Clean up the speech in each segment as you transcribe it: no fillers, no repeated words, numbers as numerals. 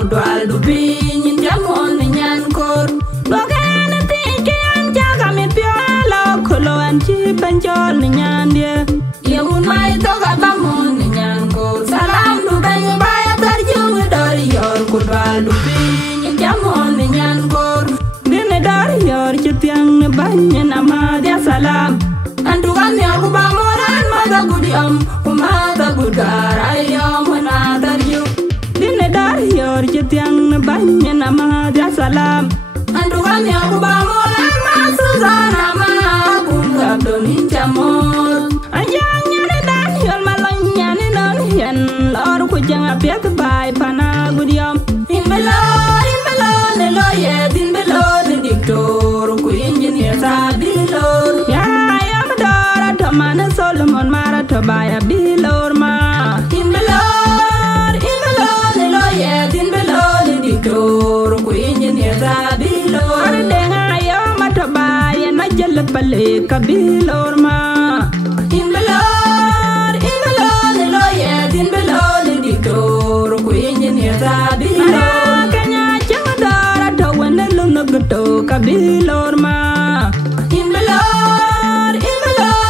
ku dwal du piny jamon nyan kor Loken tike an jaga mi piolo kulo an chi penjol nyan dia Yeun mai toga bamon nyan kor Salam du benyo baya tarjung dari yor ku dwal du piny jamon nyan kor Bine dari yor chitiang ne banya nama dia salam Andukan ya ku bamoran mata gudiam Kumata gudar ayom na tarjung Bine dari yor chitiang ne banya nama dia salam Andukan ya ku bamoran masuzana ma Kungab donin jamot Anjang nyane dan yol malong nyane non hian Lor ku janga piat bay pana gudiam Inbelo nelo ye dinbelo ni diktor Ku engineer sa bilor Ya ayam dora tomana Solomon mara tobaya bilor ma Inbelo nelo ye dinbelo ni diktor Ku engineer sa bilor Denga ayam tobaya na jale pale kabilor ma Inbelo nelo ye dinbelo ni diktor Ku engineer sa bilor Geto kabilor ma Inbelor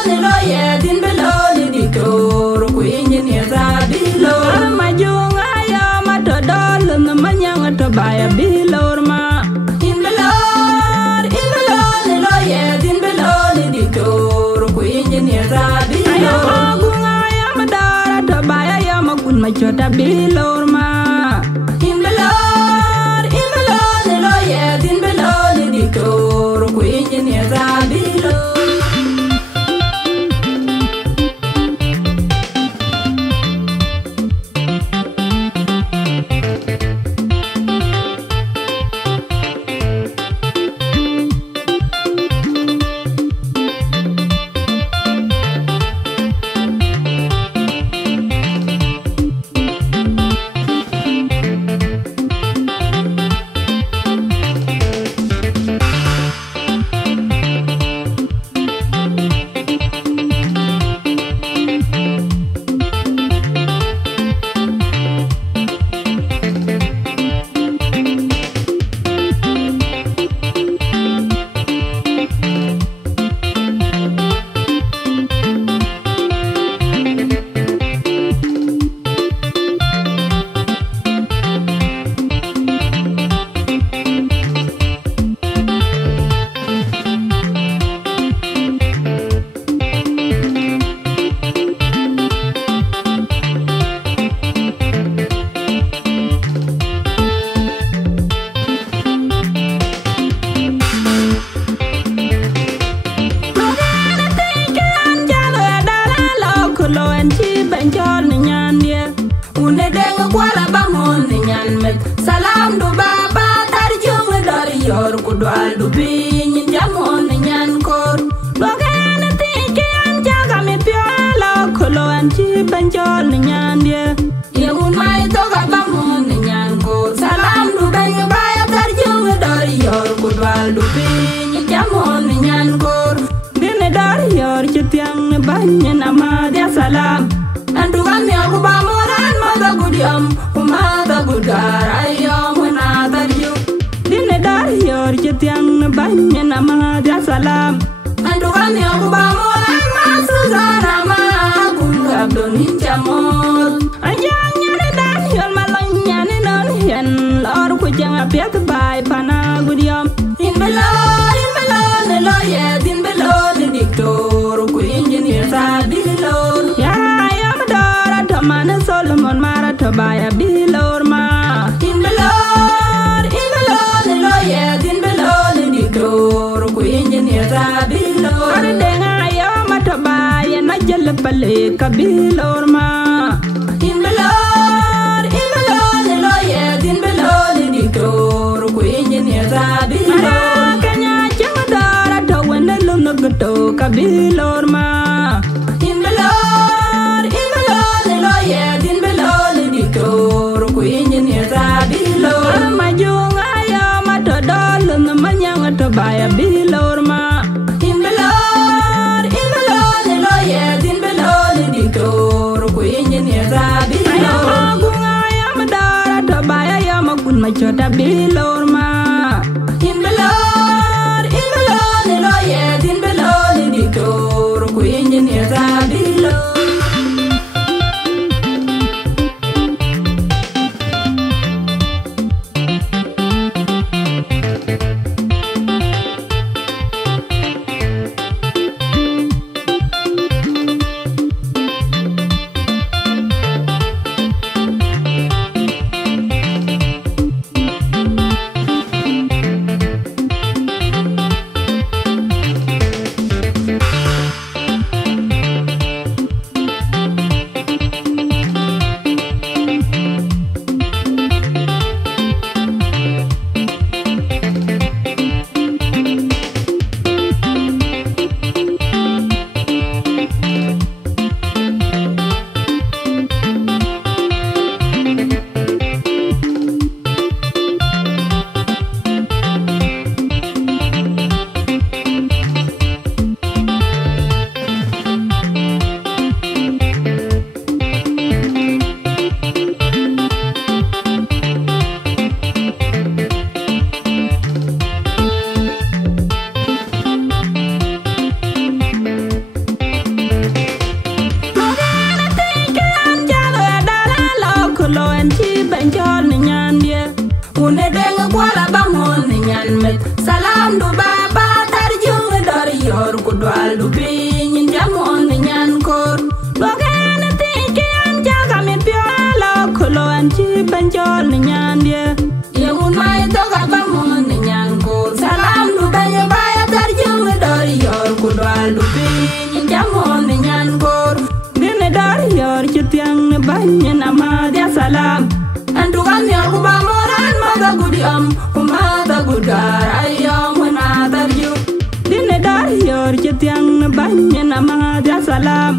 nelo ye dinbelor diktor ku engineer zabilor majung ayo matodol namanyang to baya bilor ma Inbelor nelo ye dinbelor diktor ku engineer zabilor agung ayo madara to baya yo magun machota bilor ma Diktor ku engineer zabilo Salam du baba tarjung dari yor ku dwal du piny jamon nyan kor Loken tike an jaga mi piolo kulo an chi penjol nyan dia Yeun mai toga bamon nyan kor Salam du benyo baya tarjung dari yor ku dwal du piny jamon nyan kor Bine dari yor chitiang ne banya nama dia salam Andukan ya ku bamoran mata gudiam Kumata gudar ayom na tarjung Bine dari yor chitiang ne banya nama dia salam Andukan ya ku bamoran masuzana ma Kungab donin jamot Anjang nyane dan yol malong nyane non hian Lor ku janga piat bay pana gudiam Inbelo nelo ye dinbelo diktor Ku engineer zabilor Ya ayam dora tomana Solomon mara tobaya bilor ma Inbelor nelo ye dinbelo diktor Ku engineer zabilor Denga ayam tobaya na jale pale kabilor ma Inbelor nelo ye dinbelo diktor Ku engineer zabilor Kanya jama dora tawene luno geto kabilor ma Inbelor nelo ye dinbelo diktor Ku engineer zabilor majung ayo matodol namanyang to baya bilor ma Inbelor nelo ye dinbelo diktor Ku engineer kun ma chota bilor ma in belor ni lo ye din belor ni diktor ku engineer za bilor salam du baba tar jung dor yor ku dwal du pin jamon nyan kor bogen ti kian jaga min piala kulo anchi banjol nyan dia yeun mai to ga bamon nyan kor salam du baya baya tar jung dor yor ku dwal du pin jamon nyan kor bin dor yor chitiang ne banya nama dia salam andu kan yor ku bamoran maga gudiam kumata gudar ayam nadarju dine dar yor chetiang banya nama dia salam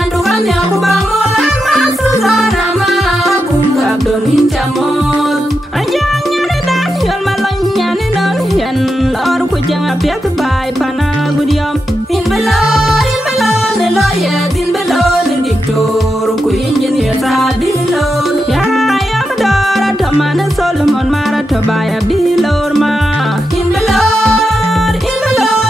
andukan ya ku bamolan masuzana ma kunga donin jamol anjanya ne dan yor malonya ne non yan lor ku janga piat bai pana gudiam in belor ne lo ye din belor ne diktor ku engineer sadilor ya ayam dara to mana solomon mara to baya bilor ma in belor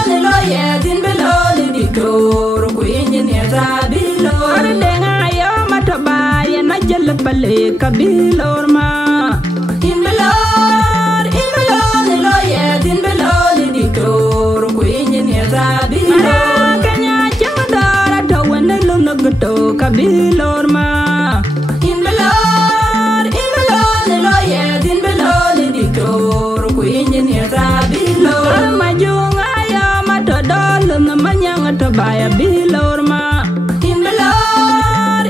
ne lo ye din belor ne diktor ku engineer sadilor denga yo ma to baya na jel pale kabilor ma in belor ne lo ye din belor ne diktor ku engineer sadilor kanya jadara to wane lo no gto kabilor ma in belor ne lo ye din belor ne diktor ku engineer sadilor ma junga ya ma to dol no manyang to baya bilor ma in belor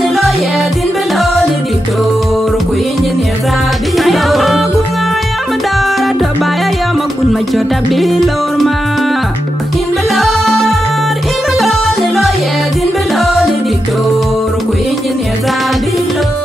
ne lo ye din belor ne diktor ku engineer sadilor gunga ya ma dara to baya ya ma kun ma chota bilor ma in belor ne lo ye din belor ne diktor ku engineer sadilor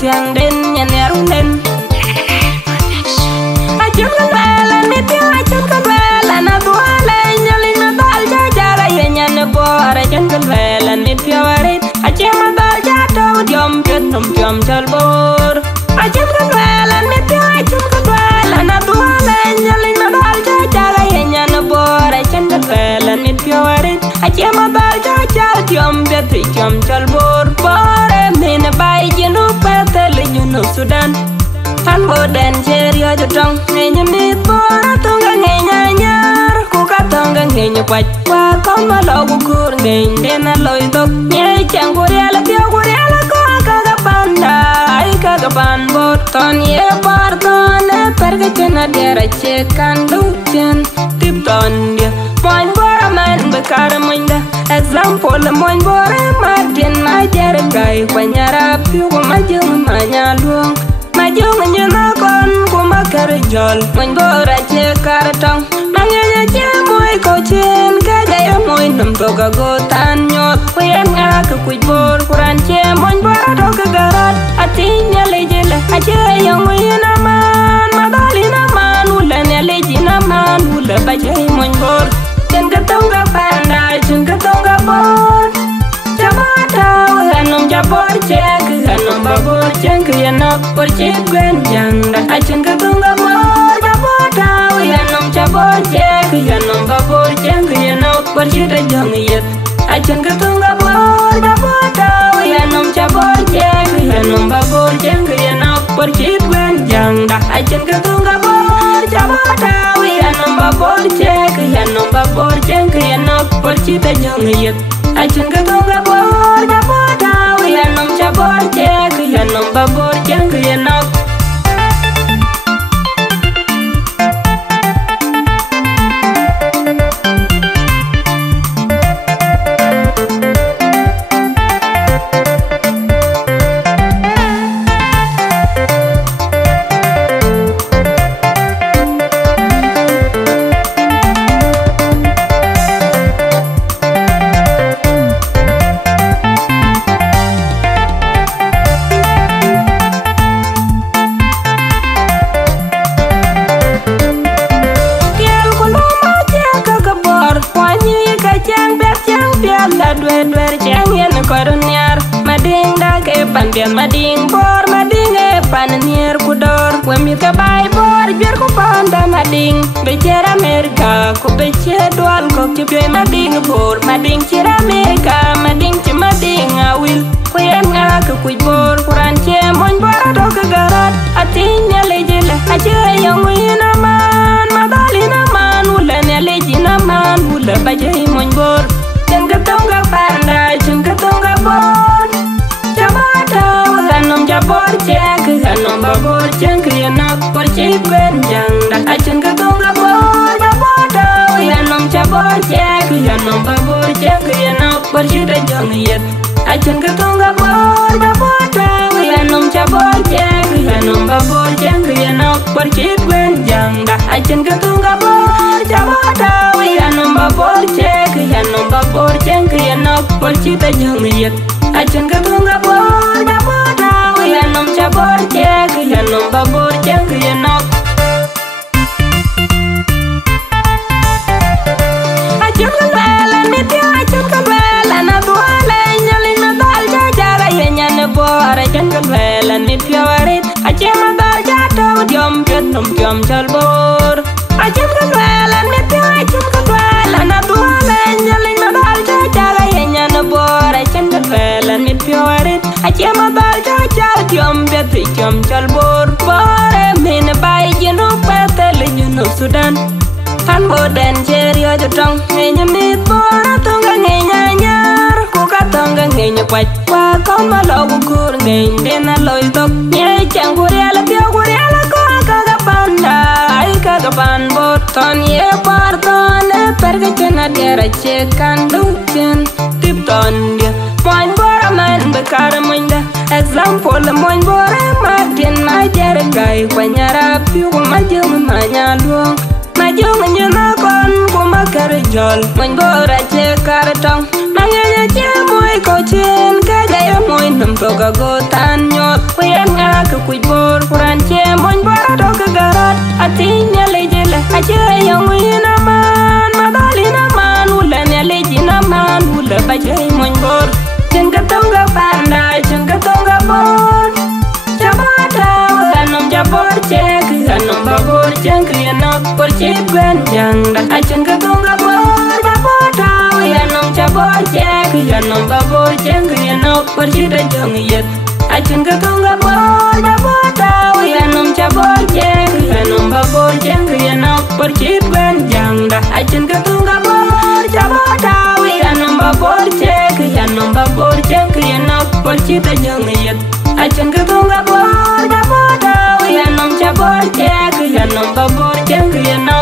tiang den nyan yarunden ajung bela ni tiang ajung bela na duale nyalin na dal jajara ye nyan bora ajung bela ni tiawarit ajung dal jato diom penom diom jalbor ajung bela ni tiang ajung bela na duale nyalin na dal thi chom chal bor bore mine bai jinu petele junu Sudan han boden cherio jotong ngenya mit bora tunga ngenya nyar ku ka tonga ngenya kwach kwa kon malogu kur ngende na loy tok nye chang kuriala pio kuriala ko ka panda ai ka pan bot ton ye par ton perga chena dera chekan duchen tip ton dia moin bora man bekar moinda example moin bora martin ma jere kai kwanyara pio ko majung manyaluong majung nyena kon ko makar jol moin bora chekar tong mangenya che moy ko chen ka gaya moy nam to ga go tan nyot kuen nga ka kuj bor kuran che moin bora to ka garat atinya lejele ache yang moyena man madalina man ula ne lejina man ula bajai moin bor chen ka tonga panda chen ka tonga bor jamata hanom jabor che hanom babor chen ka yana por che gwen janda achen ka tonga bor jamata hanom jabor che hanom babor chen ka yana por che ta jang yet achen ka tonga bor jamata hanom jabor che hanom babor chen ka yana por che gwen janda achen ka tonga bor jamata hanom babor che hanom babor chen ka yana por che ta jang yet achen ka tonga bor jamata hanom jabor che hanom babor chen ka yana Bian mading bor mading pan nier kudor wemi ka bai bor biar ku panda mading becer Amerika ku becer dual ko kipyo mading bor mading cer Amerika mading ci mading awil ku yen nga ka kuj bor kuran ce moñ bor do ka garat atinya lejele ace yang wina man madalina man ula ne lejina man ula bajai moñ bor jen ka tonga panda jen ka tonga bor hanom jabor cek hanom babor cek yana por cek benjang achen ka tonga bor jabor daw hanom jabor cek hanom babor cek yana por cek jang yet achen ka tonga bor jabor daw hanom jabor cek hanom babor cek yana por cek benjang achen ka tonga bor jabor daw hanom babor cek hanom babor cek yana por cek jang yet achen ka tonga bor jabor hanom jabor cek hanom babor cek yana achen ka bela nitya achen ka bela na duale nyalin na dal jara yenya ne bor achen ka bela nitya warit achen ma dal jato diom penom diom jalbor achen ka bela nitya achen ka bela na duale nyalin na dal jara yenya ne bor achen ka bela nitya warit achen ma dal jom beti jom jalbor bore mine bai jinu petele junu Sudan han boden cherio jotong ngenya mit bora tunga ngenya nyar ku ka tonga ngenya kwach kwa kon malogu kur ngende na loy tok nye chang kuriala pio kuriala ko ka panda ai ka pan bot ton ye par ton perga chena dera chekan duchen tip ton dia moin bora man bekar moinda example moin bora martin ma jere kai kwanyara pio ko majung manyaluong majung nyena kon ko makar jol moin bora chekar tong mangenya che moy ko chen ka gaya moy nam to ga go tan nyot kuen nga ka kuj bor kuran che moin bora to ka garat atinya lejele ache yang wina man madalina man ula ne lejina man ula bajai moin bor chen ka tonga panda chen ka tonga bor jamata hanom jabor cek hanom babor cek yana por cek gwen janda achen ka tonga bor jamata hanom jabor bor chek ya nom ba bor cheng ya no por chi da jong yet a chen ka tong ga bor da bor da ya nom cha bor chek ya nom ba bor cheng ya no por chi ben jang da a chen ka tong ga bor cha bor da ya nom ba bor chek ya nom ba bor cheng ya no por chi da jong yet a chen ka tong ga bor da bor da ya nom cha bor chek ya nom ba bor cheng ya no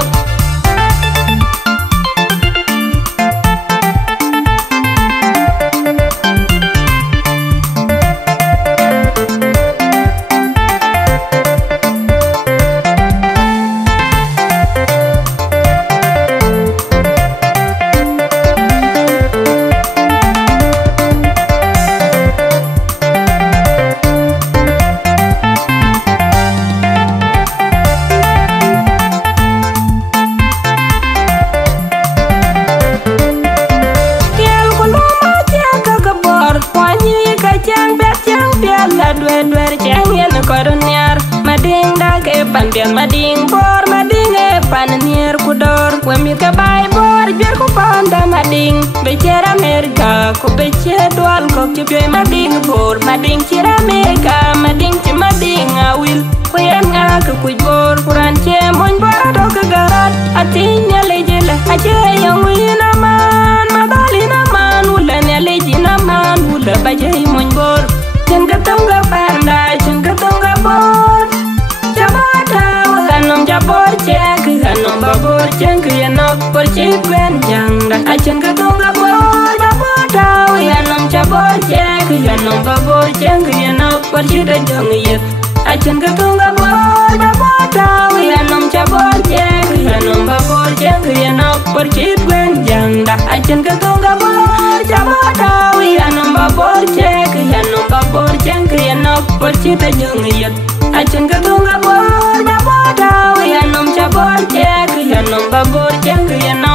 mading bor mading e pan nier kudor wemi ka bai bor jwer ku panda mading becher Amerika ku becher dual ko kipyo mading bor mading chir Amerika mading chi mading awil ku yen nga ku bor kuran che mon bor do ka garat atinya lejela ache yang wina man madalina man wala ne lejina man wala baje mon bor cenga tonga panda cenga tonga bor bor chek ya nom ba bor chek ya no por chi ben jang da a chen ka tong ga bor da bor da ya nom cha bor chek ya nom ba bor chek ya no por chi da jang yet a chen ka tong ga bor da bor da ya nom cha bor chek ya nom ba bor chek ya no por chi ben jang da a chen ka tong ga bor cha bor da ya nom ba bor chek ya nom ba bor chek ya no por chi da jang yet a chen ka tong ga bor da bor da ya nom cha bor chek ya nom ba bor chek ya no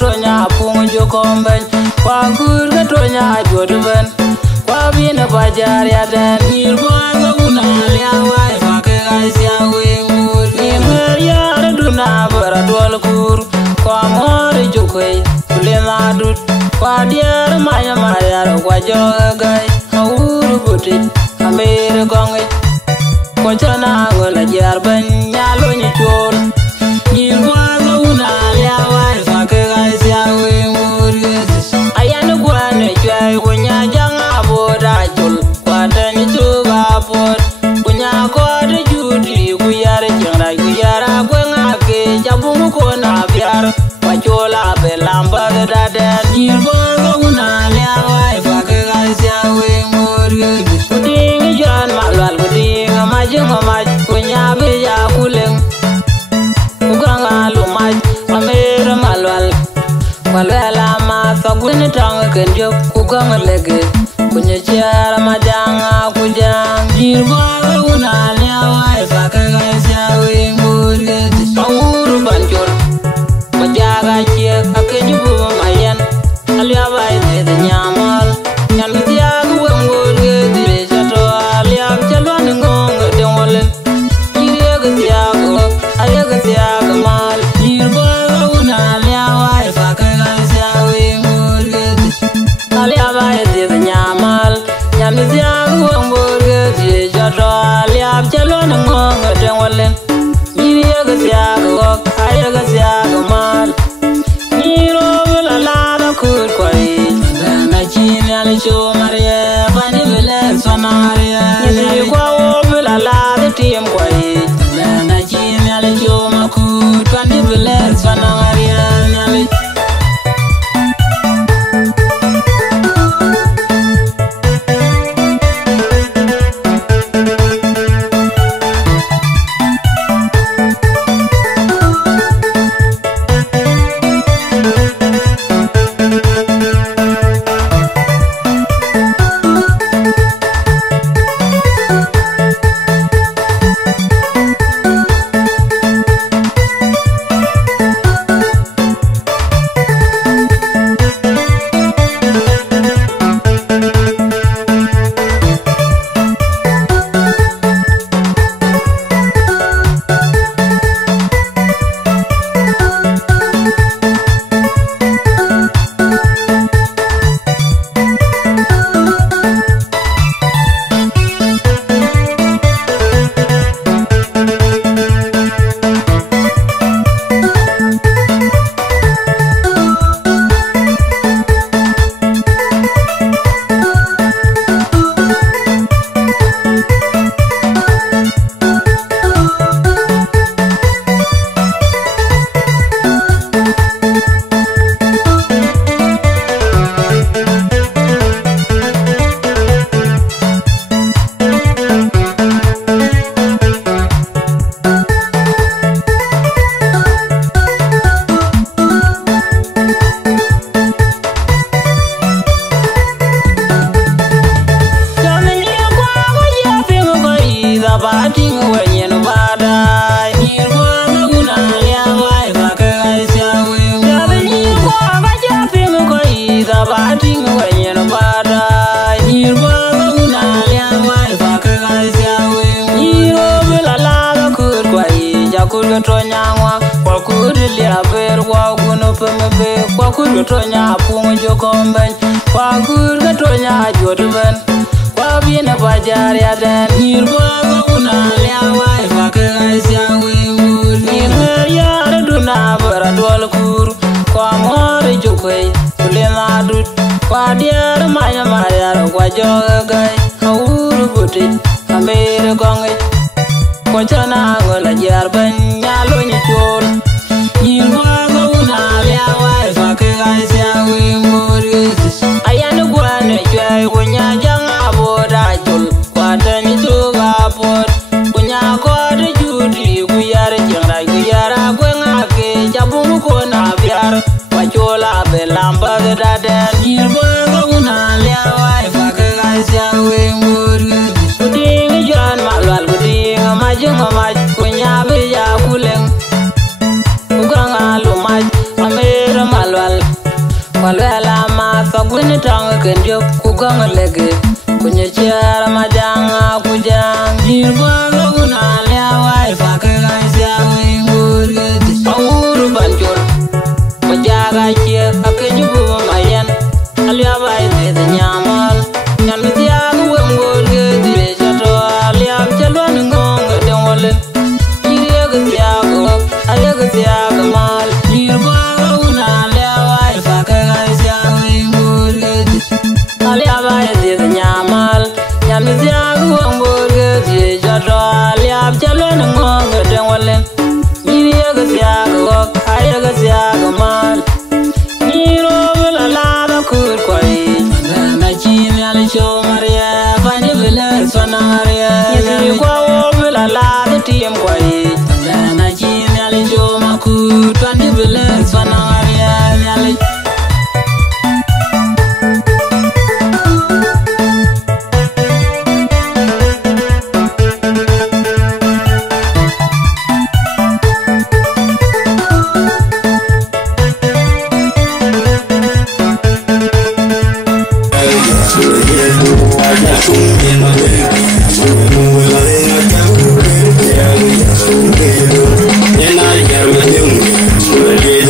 Tonya pung jo komben kwa gur ga tonya jodben kwa bina bajar ya dan ir kwa guna ya wai fa ke ga sia we mur ni mer ya duna bara dol kur kwa mor jo kwe le na dut kwa dier maya maya kwa jo gai hauru buti amer gongai kwa chana ngola jar ban ya lo ni chor ir kwa guna ya wai fa ke ga sia we mur ayanu kwa ne chai kunya janga boda chul kwa tan chu ga pot kunya ko de judi ku yar jara ku yara kwa ngake jabungu ko na biar kwa chola be lamba da da ir kwa guna ya wai fa ke ga sia we mur kuding jan malwal kuding ma jinga ma kunya be ya kuleng uganga lumaj amera malwal walwala ma fagwini tanga kenjo kuganga lege kunya chiara majanga kujang jirwa una nyawa ifaka gaisya wingurge panguru banjol majaga chie akenyubu mayen alia bai de nyamal nyamdia wingurge dire chato alia chalwan ngonga dengolen irege tiago ayege tiago mal dengwalen Yiri yaga siyaga wak ayaga siyaga mal Yiro bila lada kur kwari Dana chini alicho maria Fani bila sona maria Yiri kwa wo bila lada tiyam kwari Dana chini alicho makut Fani bila sona maria Nyali Tonya pung jo komben kwa gur ga tonya jodben kwa bina bajar ya den irwa una ya wai fa ka sia we mur ni ya duna bara dol kur kwa mor jo kwe kulena dut kwa diar maya maya kwa jo gai hauru buti amere gongai kwa chana ngola jar ban nyalo ni chol irwa una ya wai fa ka Ayanu guane jai kunya janga boda jul kwata ni tuga pot kunya kode judi kuyar jangrai kuyara kwenga ke jabungu kona biar wachola belamba dadan yirba una lewa ifaka gasya we murge kuding jan malwal kuding majunga maj kunya beja kuleng kuganga lumaj amera malwal Walwela ma fagwini tanga kenjo kuganga lege Kunya chiara majanga kujang Jirgwa guna lewa ifaka gaisya wingurgeti Panguru banjur Majaga chie akejubu mayen Aliaba ite nyamal Nyamitiaga wingurgeti Lechato aliab chalwan ngonga dengwalen Yiriyaga siyaga wak Ayaga siyaga mal Jirgwa guna lewa ifaka Aliaba ite nyamal Nyamitiaga wingurgeti Lechato aliab chalwan ngonga dengwalen Yiriyaga siyaga wak Ayaga siyaga mal Niro bila lada kur kwai Dana chini alisho maria Fani bila sona maria Yiri kwa wo bila lada tiyam kwai Dana chini alisho makut Fani bila sona maria Nyali Then I get my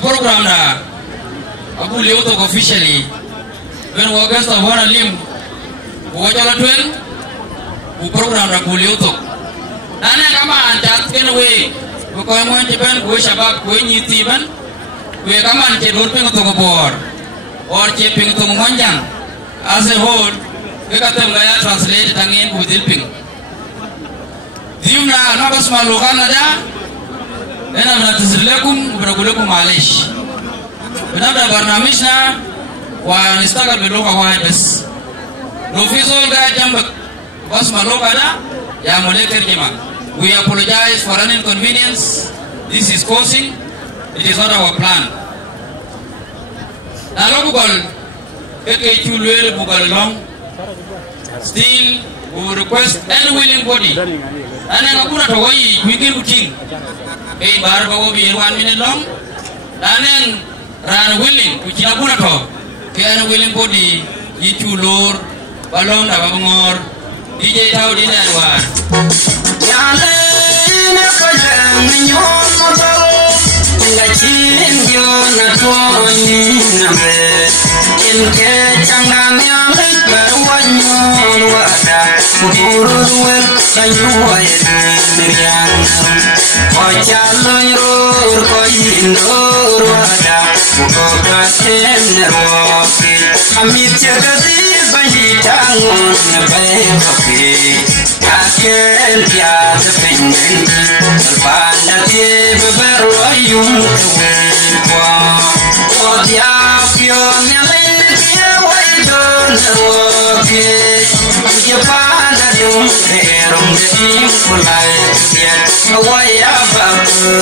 program da abu leo to officially when August of one lim wajala twen bu program da bu leo to nana kama antat ken we ko mo tiban ko shabab ko nyiti ban we kama ante dor ping to bor or che ping to monjang as a whole we katem la translate tangin bu dilping diumna nabas malukana da أنا بنعتذر لكم وبنقول لكم معلش. بنبدأ برنامجنا ونشتغل باللغة واحد بس. لو في زول قاعد جنبك بسمع اللغة ده يعمل لك ترجمة. We apologize for an inconvenience. This is causing. It is not our plan. Now Google, okay, you will Google long. Still, we will request any willing body. And I'm going to go we can routine. Hey, bar bawa biar 1 minute long. Dan ran willing, kucing aku nak kau. Kian willing body, itu lor, balong dah bangor. DJ tahu di luar. Yale nak kajang nyom motor, ngacin yo nak tuan nabe. Inke canggang yang berwanyol wadah, burul sayuai meriang. Kojalur koindur wadah, kogaten roki. Amit jagadi banji tangun bayi. Akel tiada pengen, terpandang beberapa yung kewa. Oh dia pion yang lain dia waidon roki. Dia pandang yung kerong jadi mulai dia waya babu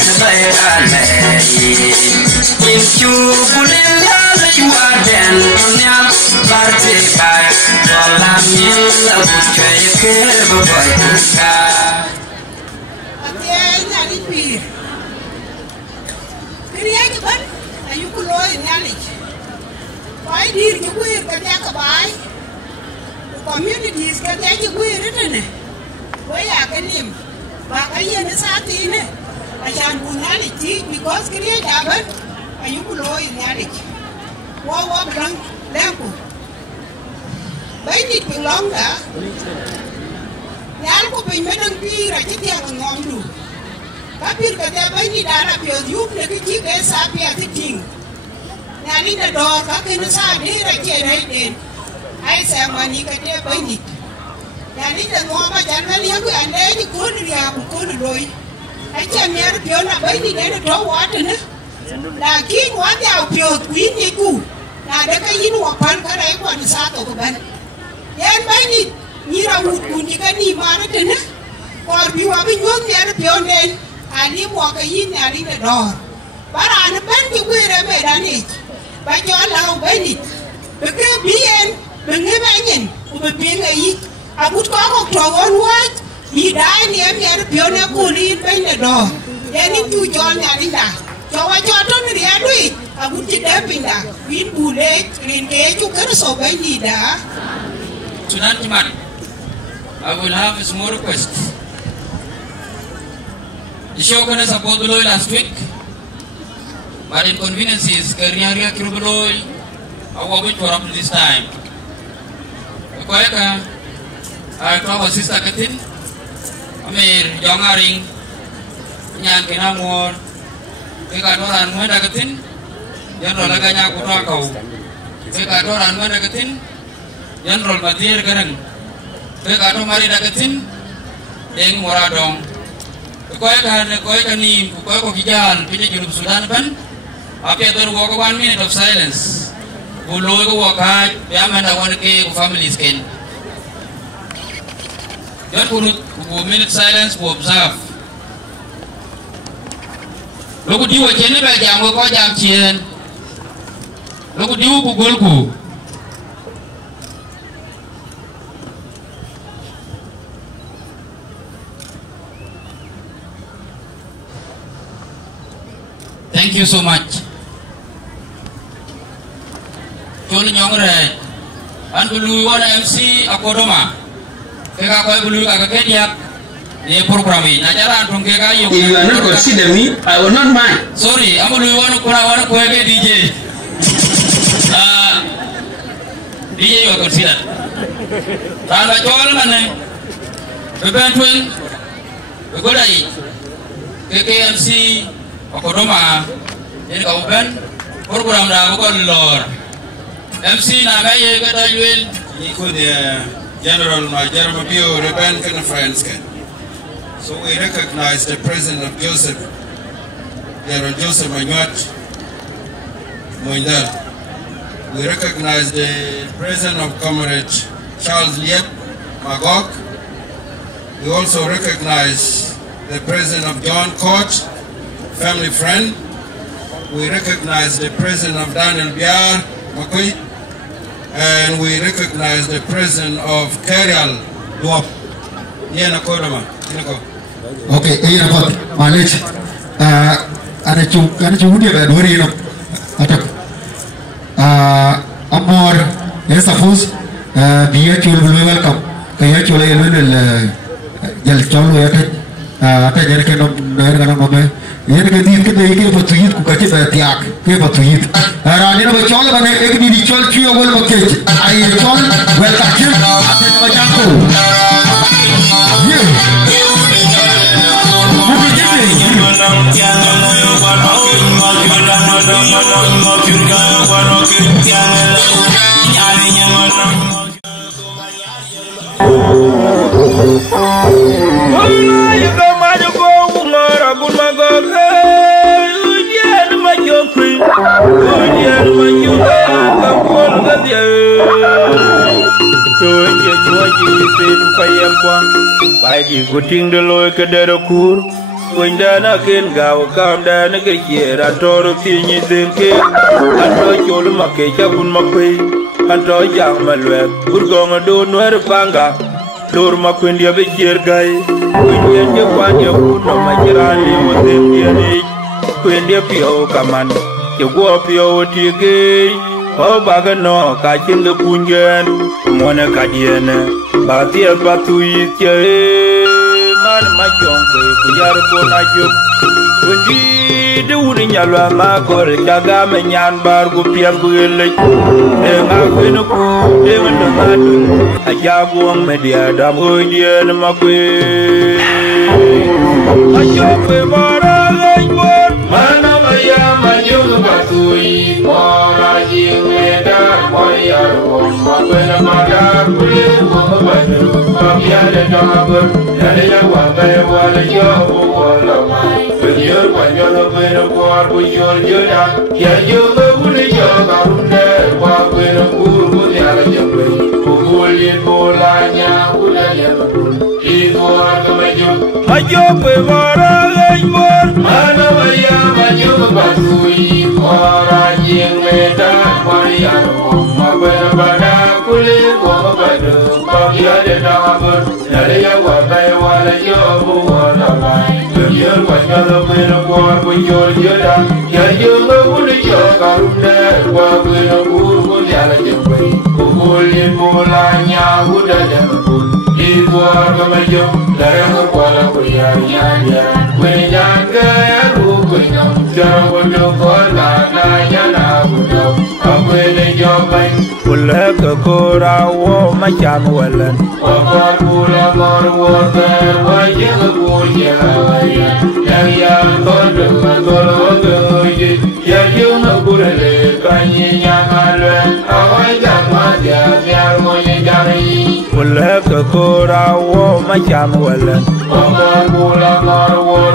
sebaikan lagi. Incu bulim lagi waden nyam bercepat dalam laut kayak kerbau buka. Atianya ni pir. Kriya kan ayu kuloi nyali. Pai dir kuir kerja kebai. Communities kerja kuir itu ne. Waya kenim. Bakaya ni saat ini. Ajan bunali ti because kriya jaban ayu kuloi nyali. Wawa bilang lempu. Bayi bilang dah. Nyal ko bayi medang pira jadi yang ngomdu. Kapir kata bayi darah piot yup lagi jika sapi ati ting. Nyali dah dor kakek nusa dira cerai den. Hai sama ni kata bayi. Nyali dah ngomba jangan lihat anda ni kau dia kau doi. Hai cemir piot nak bayi dia dah water ne. Lagi water piot kuin ni ku. Nah, ada kain wapan karena aku ada satu keban. Yang baik ni rawut pun jika ni mana dena. Kor biwa binyong ni ada pionen. Ali mua kain ni ali dor. Para anak ban juga ramai dani. Baca Allah baik. Bekerja bien, bengebanyen, ubebien kain. Aku kau tawan wat. Ida ni ada pionen kulit baik dor. Yang itu jual ni ali dah. Jawa jodoh ni dia duit. Aku tidak pindah. Win bulet, rinke juga sobat ni dah. Sunan Jiman, I will have a small request. The show can support below last week, but inconveniences kerja kira below. Aku will turn up this time. Aku akan, aku sister ketin, Amir Jongaring, nyan kenamor, kekatoran mana ketin. Yang laganya aku kau, kekatoran mana ketin, yang rol batir kereng, kekato mari daketin, deng moradong, Koi kanim, koi ko kijal, pinja Junub Sudan ban. Api atur walk 1 minute of silence. Buloy ko walk hard, biamanda one ke family skin. Just 1 minute silence to observe. Look diwa chene ba jam ko jam chien. Look diwa ku golku. Thank you so much. Chol nyongre. An bulu wana MC akodoma. Keka koi bulu kaka kediak. Ni program ini. Nacara antum keka yuk. If you are not consider me, I will not mind. Sorry, am bulu wana kue ke DJ. DJ you consider. Kalau chol mana? Bebentuen. Begodai. Keke MC akodoma. Ini kau ben program dah bukan lor. MC namanya kata Yuel. Ikut General Major Mabio Reben kan friends kan. So we recognize the President of Joseph, General Joseph Manyuat Moindar. We recognize the President of Comrade Charles Liep Magog. We also recognize the President of John Court, family friend. We recognize the President of Daniel Biar Makui, and we recognize the President of Kerial Luop. Yena Kodama. Okay, iya nak manage. Ada cuma dia dah 2 hari nak. Atak. Amor, ya suppose dia cuma belum welcome. Kaya cuma yang mana jal colo ya kan. Ada jadi kena nama. Ini kediri kita ini patuyit kukaci bertiak, ini patuyit. Rani nak bercol mana? Ek di col cuy awal pakai. Air col, welcome. Ada nama jangku. Baji kuting deloi ke darakur, wendana ken gaw kam dana ke kiera toro tinyi denke, anto chol make chabun makwe, anto jang malwek, urgong do nuer panga, lor makwen dia be kier gai, wendien je kwanya kuno majirani wotem dia ni, kwen dia pio kaman, je gua pio tige, oh bagano kacing de punjen, mona kadiene. Batia batu itya man majong ke kujar ko najuk wendi de wuri nyalwa ma ko jaga menyan bar go piam go le de ngakeno ko de mendo ngadu ajabu ang media dam o dien makwe ajope mara leibor mana maya majong batu i ora jiweda moyar ko makwe madar kule Papiada dabur, dari awal wala jauh wala mai. Berjur panjang bener kuar bujur juda, ya juga boleh jaga runde, wah bener kur tiada jembe. Pukulin bolanya udah jemput, igual kemaju. Maju pewara leibor, mana maya maju batui, orang yang medan marian, bener badak kulit gua badu. Ya de dabur, dari awal wala jauh wala mai. Berjur panjang bener kuar bujur juda, ya juga boleh jaga runde, wah bener kur tiada jembe. Pukulin bolanya udah jemput, igual kemaju. Dari awal kuliah kuliah gaya rukunyam, jauh dukor nanya nabudo, aku ini jawaban. Pula kekora wo macam walan. Wakar pula korwar wajib kuliah yang kodoh kerja, yang cuma kurang kanya malu, awal jamat biar moye jari. Pula kekora wo macam walan. Wakar pula korwar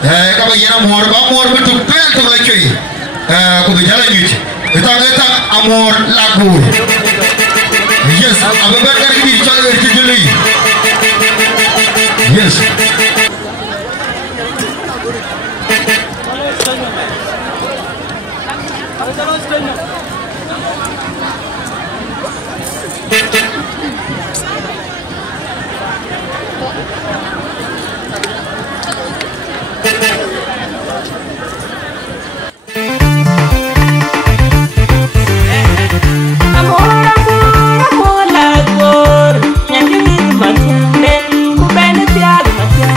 Kaba yana amor betul pel tu lagi cuy. Kudu jalan nyuci. Kita amor lagu. Yes, abe berkar kiri cakap kerjuli. Yes. Amor, lagu, yang demi kematian dan ku benar tiada matian.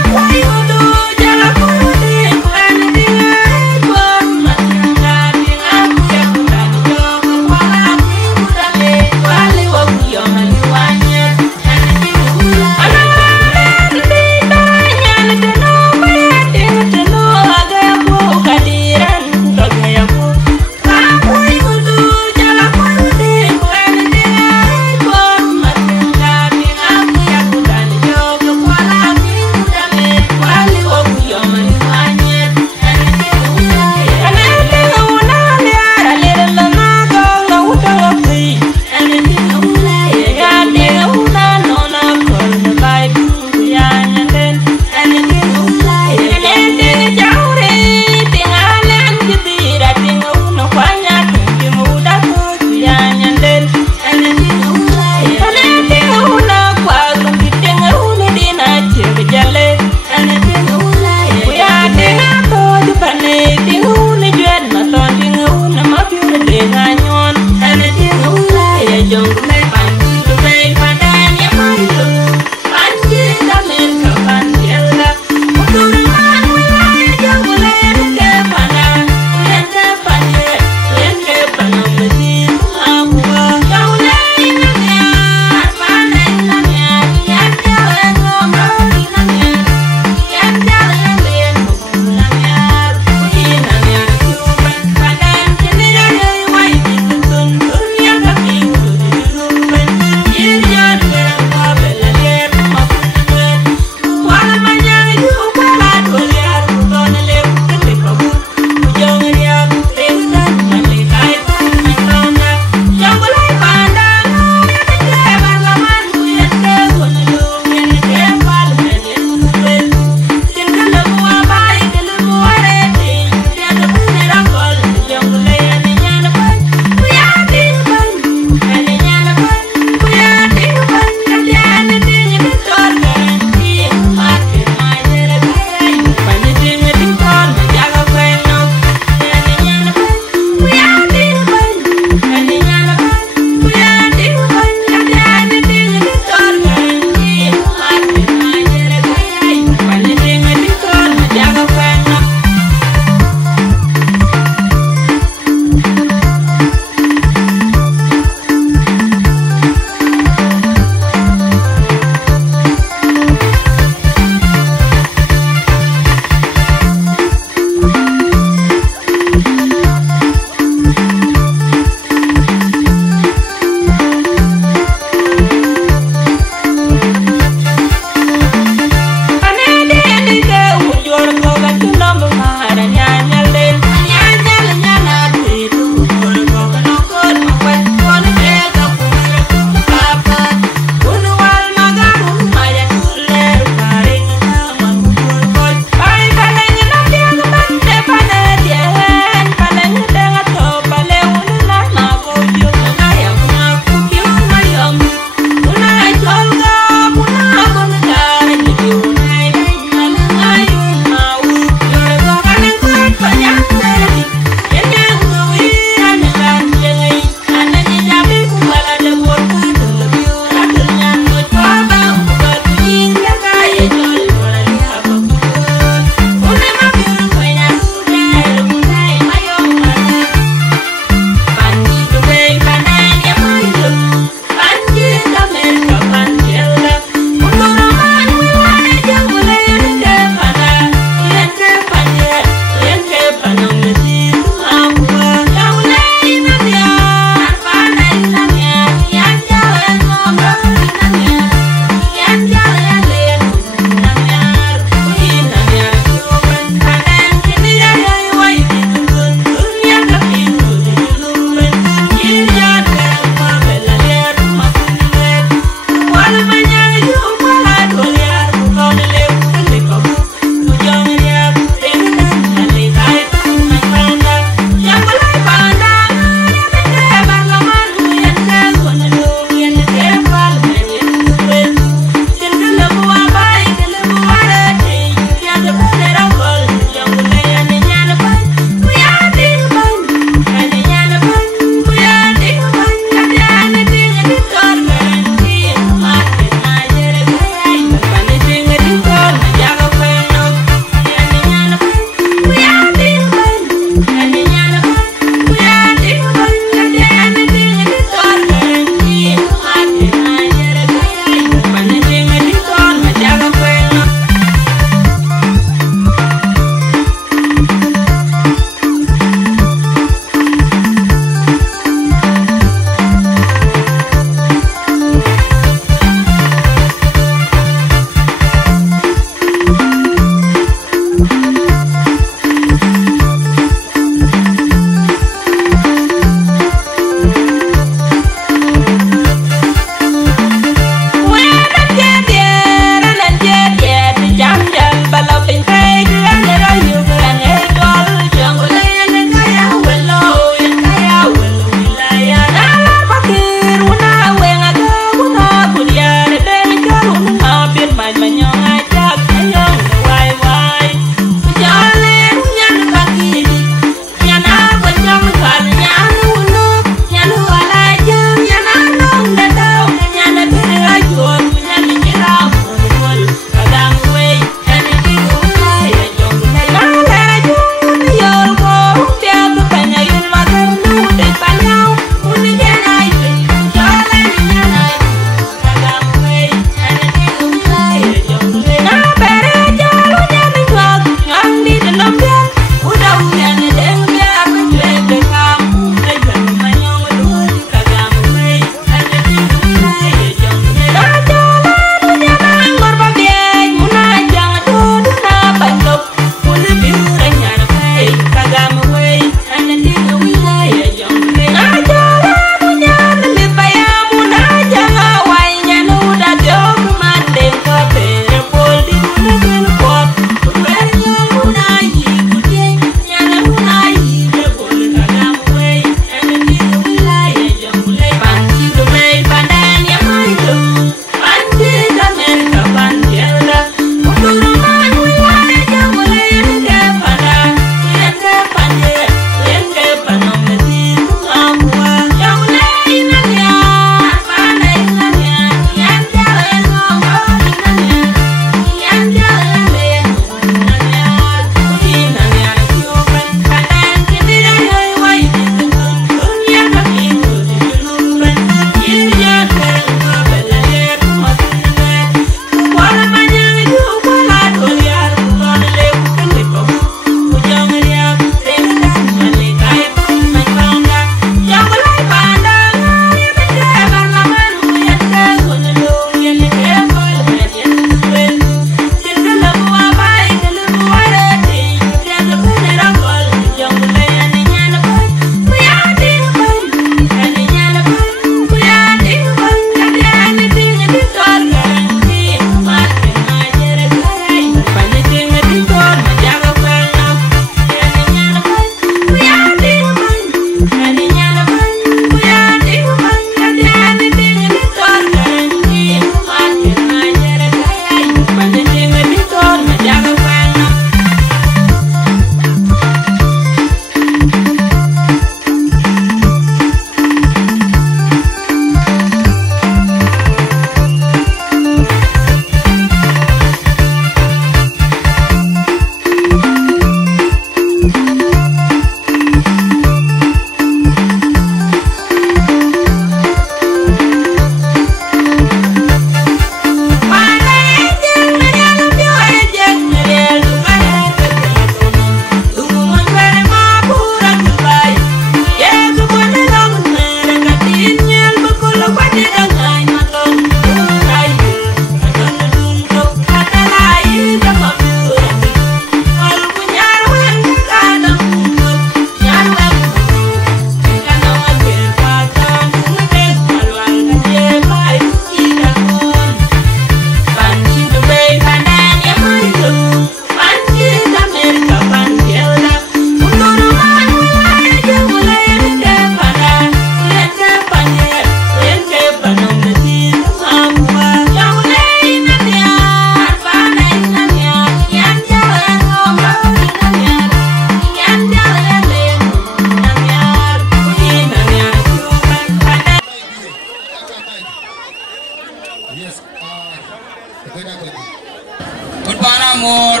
Kun para mor.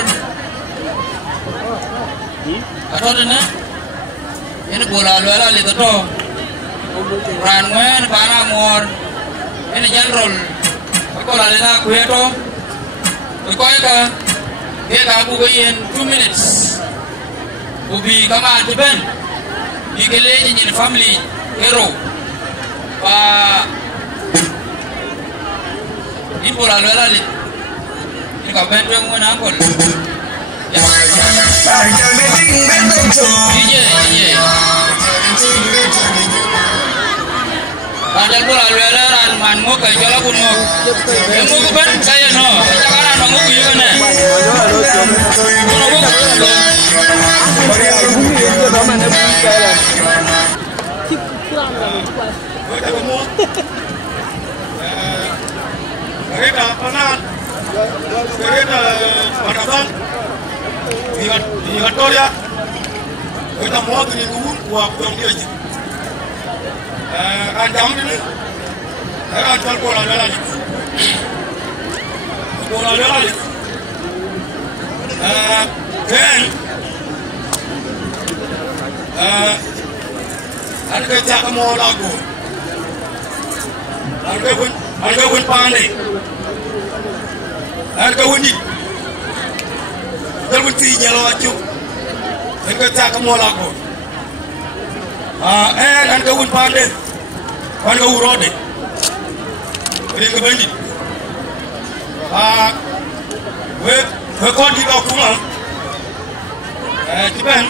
Atau dene? Ini bola luela li to. Ranwen para mor. Ini general. Ko la le na ku eto. Ko ka. Dia ka bu in 2 minutes. Ubi kama tiben. Ikele ni family hero. Pa in bola luela li. Ini ka ben yang mana angkol. DJ. Padahal bola luela ran man mo kai jala kun mo. Yang mo ben saya no. Sekarang no mo yo ne. Kereta panan, kereta panasan, di Victoria, kita mau ke Kubun, buat pulang dia aja. Kan jam ini, kan jual bola jalan ni, bola jalan ni. Kan, ada kerja kamu lagu, ada pun pandai. Harga unik, terbukti nyala wajib, harga cak kemola ko. Harga un pande, harga urode, ini kebanjir. We kau di kau kuma, tiban,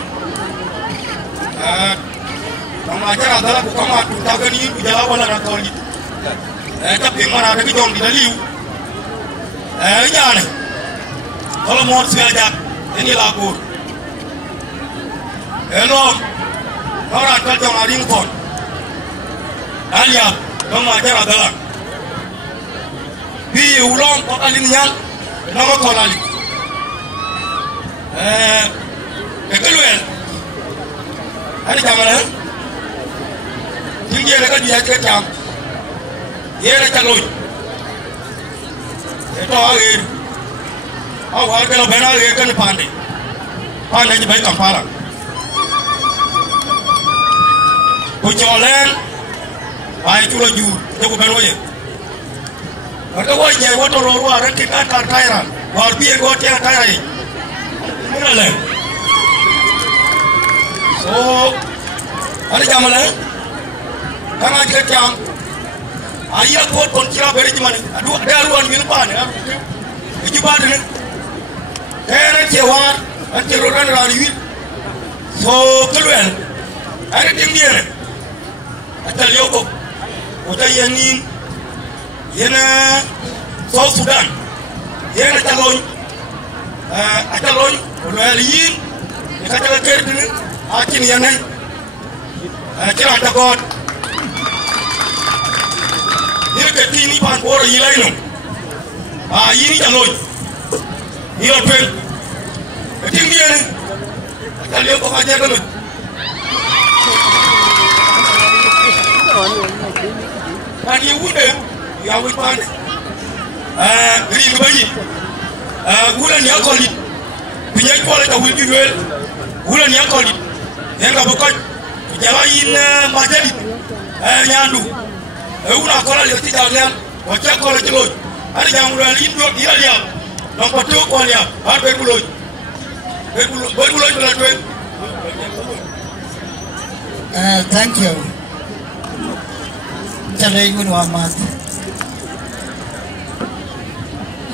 kamu ajar adalah bukan matu, tak kini bicara bola nak kau ni. Tapi mana ada kijong di daliu. Jangan. Kalau mau siaja, ini lagu. Hello, orang kerja ngaring pun. Alia, kamu ajar adalah. Bi ulang kau kali ni yang, nama kau lali. Kekeluan. Ada zaman. Tinggi dekat dia kerja. Dia nak calon. Itu air. Awal kalau benar air kan pandai. Pandai je baik Kampala. Kucolen, baik tu laju. Jago benar je. Mereka wajib waktu luar orang kita kan kaya. Warbi aku tiada kaya. Mana le? So, ada zaman le. Karena kita ayah buat kontrak beri zaman. Aduh, ada ruang milpan ya. Ini badan ni. Kerana cewar, ceroran raliwi. So keluar. Ada tinggi ni. Ada lioko. Ada yang ni. Yana South Sudan. Yana calon. Ada calon. Keluar ini. Kita jalan kerja ni. Aci ni yang ni. Cerah takut. Ini ketini pan orang ini lain. Ini calon. Ini orang. Keting dia ni. Kita lihat kau ajar dulu. Ini udah. Yang wipan. Ini bayi. Bulan yang kau ni. Pinjai kuala tak boleh jual. Bulan yang kau ni. Yang kau bukan. Jalain macam ni. Nyandu. Una kola lihat tidak lihat. Wajah kola jeloj. Ada yang udah lihat dia lihat. Nampak tu kola lihat. Har berkuloj. Berkuloj berkuloj. Thank you. Jalai Muhammad.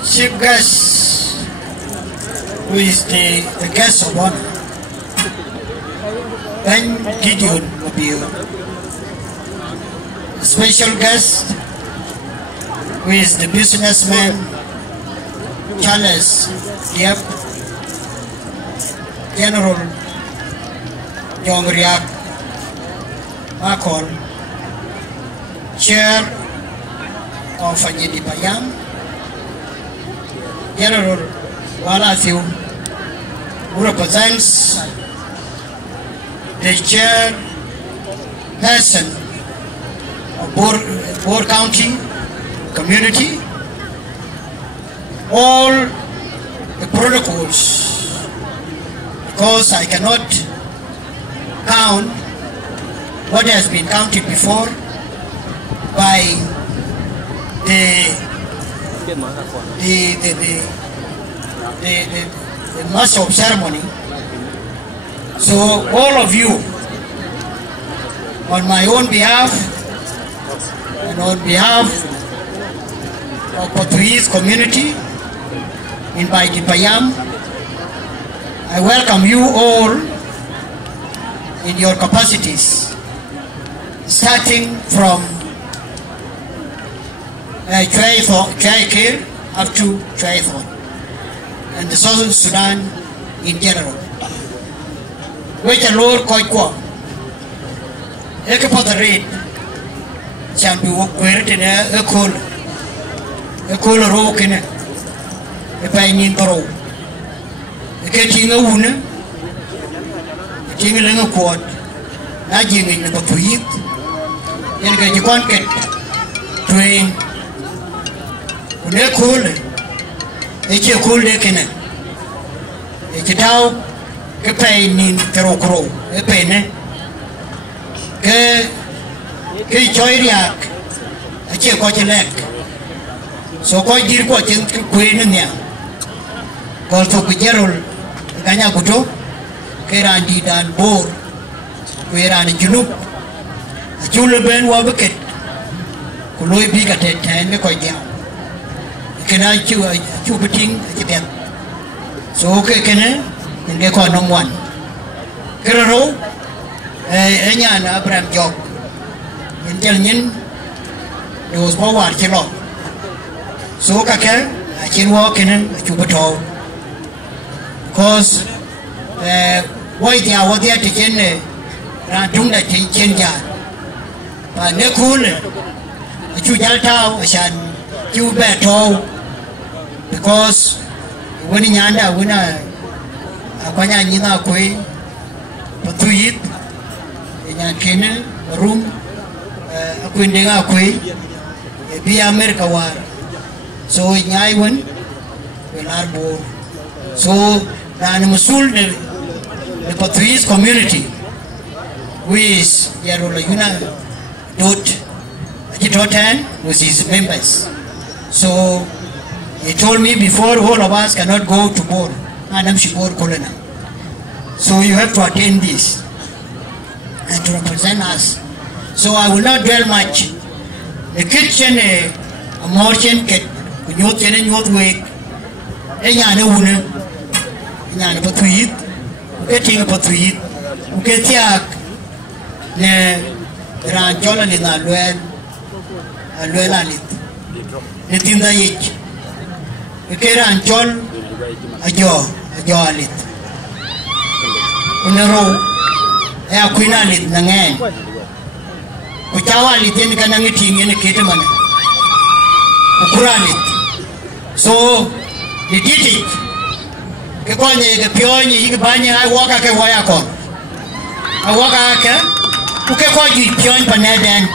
Chief guest, who is the guest of honor, Ben Gideon will be here. Special guest, who is the businessman Charles Yep, General Jongriak Makon, Chair of Fanyidi Bayam, General Walathiu, who represents the chairperson of Bor County community, all the protocols, because I cannot count what has been counted before by the master of ceremony. So all of you, on my own behalf and on behalf of Portuguese community in Baitipayam, I welcome you all in your capacities, starting from Chaikir up to Chaithon and the Southern Sudan in general. Which a Lord Koikwa, Ekapotherate, shall be worked in a cooler rock in a pine pro. A catching a wound, a tingling a quad, nudging in the to eat, and you can't get train. When they're cool, it's a cool deck in it. It's a towel. Cái pain in kero kro, cái pain này, cái chơi riak, cái chơi coi chơi lek, so coi đi qua chân cái quê nữa nè, còn thuộc cái gerol, cái nhà của chú, cái ran đi đàn bor, cái ran đi junub, chú lên bên qua bức kẹt, cô lôi bi cả thẹn thẹn cái coi dẻo, cái này chú bịทิ้งcái đẹp, so cái này in cái con nông quan, cái đó, ở nhà nó Abraham Job, in chân nhân, đồ bảo quản chỉ lo, số các cái trên hoa cái này chụp bắt đầu, cause quay theo thì trên này, ra chúng ta trên nhà, và nếu cool này, chú giáo thao, sàn chú bé thao, because when nhà đã when apa nya nyina koi patuyit nya kene room aku ndenga koi bi America war so nyai won welar bo so dan musul the Portuguese community with yarola yuna dot Jitotan with his members. So he told me before all of us cannot go to board. So you have to attend this and to represent us. So I will not dwell much. The kitchen a merchant get youth and youth wake. Any one, any Portuguese, getting a Portuguese, get yak, the Ranchola in a Luelanit. The Tinda Yich. The Keranchol, a jaw. Joalit. Unaro, a quinalit nangan. Uchawalit in Kanangiting in a kitaman. Ukuralit. So, he did it. Kapone, the Pioni, Ibanya, I walk a Wayako. I walk a Ukakoji, Pion Panadan.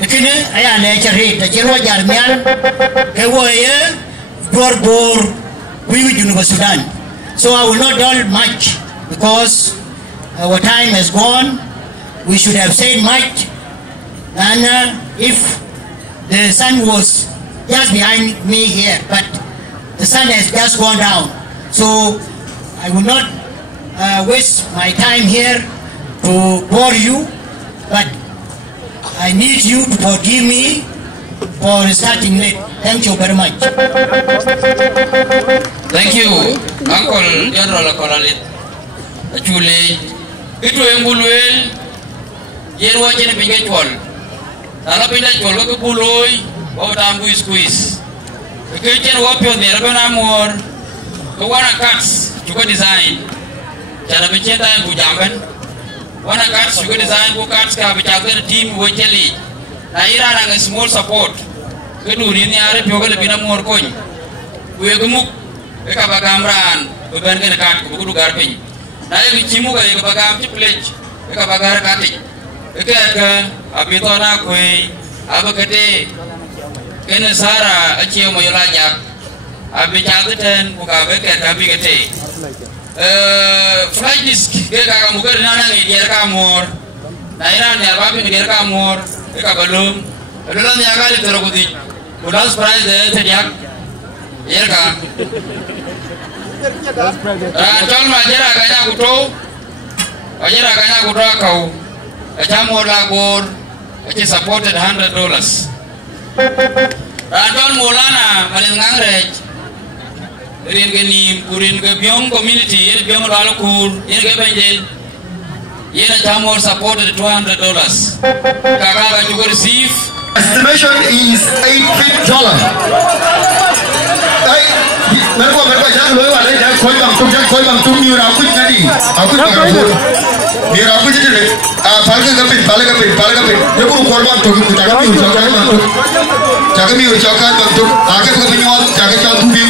The Kinu, I am nature rate, the Jero Jarmian, Kawaya, Borbor, we will University Sudan. So I will not dwell much because our time has gone. We should have said much. And if the sun was just behind me here, but the sun has just gone down. So I will not waste my time here to bore you, but I need you to forgive me for starting late. Thank you very much. Thank you, Uncle General Kolalit. Actually, itu yang buluel, yang wajib pinggir jual. Kalau pindah jual, kau buloi, kau tambu squeeze. Kerja wapio ni, apa namor? Kau wana cuts juga design. Cara bercinta yang bujangan. Wana cuts juga design, kau cuts kau bercakap team wajeli. Naira nang small support. Kedua ni ada pihak lebih namor koin. Kue gemuk. Eka bagamran, beban kena kat, buku dugar pin. Naya bichimu kaya eka bagam ciplej, eka bagar katik. Eka abitona kue, abakete, kena sara aciyo moyolajak. abi chagten buka beke kabi kete flight disk ke ka mu ke nana ni dia ka mor na ira ni ababi ni dia ka mor ke ka balum balum ni aga le tero kudi udas prize de te dia yer ka chol ma jera ga nya kuto ajera ga nya kuto kau acha la gor acha supported $100 Radon Molana Malangangrej Rin Geni Purin Gabyong community Yen Byong Ralakur Yen Gabenjel Yen Chamor supported $200 Kaka juga receive estimation is $8 mereka jangan lupa ada jangan koi bang tum ni aku jadi aku biar aku jadi deh paling kapit dia pun korban tuh jaga mi ucapkan bentuk akhir kemenyuat jaga jangan tubi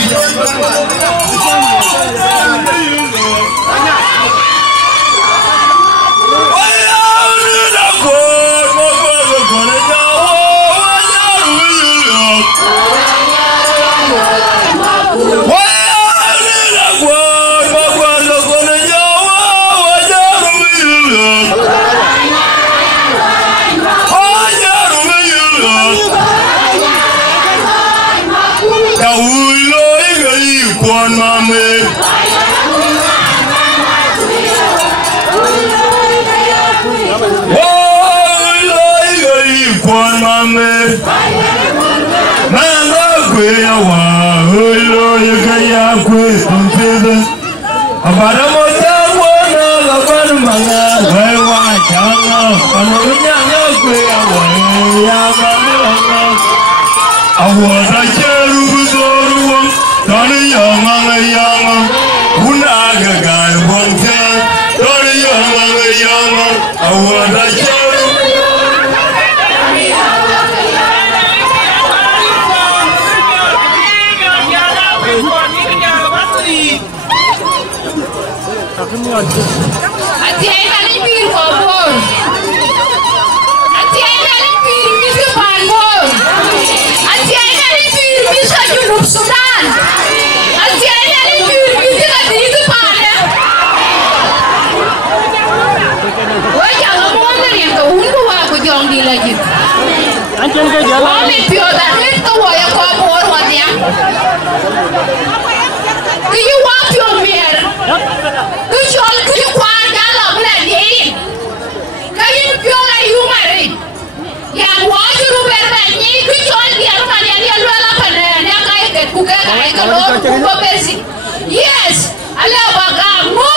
Yes, ala bagamu.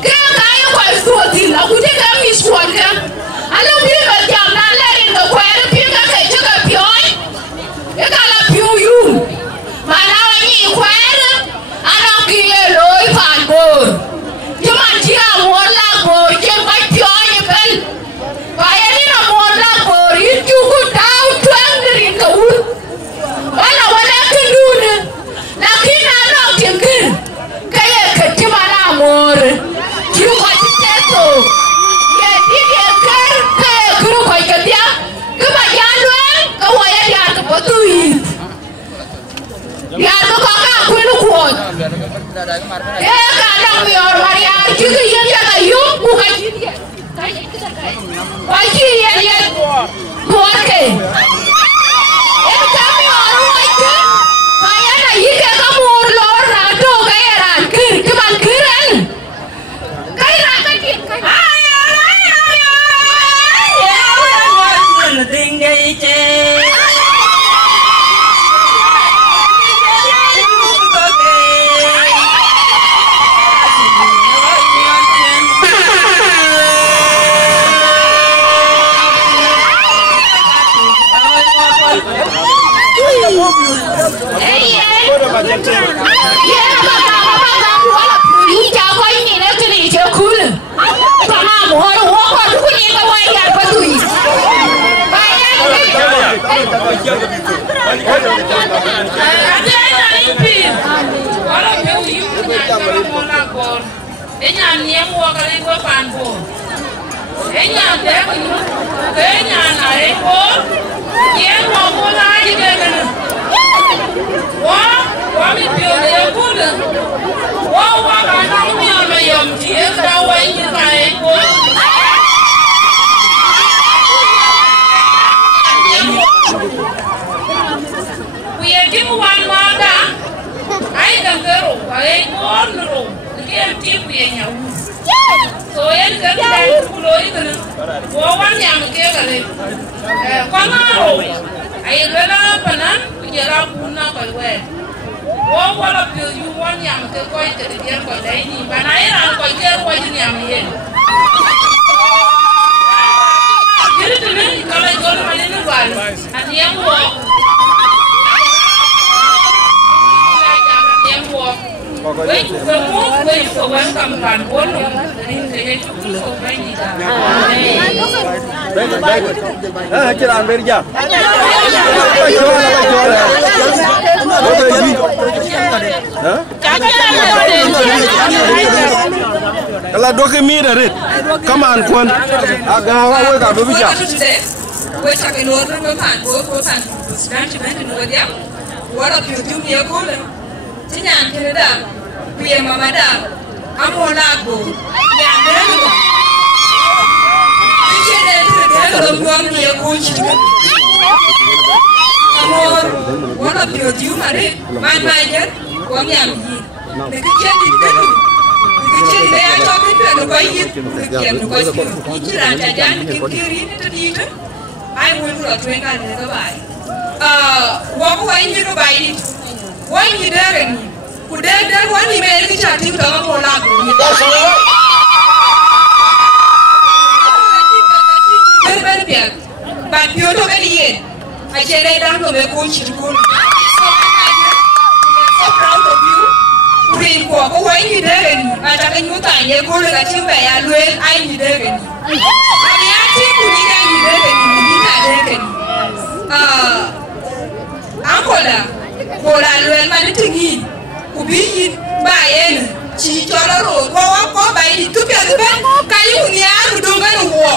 Kaya kaya kwa ifuati la kuteka miswaka. Ala bila jamna la rinda kwa pinga kachuka pioi. Ekala piuyu. Mana wani kwa ana kile loi fanbor. Juma jia mola go jemba pioi bel. Kaya ni na mola go rinjuku tau tuang rinda un. Wala wala kenduna. Lakini ana kengir. Kaya ketima na mor. Jiru kwa titeto. Ya didi engkar kaya guru kwa ikatia. Kema janwan kawaya diar kepotui. Diar kekaka kuinu kuot. Kaya kadang mior mariar juga yang jaga yung bukan jidi. Kaya kita kaya. Wajib yang dia buatke. Itu kami orang wajib. Kaya na ike kamu lor na do kaya ran kir keman kiran. Kaya ran kaya. Ayo. Tinggal je. What? Wami pio de kuda. Wa ka na mi ona yom ti e da wa ni ka e ko. We are given one mother. I can go. I go no. Ke ti we nya. So en ka da ku lo i kana. Wo wan ya me ke ga le. Kwa na ro. Ai ga na panan ku ya ra ku na ka we. Wo wala pio yu wan ya me ke ko i ke de ko dai ni. Ba na ira ko ke ro ni ya me ye. Jadi tu ni kalau jual mana ni jual, ada yang buat, yang buat. Wait, wait, kampan pun, ni kerja cukup sampai ni dah. Cerah berja. Kalau dua kemi dah red, kaman kuan, agak awal kau berbicara. Wait, saya keluar kampan, kampan. Sekarang cuma tu nak dia, walau piu dia kolam. Jangan kira dah, piye mama dah, amu lagu, yang berapa? Piye dah dalam buang dia kunci. Amor, walau piu mana, mana aja, buang yang ni. Bekerja di dalam, bekerja di dalam job itu ada baik, bekerja ada baik. Ijrah jajan kiri ni tu dia, I will not drink ada baik. Wabu ini tu baik. Why you daring? Could that one email which I think of all up? But you don't get it. I said I don't know the coach to go. So proud of you. Green walk away you daring. But I think you can get good at you by a well. I need daring. I think you need Uncle. Bola luel mani tingi ubi bayen chi chola ro ko bayi tu pe be kayu ni aru donga no wo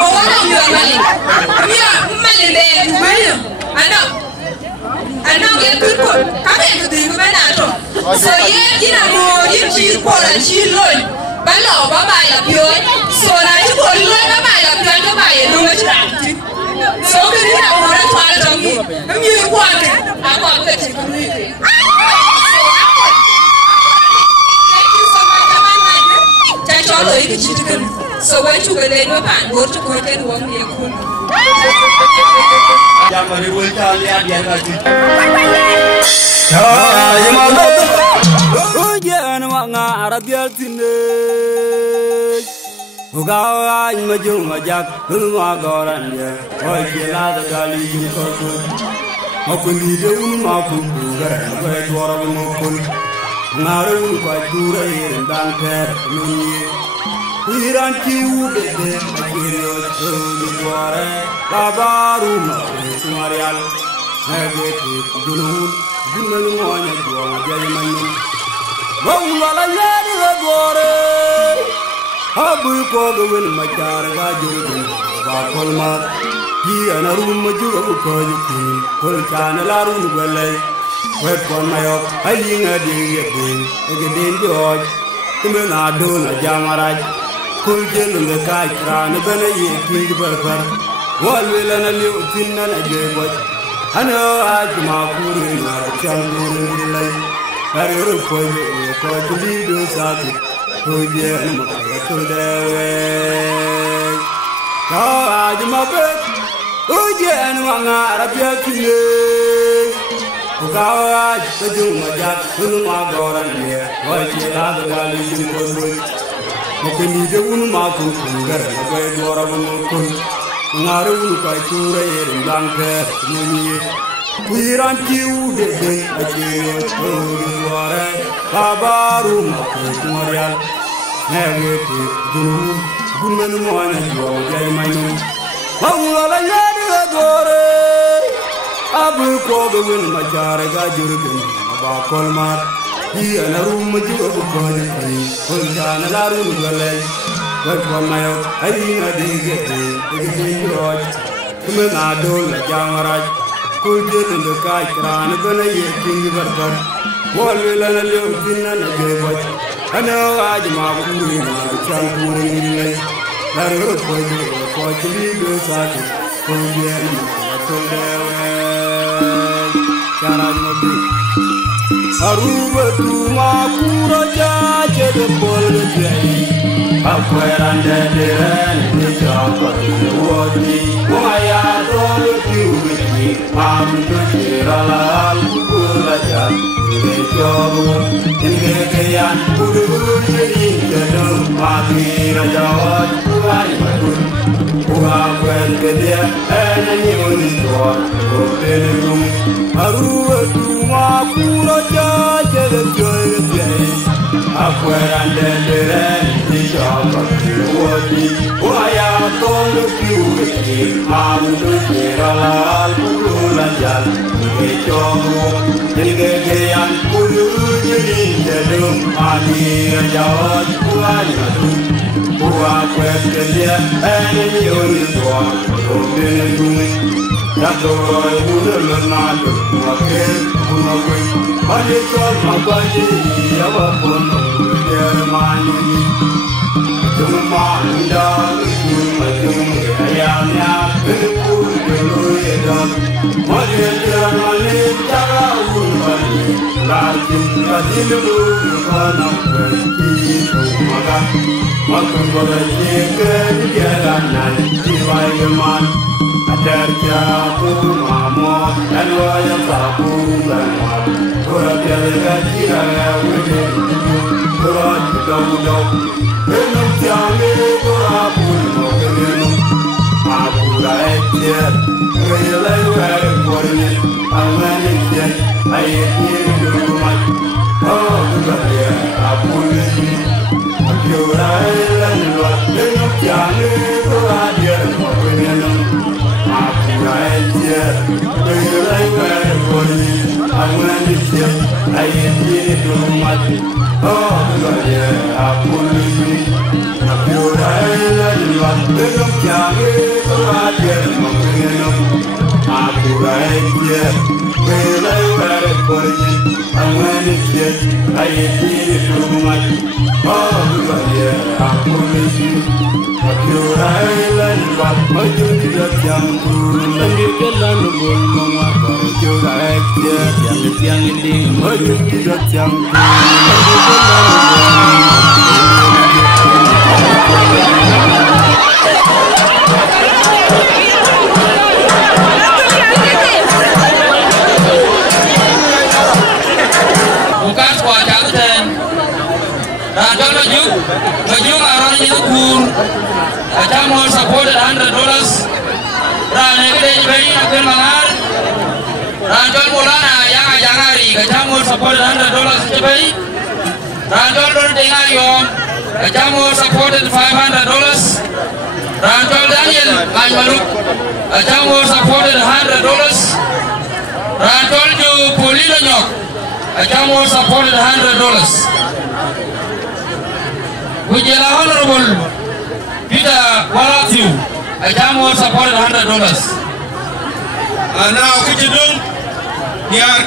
o wala yo mali ya mali le bayo ana ge ko ka be du ko na to so ye ina mo yin chi ko la chi loy balo baba ya pyo so na chi ko loy baba ya pyo to ba ye no ma chi so ke ni na mo ra twa to mi mi ko ake ako ko te ku ni cha cho lo yi chi tu so wa chu ke le no pan bo chu ko te wo mi ku ya ma ri wo ta le a dia ka chi ya ma do oje an wa nga arabial tine Ugawa majung majak numa goran ya oi kila da gali ko ko makuni de makun buga ko dora makun naru ko dura yin dan ter ni iran ki u de de akiro to dora babaru ma marial hage ti dunun dunun mo nya do jay manu wala ya de gore Abu ko gawin macar ga jurgun ba kolmar hi anarum majuru ko yukun kol kana larun gwalay wet kon mayo ayinga de yebe egeden joj timena dol jamaraj kol jelu le kay kran bana ye ki barbar wal welana li utinna na jebot ana ajma kurin na changurin lay ariru ko juli do satu Oye, no me acuerdo de ver. Cada día más ves. Oye, no me agarra bien. Cada día más ya, no me agarra bien. Oye, la de la ley de los. No que ni de uno más con lugar, no que ahora uno con. Nare uno que cura y el blanco, no ni. Kuiran kiu de de aje ore babaru marial hege dun gunmen mo ana jo jay manu wala yadi gore abu ko do wil majar ga jurgun ba kolmar hi ana rum ju ko ni kol jana laru gale wat ko mayo ay na de ge de roj kume na dol la jangaraj kul jeni de kai kran bana ye kingi barbar wol la na le tinna na be waj ana aj ma kuri na chan kuri ni la ro ko chili do sa ko ye ni to de charaj mo bi aruba tu ma kura ja je de bol de Afuerande de rene chapa wodi waya dole piwi am to tirala kula ja de jobu inge yan buru ni kedo matira jawat wali badun wa wen de ene ni woni to ko pelum aruwa tu ma kura ja je de joye Afuerande de rene chapa wodi waya dole piwi am to tirala kula ja de jobu inge yan buru ni kedo matira jawat wali badun wa wen de ene ni woni to ko pelum Yadoi budel nado wakel kunogoi Bani chol mabaji yawapon Yermani Jumanda Jum ayamya Beku jelo yedam Madel yermani Jara ulmani Lajim kadilu Yukana kweki Maga Makun babaji Kediyanan Jiwai geman Adarja tu mamo, alwaya sapu lama. Kora tiada kira wujud, kora juga wujud. Enam tiangge kora pun mau kenemu. Aku dah ekor, kelai wara korni. Almani jen, ayat ni rumah. Oh kerja aku ni. Aku rai luar. Enam tiangge kora dia mau kenemu. Bukan kuat jantan. Rajol maju arah itu kur. Aja mau support $100. Rane gede beri nak mangar. Rajol mulana yang ajangari. Aja mau support $100 beri. Rajol dulu dengar yom. Aja mau support $500. Rajol Daniel Manmaluk. Aja mau support $100. Rajol ju Pulilo Nyok. Aja mau support $100. Which is honorable Peter Walathu. Aja mau support $100. Now kitidung niar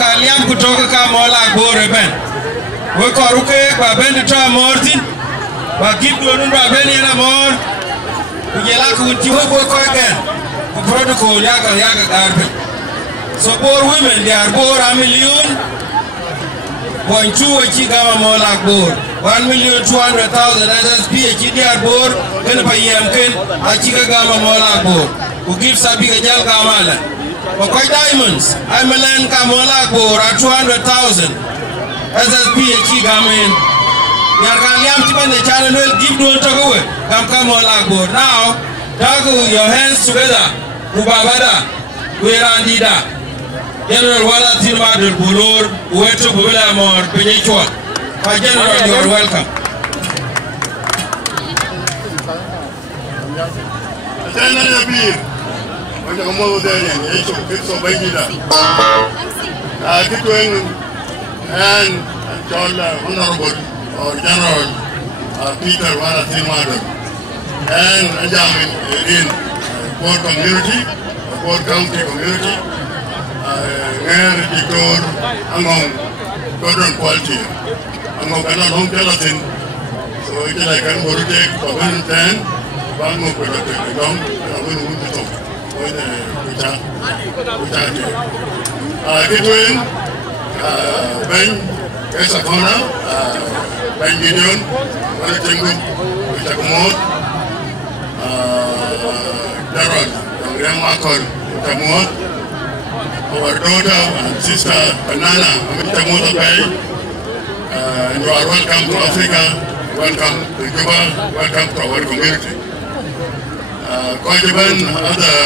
kaliam kutoka ka mola bore ben. We koruke kwa ben tra mortin. Wa giddo nun ba ben yana mor. Kujela ku tiwo ko again. Ku protocol yaga garbe. So poor women they are poor a million. One two gama mola bor. 1,200,000 SSP they are poor. Can pay yamken achiga gama mola bor. Who gives a big jail kamala. But diamonds, I'm a land kamola bor at 200,000 SSP gama in. Yarkaliam Tipan the channel will give no talk away. Kamola bor. Now, tago your hands together. Ubabada, Werandida. General Walathu Madul Bulur, Uetu Bula Mor, Penichua. General, you are welcome. And Honorable General Peter Walathu Madul and Ajamin in Port community, Port County community, Ngare Dictor, among Gordon Quality, among Canon Home Telesin. So it's like I'm going to take for 110, one more for the long, and I'm going to talk. Between Ben Kesakona, Ben Gideon, Wanatingu, Takumot, Darod, Yamakon, Takumot, our daughter and sister Banana, Takumot Bay, and you are welcome to Africa, welcome to Cuba, welcome to our community. Quite even other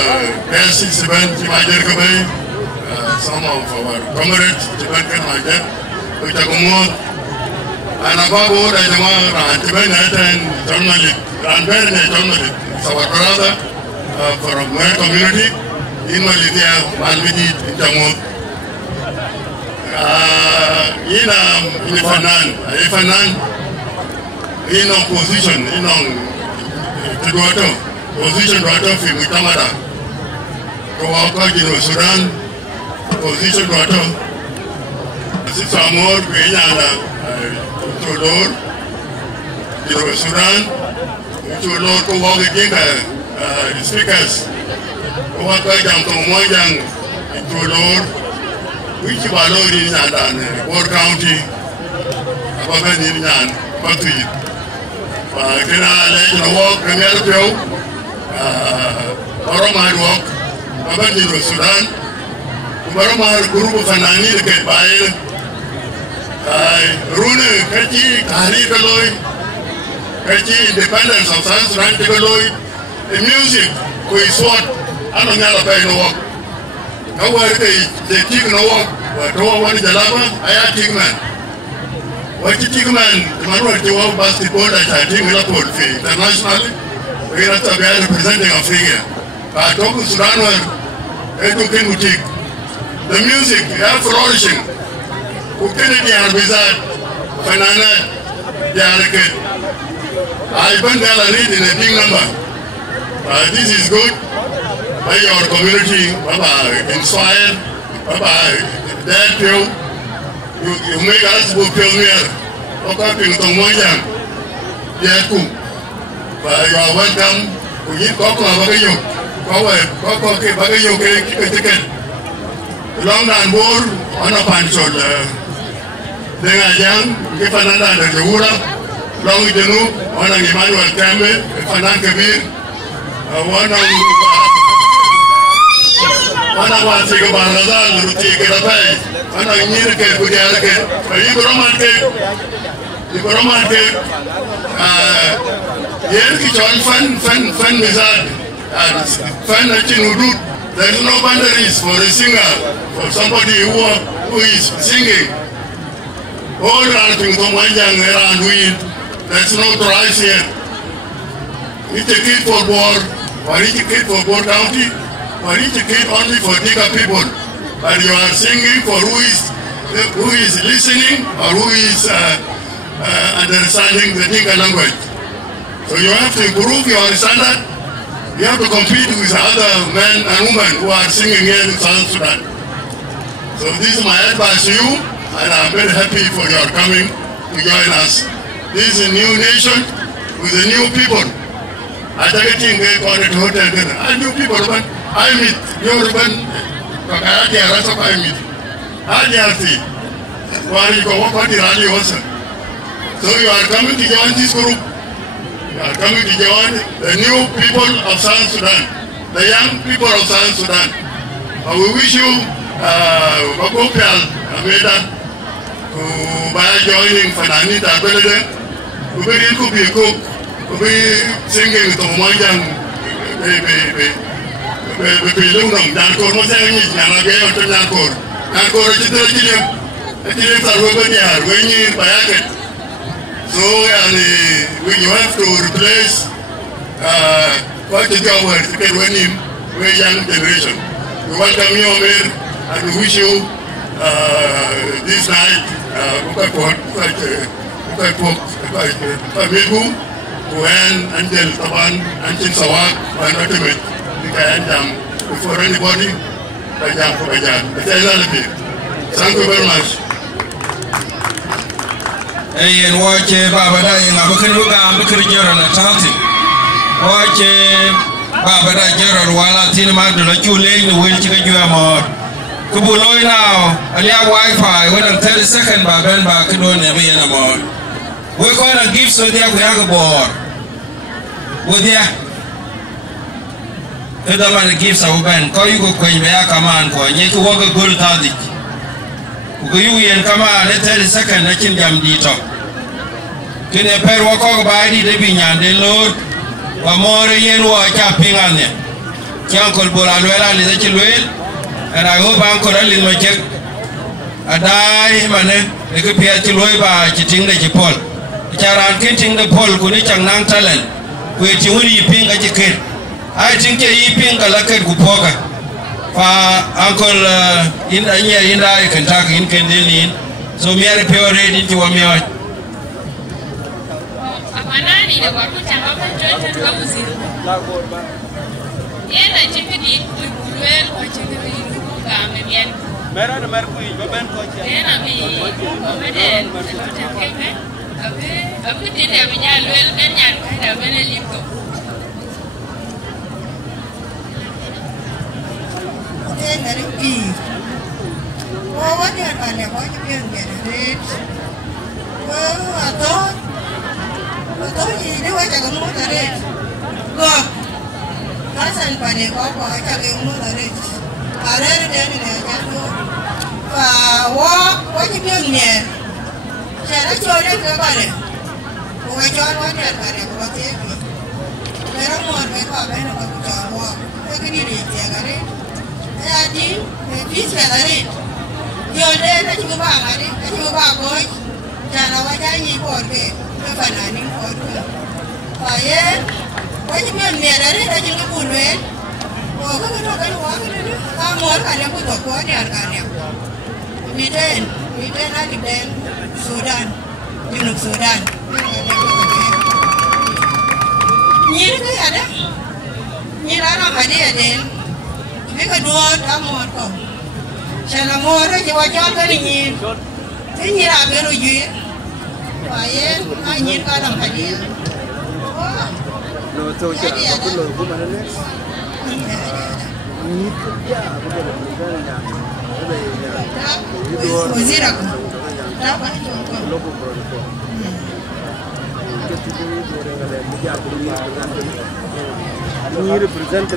guests, some of our comrades, which are more, and above all, I want to journalist, and very journalist, our brother from my community in Malaysia, Malvidi, in Jammu. In Fanan, in opposition, in position water fi mutamara ko waka jino Sudan position water si samor benyana tolor jino Sudan tolor ko waka jinga speakers ko waka jam to mojang tolor which valori nyadan Port County ababa ni nyan patui pa kena le no walk premier pio Baromar walk, Babandino Sudan, Baromar Guru Fanani, the Get Bail, Rune, Kachi, Kari Galoi, Kachi, independence of South Sudan, Galoi, the music, we swat, I don't know about no walk. Nowhere they take no walk, but no one is the lava, I am Tigman. What is Tigman? The man who walk basketball, I think, internationally. We are representing Africa. But talk to Sudan, the music, they are flourishing. Kennedy and Bizarre, Fanana, they are good. I went there and read in a big number. This is good. By your community, inspire, that you make us go pioneer. Talking to Mojang, yeah, cool. You are welcome. We give Coco Bagayo. Coco Bagayo ticket. Long and more on a panchol. Then I young, give another the Ura, Long Genu, one of Emmanuel Campbell, Fanan Kabir, one of our Tigo Barazal, Ruti Garapai, one of Nirke, Budiarke, but you Roman Here is all fun wizard and fun root. There is no boundaries for a singer, for somebody who is singing. All around wind, there is no price here. It's a kid for war, or it's a kid for Port County, or it's a kid only for Diga people. But you are singing for who is listening or who is understanding the Dinka language. So you have to improve your standard. You have to compete with other men and women who are singing here in South Sudan. So this is my advice to you, and I'm very happy for your coming to join us. This is a new nation with the new people. I think they call it hotel dinner. I new people, but I meet Yoruban, I meet. So you are coming to join this group. You are coming to join the new people of South Sudan, the young people of South Sudan. We wish you Bakopial Ameda by joining Fananita Belede, who be cook, who be singing to Mojan, Pilunum, Dankor, Mosang, Nanabe, or Dankor. Dankor is the Chilim are over when you buy so you have to replace what is your word to get when him very young generation. We welcome you here and we wish you this night to end until Taban, until Sawak, and ultimate. can jam before anybody. By jam for jam. Thank you very much. Hey, and watch Baba dying. I'm looking at General Atlantic. Watch Baba General while I tell him I do not you lay in the way to get you more. Kubuloy now, Alia Wi-Fi, when I'm 30 seconds, Baba back to do never anymore. We're going to give so there we have a board. With ya. The man gives our band, call you go queen by a command for you to walk a good target. You and come on, let's 30 seconds, let him jam dito. Can a pair walk over by the Binya, the Lord, or more yen war capping on them. Uncle Boranuela is a will, and I hope Uncle Ellen my check. A die, man, they could be at Chiloba, Chiting the Chipol. Charan kitting the pole, Kunichang Nang talent, which you will ping at your kid. I think you ping a lucky Gupoka. Uncle in Kentucky in Kendallin, so me are pure ready to a mere. Apanani, the one which I'm up and comes in. Yeah, I think it well, or chicken. Mera the Mercury, Baban Coach. Then I mean, over there, I put in a vineyard well, and I kind of very little. Well, what did I never want to be rich? Well, I thought you knew what I got more than it. Go. That's an funny walk, I can get more than it. I read it in a jungle. Walk, what you doing here? Shall I show them the body? Oh, I don't want that body, what they be. They don't want to make up any of the walk. They can eat it, they got it. I did, peace gathering. You're there that you go back, I did, that you go back, boy. Jana, what I need for me, the banana for me. Fire, what you mean, that you go away? Oh, come on, come on, I put a quarter and we then, I then, Sudan, you know, Sudan. Near our idea then. Make a door, come on, come. Shall I more? You are jumping in. Then you are very good. I need an idea. No, so you represent the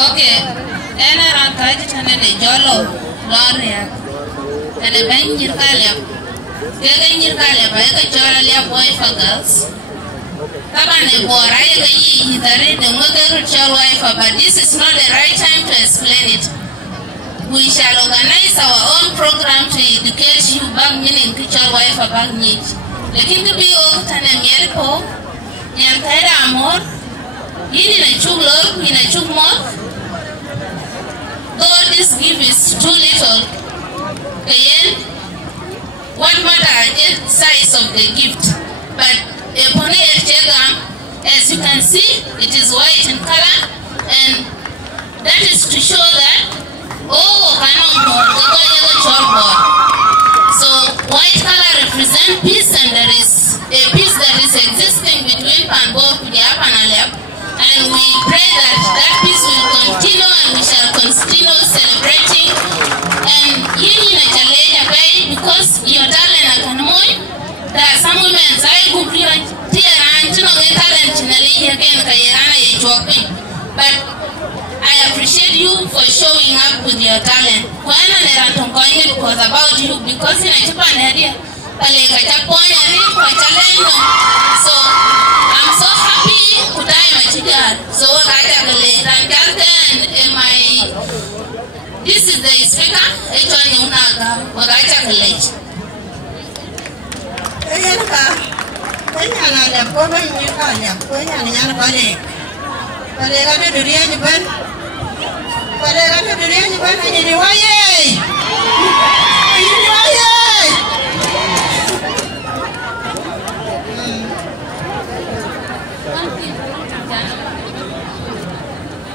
Okay, and around Kajitan and the Jolo, Loria, and a bang your Kalia. Getting your Kalia, by the Jolia boy for girls. Come on, the boy, I agree that the mother of your wife, but this is not the right time to explain it. We shall organize our own program to educate you back meaning to your wife about need. The king to be old and a miracle, the entire amor, in a chug love, in a chug more. Though this gift is too little, what matter is the size of the gift. But upon as you can see, it is white in color, and that is to show that so white color represents peace, and there is a peace that is existing between Panbo, Kudiap, and Alep. And we pray that that peace will continue, and we shall continue celebrating. And because your talent can move, there are some women I go but I appreciate you for showing up with your talent. Was about you because in Japan area, so I'm so happy to die my child. So I have and my This is the speaker. Echo Nyunaga, Wagaita Village.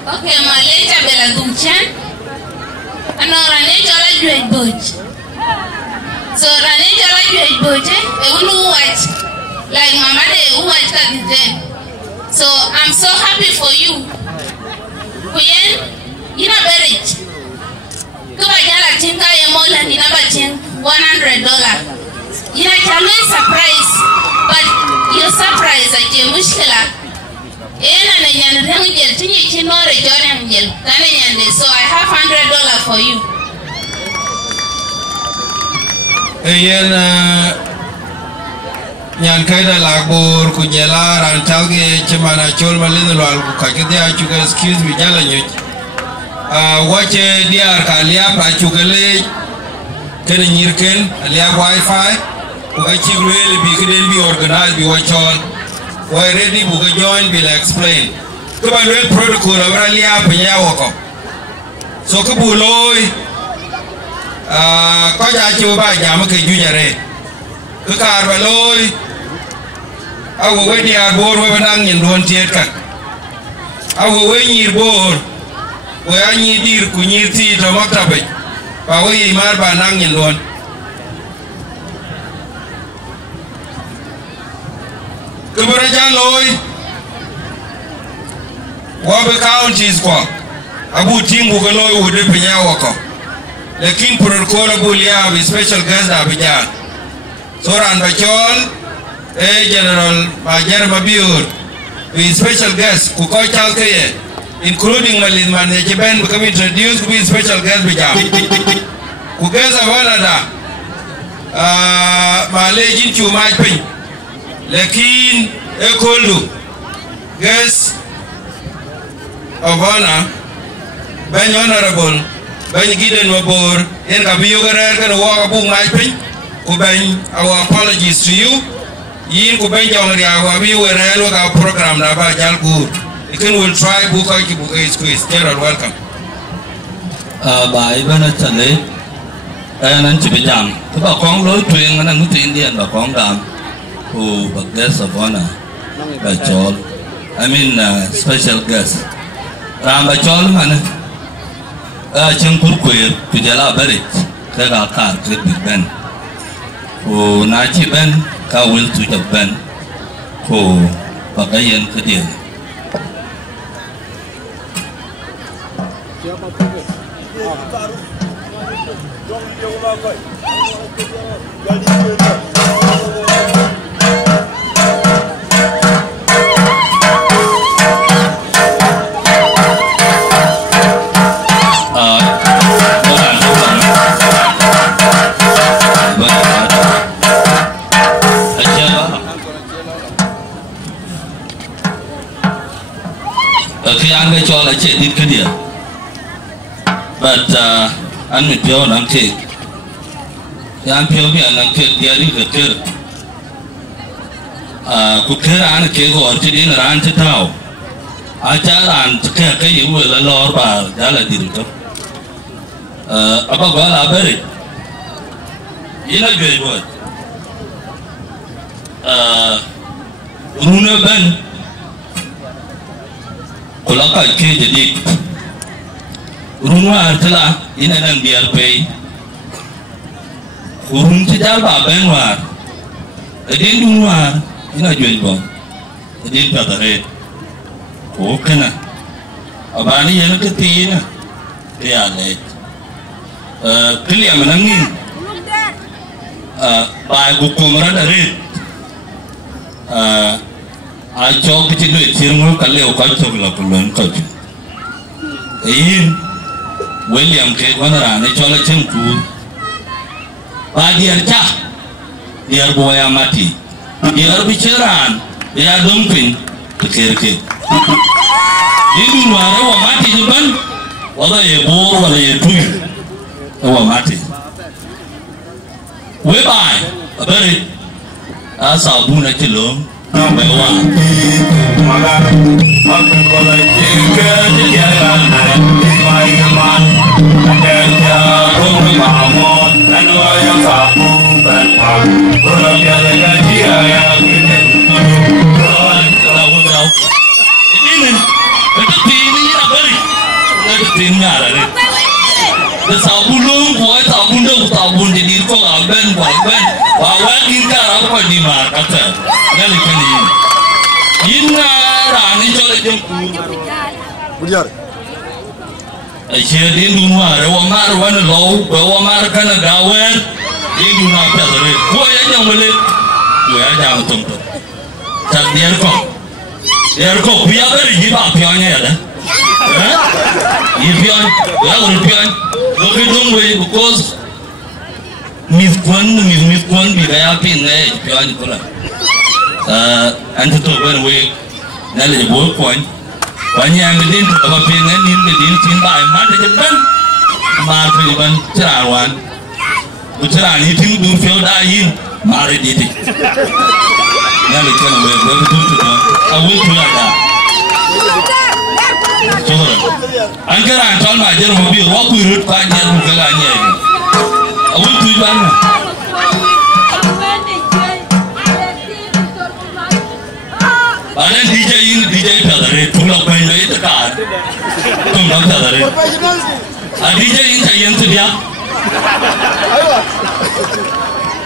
Okay, Malaysia Bella Duchan. And Rane Jola Great Butch. So Rane Jola Great Butch, they will watch like Mama, they will watch that. So I'm so happy for you. Kuyen, you know, marriage. Kubajala Tinka Yamola, you know, $100. You know, it's always surprise, but you're surprised at your mushkila. So I have $100 for you. Nyan kaida lagbor kujela rantalge chemana chol malin lal kukakedia chuka excuse me jala nyuch. Wache diar kalia pa chukale kene nyirken alia wifi ukachi really be organized be wachol. Why ready buka join will explain. Kuba well protocol abralia penya wako. So kubuloi koja chuba jama ke jujare. Kukar baloi awo we diar bor we nang nyen don tiet kan. Awo we nyir bor we anyi dir kunyir ti to maktabe. Pa we imar ba nang nyen don. Kuburajan loy wabe counties kwa abu tingu kaloy wude penya wako lekin protocol abulia with special guest abijan soran bachol general majer mabiur with special guest kukoy chalkeye including malin manager ben become introduced with special guest bijam kugeza wanada malejin chumaj pin lekin ekoldu guest of honor ben honorable ben giden mabor en kabiyo garer kan wa bu mai pin ku ben our apologies to you yin ku ben jong ria wa bi werelo ga program da ba jal ku ikin will try bu ka ki bu is quiz general welcome ba ibana chale nan chi bijam ba kong loi tuen nan nu tin dien ba kong dam who guest of honor Bachol, I mean special guest Ram Bachol man Chengpur Queer Kujala Berit Kega Kar Big Ben who Nachi Ben Ka will to the Ben who Bagayan Kadian Chola che dit kedia but an mit pio nang ke yan pio bi nang ke dia ri ke ter ku ke an ke go ti din ran ti tao a cha ran ke yu la lor ba da la dir to aba ba la beri ina ge bo runa ben kulaka ke jadi rumah artela ina nang biar pay kurung tidak apa benwar edin rumah ina jual bom edin patare okena abani yana ketina dia le kili amanangin ba gukumra dari I talk to you, Tirmo Kaleo Kaltogla Kulon Koju. William K. Wanara, the Chola Chimku. By dear Cha, dear boy Amati, dear Bicheran, they are dumping to Kirke. You know, Mati Zuban, whether a bore or a two. wa mati we bai abari asa buna kilo we wa maga makin bola jika dia na mai man ada rong mamon dan wa yang sabu ban bola dia dia yang ini ini itu ini abari itu tinggal ada the sabulung boy sabun jadi kok alben bawa kita apa di kata ngali kani inna rani chole jengku bujar asyadin dunwa rawamar wan law rawamar kana dawen di dunwa padare ko ya jang bele ko ya jang tumto tak dia ko biar beri ba pianya ya dah pian ya urut pian look at them way because mis kwan bigaya pin ne pian kula antu to ban way nale bo kwan wanya ngedin apa pin ne nin ngedin tin ba ma de ban ma pin ban cerawan ucara ni tin du fio da yin ma re diti nale kana way bo tu to awu tu ada angkara antol majer mobil wapu irut panjang mukalanya ini awal tujuan badan DJ padare tulak banyak itu kan tulak padare DJ ini kayak tu dia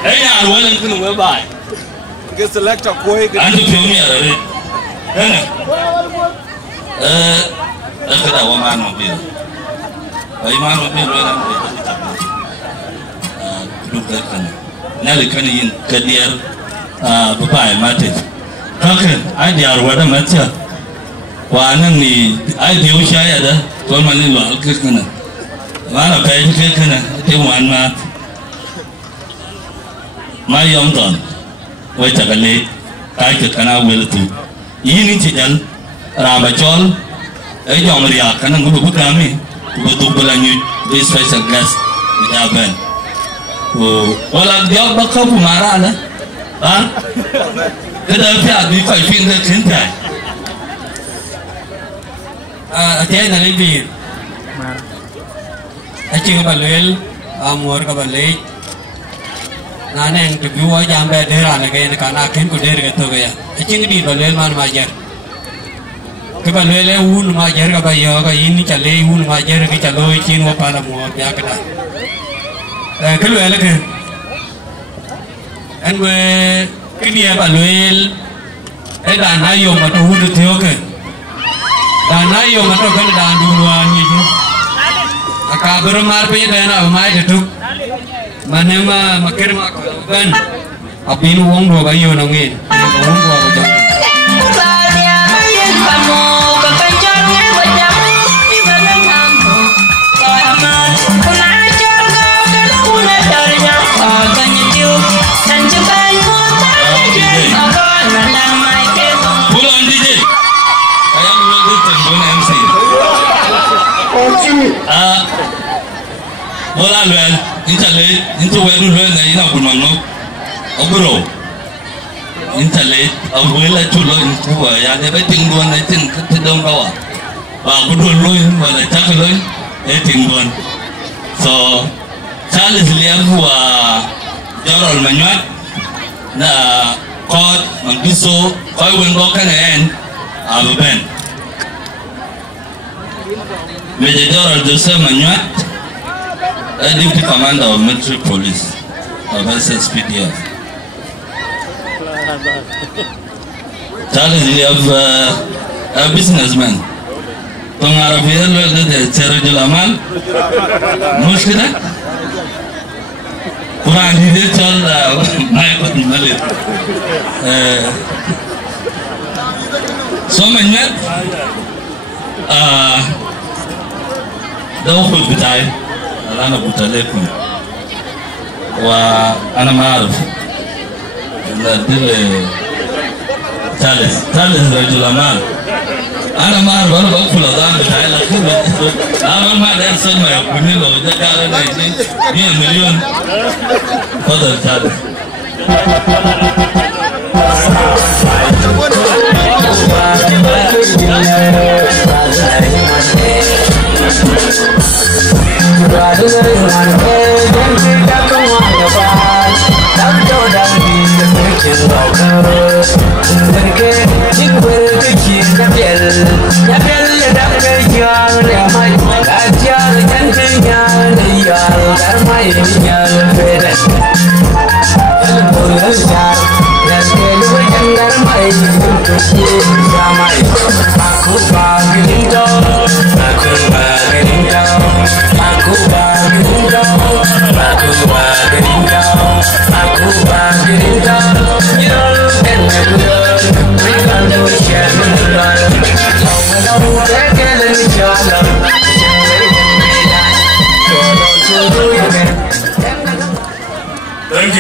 ya awal yang kena webay ke selector koi antu film ya dare kita waman mobil, waman mobil orang duduk kan, nali kan ini kediar bapak mati, kan ada arwah mati, wanang ni ada diusah ada, kalau mana lu alkes kan, mana kain kan, itu wan mat, mayom ton, wajah kali, kain kana wel tu, ini cijal, rabacol. Jom ria kan aku buat kami butuh belanyu di special guest di Japan. Walau dia bakal marah lah, kita fiat di kau fin ke cinta. Aja nari bir, aja kebalel, amor kebalel. Nana yang kedua jambe dera lagi nak anak kan kuder gitu gaya. Aja ni balel mana majar. Kebalele ul majar kabayo ka ini cale ul majar ki calo cing wa pala mo ya kada kelwele ke anwe kini ya balwel dana yo ma to hudu theo ke dana yo ma to kan dan duluan ni ju aka bermar pe dana mai de tuk manema makir ma kan apin wong do bayo nangin wong ko ba bola luel intale into wedu luel na ina kunongo oguro intale awela chulo into wa ya de betingduan na tin katidong kawa ba kudulo wala taklo etingduan so Charles Liam wa Jorol Manyuat na kot magbiso koy wengo kanen aben Major General Joseph Manyuat, Deputy Commander of Military Police of SSPDF. Charles Liam, a businessman. Pengarafia lu ada cara jelaman, muskilnya. Kurang dia cara naik balik. So Manyuat, داخل بتاعي اللي انا قلت لكم وانا ما اعرف ان دل ثالث رجل امان Ana mar baru baru pulau dan betai lah tu. Ana mar dah semua punya loh. Jaga ada ni million. Pada cari.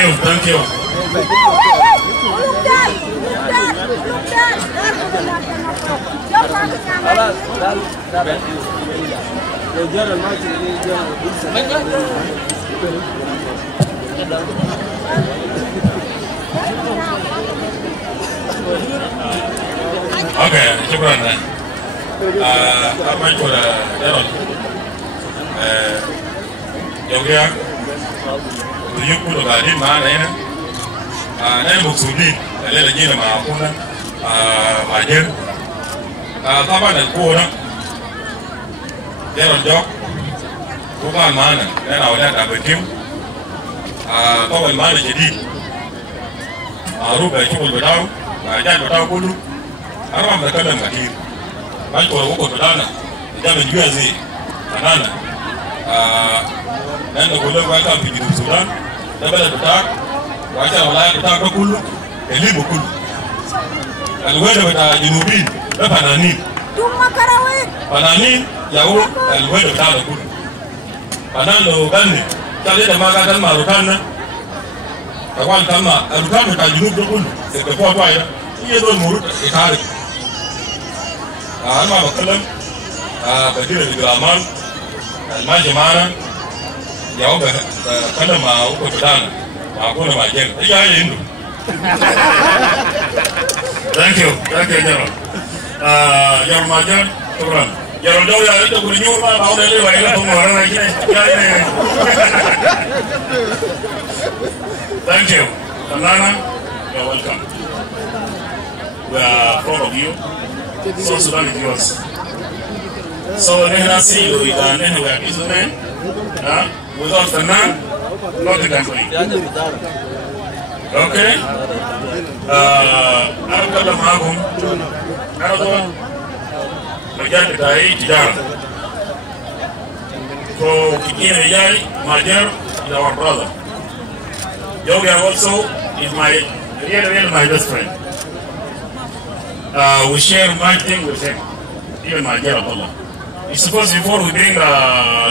Thank you. Okay, shukran. Apa itu Daron? Yogia, tujuh puluh kali mana ini? Naya maksudin, ada lagi nama aku na, wajar. Apa nak kurang? Daron jok, bukan mana? Naya awalnya tak berkim. Kau mana jadi? Rupa itu pun bertahu, jangan bertahu dulu. Arwah mereka dah mati. Banyak orang ukut berdana, jangan juga sih. Karena, dan kalau mereka pergi ke Sudan, dapat bertahu. Wajar orang bertahu ke Kulu, eli bukul. Kalau mereka bertahu Junubin, dapat Pananin. Pananin, jauh, kalau mereka bertahu ke Kulu. Panan lo kan ni, kalau dia makan kan marukan na. Kawan kama, marukan bertahu Junub ke Kulu. Sekepuat wajah, ia tu murut ikhari. Ama bakalan badira di Graman, almaji mana, jauh kalau mau ke Sudan, aku nak majen, iya ini. Thank you, General. General Majen, turun. General jauh ya itu berinyur mah, mau dari mana pun orang lagi ni, iya ini. Thank you, Tanana, you're welcome. We are proud of you. So Sudan is yours. So Nehra see you with Nehra Kizume. Without the man, not the country. Okay? Aku kata mahagum. Aku tu majak dari Tijara. So kita ni Majer is our brother. Yogi also is my really my best friend. We share my thing with him, even my Gerald Allah. It's supposed before we bring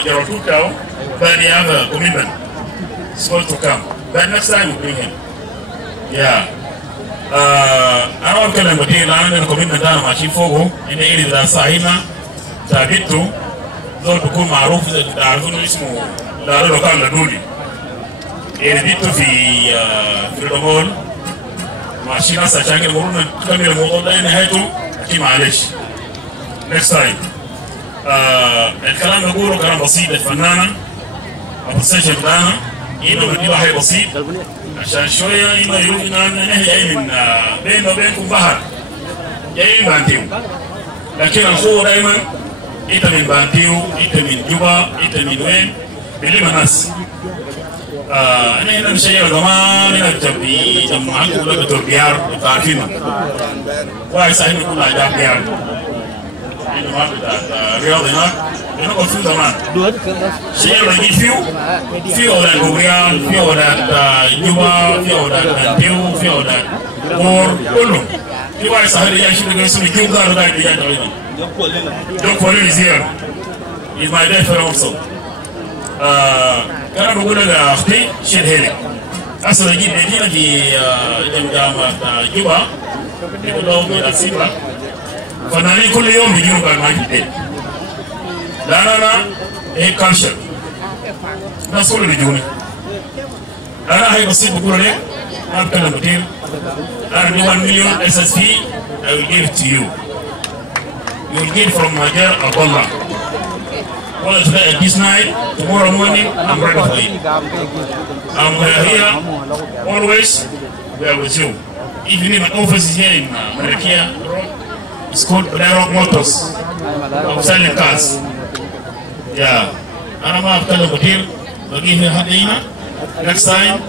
Gerald Cook down, but he have a commitment. It's supposed to come. But next time we bring him. Yeah. I don't tell him, but he landed a commitment down my chief Fogo in the area that Sahina, Tabitu, those who come out of the Darzunismo, the local Laduli. In the to the Freedom Hall. Mashina sachanga muruna kamera moda ina haitu kimalish next time الكلام نقوله كلام بسيط الفنانة البروسيشن بتاعنا إنه بنجيب حاجة بسيط عشان شوية إنه يروح نحن جاي من بيننا وبينكم بحر جاي من بانتيو لكن الخوة دائما إنت من بانتيو إنت من جوبا إنت من وين بلما ناس أنا هنا مشاير زمان هنا بتبي جمعان كلها بتربيار بتعرفينه واحد صحيح كل عجاب بيار إنه ما بتاع رياض هناك هنا كل زمان شيء لقي فيه ولا الجوريان فيه ولا جوا فيه ولا بنتيو فيه ولا مور كله في واحد صحيح يعيش في الجنس الجوم ده رجع يجي تقريبا Don't call is here. He's my dad also. Karena berguna dengan akhti Syed Heli. Asal lagi dia lagi jam-jam Juba. Itu dah berada Sipa. fanani kullu yawm biginu kan ma kide lana e culture na solo bijuni ana hay basib kurale am kana mutir and 1 million SSP I will give it to you. You will get from my girl Abdullah. Well, today at this night, tomorrow morning, I'm ready for you. I'm here always. We are with you. If you need my office is here in Marakia, it's called Rock Motors. I'm selling cars. Yeah. I'm going to tell you, we'll give you Hadina. Next time,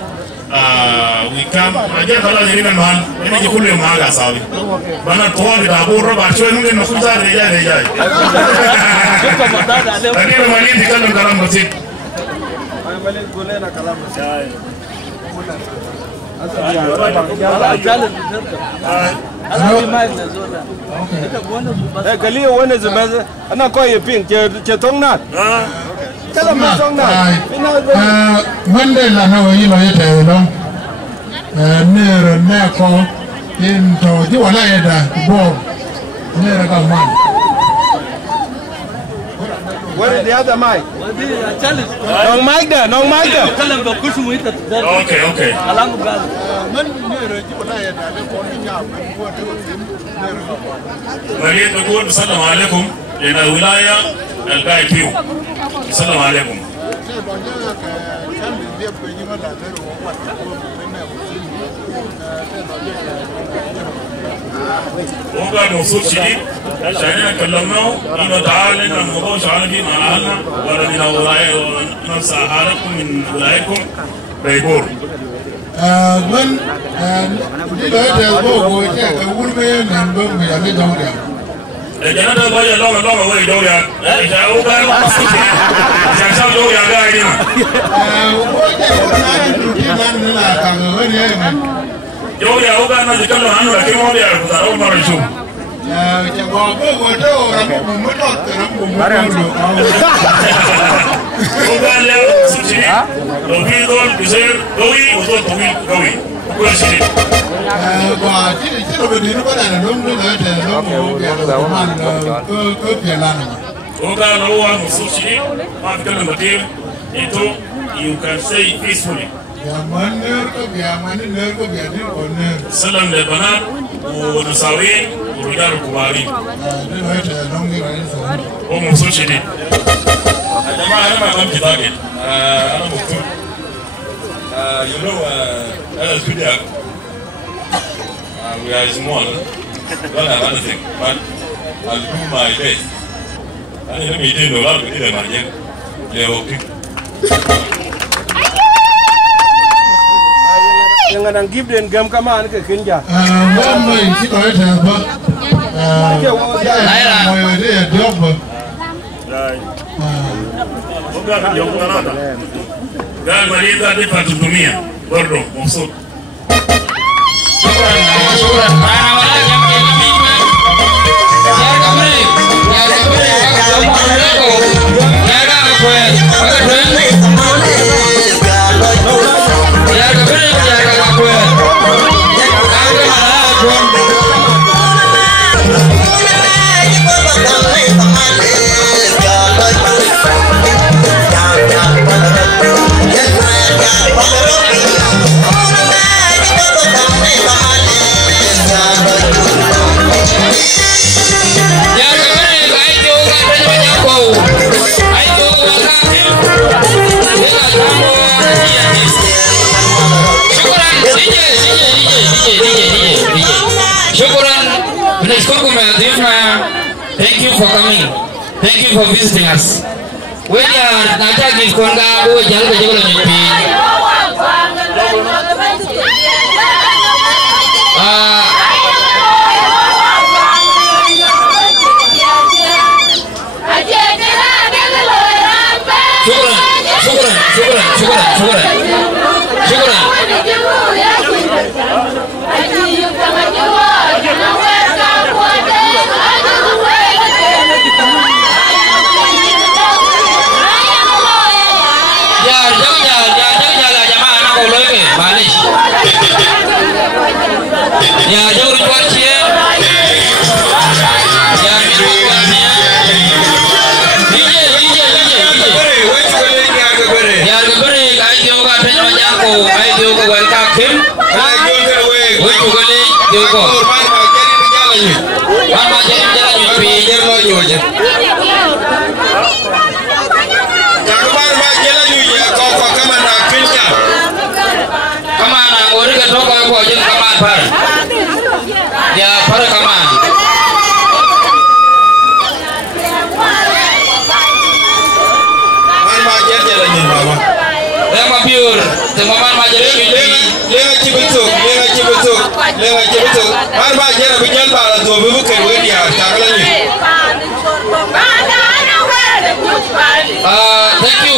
we come. I get a lot of Irina man. I need to pull your maga, sorry. But not to all the Abu Robert, showing me no Kuza, I need a money to come to Kalamati. Kaliya wani zuba ana koyi pin ke tongna. Kala ma tongna. Monday la na yi lo yete lo. Ne ko in to ji wala yeda bo. Ne ka man. Where is the other mic? Nong mic there, nong mic there. Okay. مريض نقول السلام عليكم لأن الولاية القاعد فيه. السلام عليكم. وقع موصول شديد عشان كلمناه إنه تعالى إن الموضوع شغال فيه مع أهلنا ولا من ولاية نفس حالكم من ولايتكم بيبور. When the go check a woman and go with a little down. The Canada boy long away down there. I you can say peacefully. Salam Lebanon, Nusawin, Urigar Kuwari. Oh, Musuchidi. You know, we are small, don't have anything, but I'll do my best. I didn't meet a lot with them, they are okay. Jangan give them gam kama ke kinja. Mai ki ko ta ba. Mo de job. Gal marida de patutumia. Gordo, mofsut. Thank you for coming. Thank you for visiting us. We are Natagis Kongago, Jalba Jola. Ya, jauh luar sini. Jangko ai dio ko wal ka kim we jugale dio ko man ma jeri jala ñu pi jer lo ñu je Jakuman ma jela ñu ya ko kama na kinja kama na ngori ka to ko je kama par ya par kama man ma jela ñu mama ma biur te man ma jere ñu lega ci betok man ma jela bi jël bala do bi bu kay wédi ya takala ñu thank you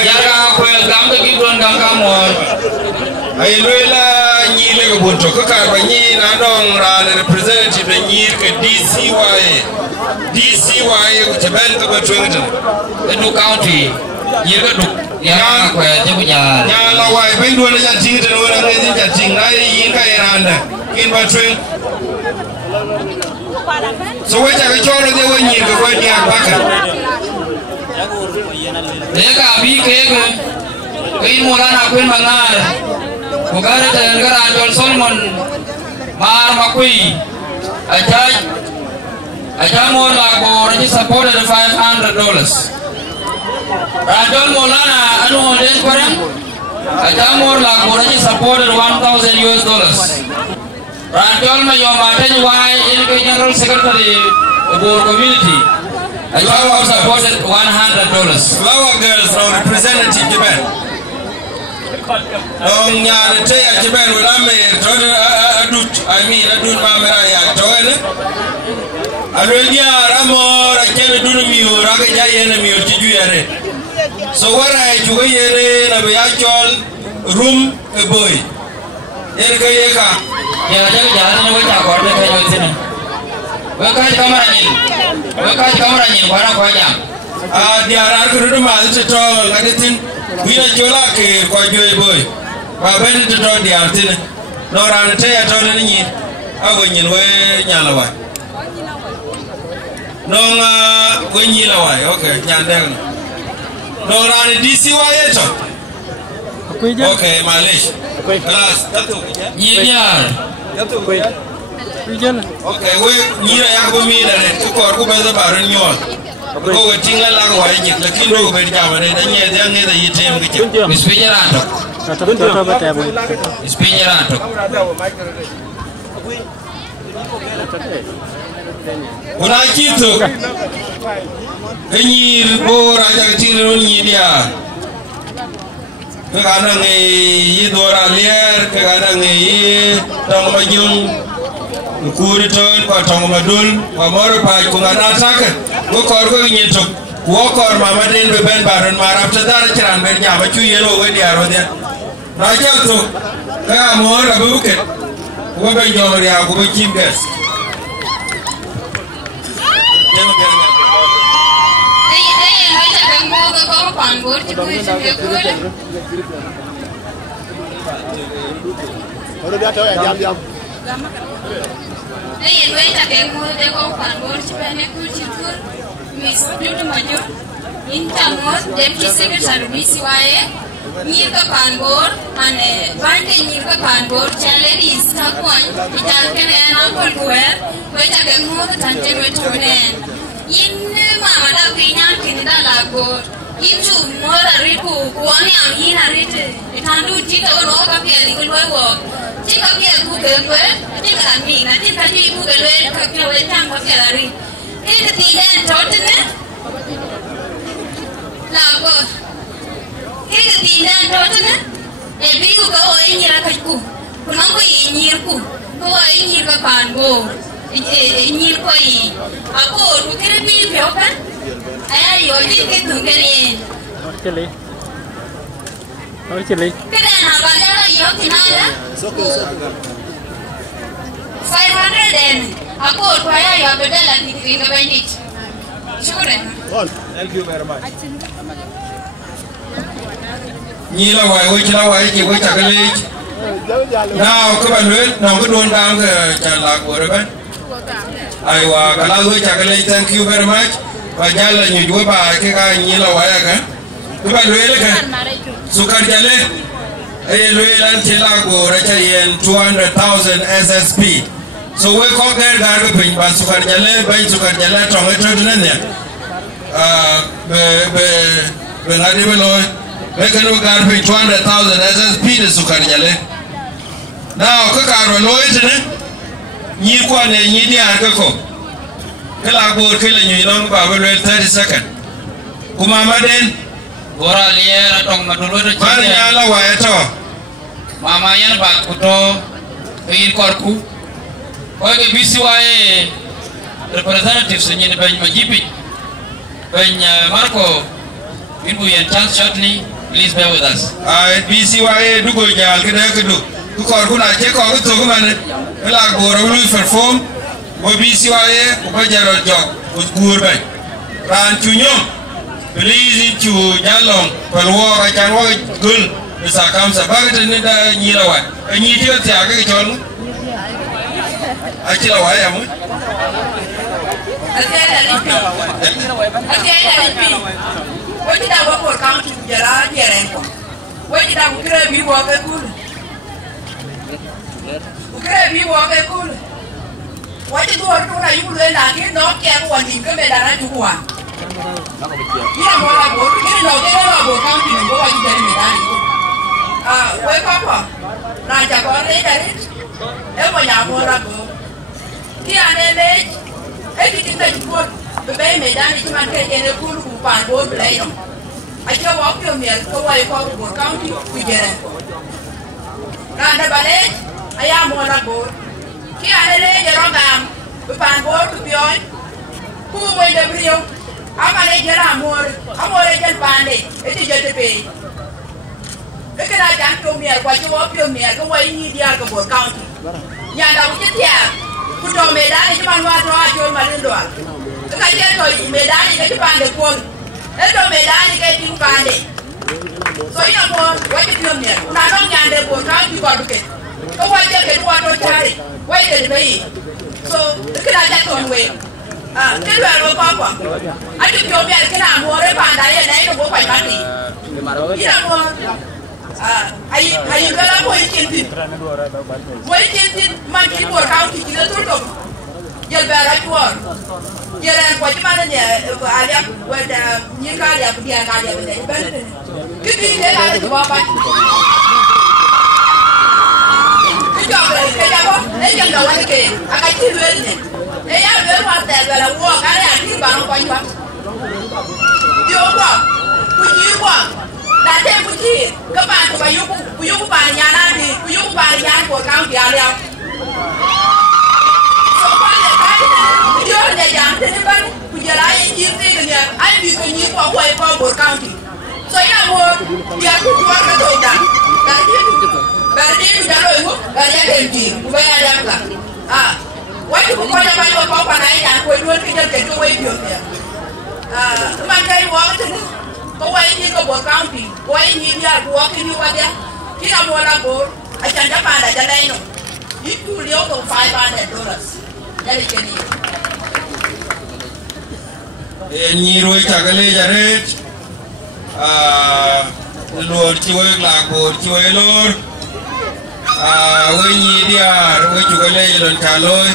Jaga ko gam de gi don gam ka mo ay lela ñi le ko bonto ko ka ba ñi na don ra representative de ñi ke DCY ko tabel ko twington Edu County yirga duk ya ko ya tebu nya la wai bai do la tinga no na ngai ja ting na yin ka iranda kin ba twing so wai ta ga choro de wani ko ko dia baka Deka abi kege kain mulana kuin mangar bugara dan gara John Solomon mar makui aja mo la ko reji supported $500 Rajol mulana anu den korang aja mo la ko reji supported $1,000 Rajol ma yo maten wai in ke general secretary board community I was supported $100. Flower girls from representative Japan. Long nyare te ya Japan wala me to adut mamera ya to ne. Alwelia ramo ra kene dunu mi ora ga jayene mi ti juyare. So wara e jugo yene na be ya chol room e boy. Yer ga yeka ya jaga no ta ko de ka yotina. Wakai kamera ni bara ko jam dia arar ko do ma to ngaditin wiya jola ke ko joy boy ba ben to dia tin no ran te ya to ni ago nyin we nyala wa no nga we nyila wa okay nyande no ran DCY to okay malish class tatu yinyar tatu okay we nyira ya ko mi da ne ko ko be za barin nyol ko we tinga la ko wa yik lakin do be ja bare da nye da ne da yite mu ke mispejerato una kito enyir bo ra ja tinga ni dia kadang yi dora liar kadang yi tong majung kuri ton ko tong madul ko mor pa ko ngana tak ko kor ko nyetok ko kor mama den be ben baron marap ta dar chiran ben ja ba chu yelo we dia ro dia na ja to ka mor abu ke ko be jomri a ko be chief guest Inju mora riku kuani amina rite itandu tika oro kapia likulwe wo tika pia kugelwe tika amina tika ji kugelwe kapia we tam kapia lari tika tijan totne lago tika tijan totne e biu ko inyira kajku kunango inyirku ko inyira pango inyir ko I ako rukire bi pyokan Ayah yogi gitu kan Chili. Oh chili. Kada nama dia yogi nada. 500 and aku oraya ya beda lagi tiga bandit. Syukuran. Thank you very much. Nhi la wai we chila wai ki we chakale. Now các bạn luyện nòng cái đuôn cao cái chả lạc của các bạn. Ai wa kalau we chakale thank you very much. Và nhà là nhiều chuối bà cái nhi la wai cái. Các bạn luyện cái sukar jale. Ai luyện lan chila của ra chayen 200,000 SSP. So we có cái gar cái pin ba sukar jale bay sukar jale trong cái trâu này nè. Be ngadi be loy. Lekin we gar pin 200,000 SSP de sukar jale. Now cái gar loy thế này. Nhi qua này nhi đi ăn cái co. Cái lạc bột cái là nhi long bảo về 30 second. Kuma maden. Bora lier atong madulur de Mar nyala wa eto. Mama yan ba kuto in korku. Ko ke bisi wae representatives ni ben majipi. Ben Marco Ibu yan chance shortly, please bear with us. Bisi wae dugo nyal ke da ke du. Ku korku na che ko to ko man. Cái lạc bột nó lui perform. Wo bisi wae ko ba jaro jok ko gur ba. Ran chunyom. Please into Jalong, Palwa, can walk good. Mr. Kamsa, Bagatan in the Nilawa. And you do the Agaton? I kill a wire. What did I work for county Gerard Yerenko? What did I grab me walk a cool? Grab me walk a cool. What did you want to do? You learn I did not care what you come and do one. Ina mola bo, ini no ke mola bo county no bo aji dari medani. We papa, raja ko ne dari. E mo nya mola bo. Ki ane le, e ki tinda jipot, be medani ki man ke ene kulu ku pan bo blai no. Aji wa ko mi ko wa ko bo county ku jere ko. Randa bale, aya mola bo. Ki ane le jero ngam, be pan bo ku pion. Ku mo de brio. Amale jera amore jen pande eti jete pe ekena jan to mier kwa jo pio mier ko wai ni dia ko bo county nya da ku tia ku to medani man wa to ajo malindo ka je to medani ke pande ko e to medani ke tin pande so ina mo wa ke pio mier una no nya de bo county ko duke ko wa je ke wa to chari wai de be so ekena jan to we cái loại đồ con của anh chụp chụp cái nào mua đấy bàn đấy đấy nó bố phải bán gì cái nào mua ai cái đó mua trên thịt mà chỉ mua cao thì chỉ là tốt rồi giờ về lại mua giờ là quay cho bạn này ai đẹp quay những cái đẹp thì cái đẹp đấy cái gì thế là được bao bán cái chỗ này cái nào đấy chẳng đâu anh kì cái gì luôn này ấy à về mà tè về là mua cái này anh đi bán quanh quanh nhiều quá quý quá đã thêm quý chi các bạn tụi bay yêu bạn nhà nào thì yêu bạn nhà của cao thì ai đâu số quan là cái chưa nhà giảm thế đấy bạn bây giờ lại chiếm đi cái nhà anh bị cái nhiều quá quay qua của cao thì所以那我也不管个头的，白天白了以后，人家天气不会那样的啊。我就不管他们我包管哪一样，会论这个这个微平的啊，慢开我这个，我为你个我刚平，为你呀我给你我的，你那我那个，啊，讲这办的这来弄，一度留到$500，这里给你。Nhi rồi chả cái lê chả hết. Lord chiwe lakor chiwe lor we nyi dia we chukale lon chaloy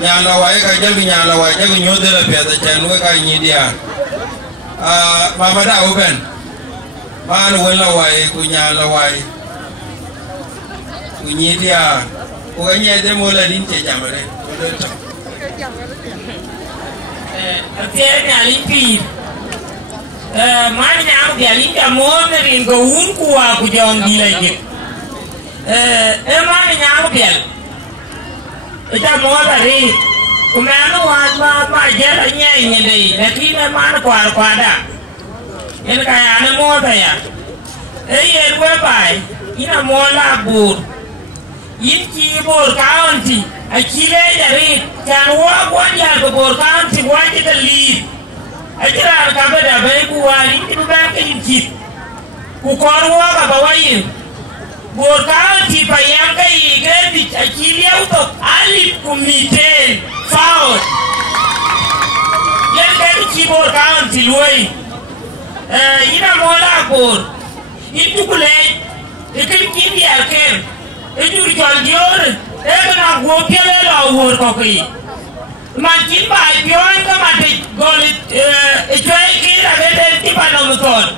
nyala wae ka jagu nyala wae jagu nyode la peta chan we ka nyi dia mama da open man we la wae ku nyala wae ku nyi dia ku ga nyi de mo la din che jamare Atiere nyali pi mani nyam biali jamon rin go un kuwa ku jon dilai mani nyam bial ita mola ri kumano wa ma jela nyai nyende lakini man kwada en kaya na mota ya yer we bai ina mola bur in ki bor county akile yari kan wa ya go bor county wa jita lead Ajar kabe da bai kuwa ini tu kan kejit. ku korwa ka bawayin bor county pa yang ka ige di achilia uto alip kumite faul yang ka di bor county luai ina mola bor itu kule ikin kindi alkem itu jol jor na gopele la wor ko ki makin ba pion ka mate golit ejoi ki la gede ti pa no motor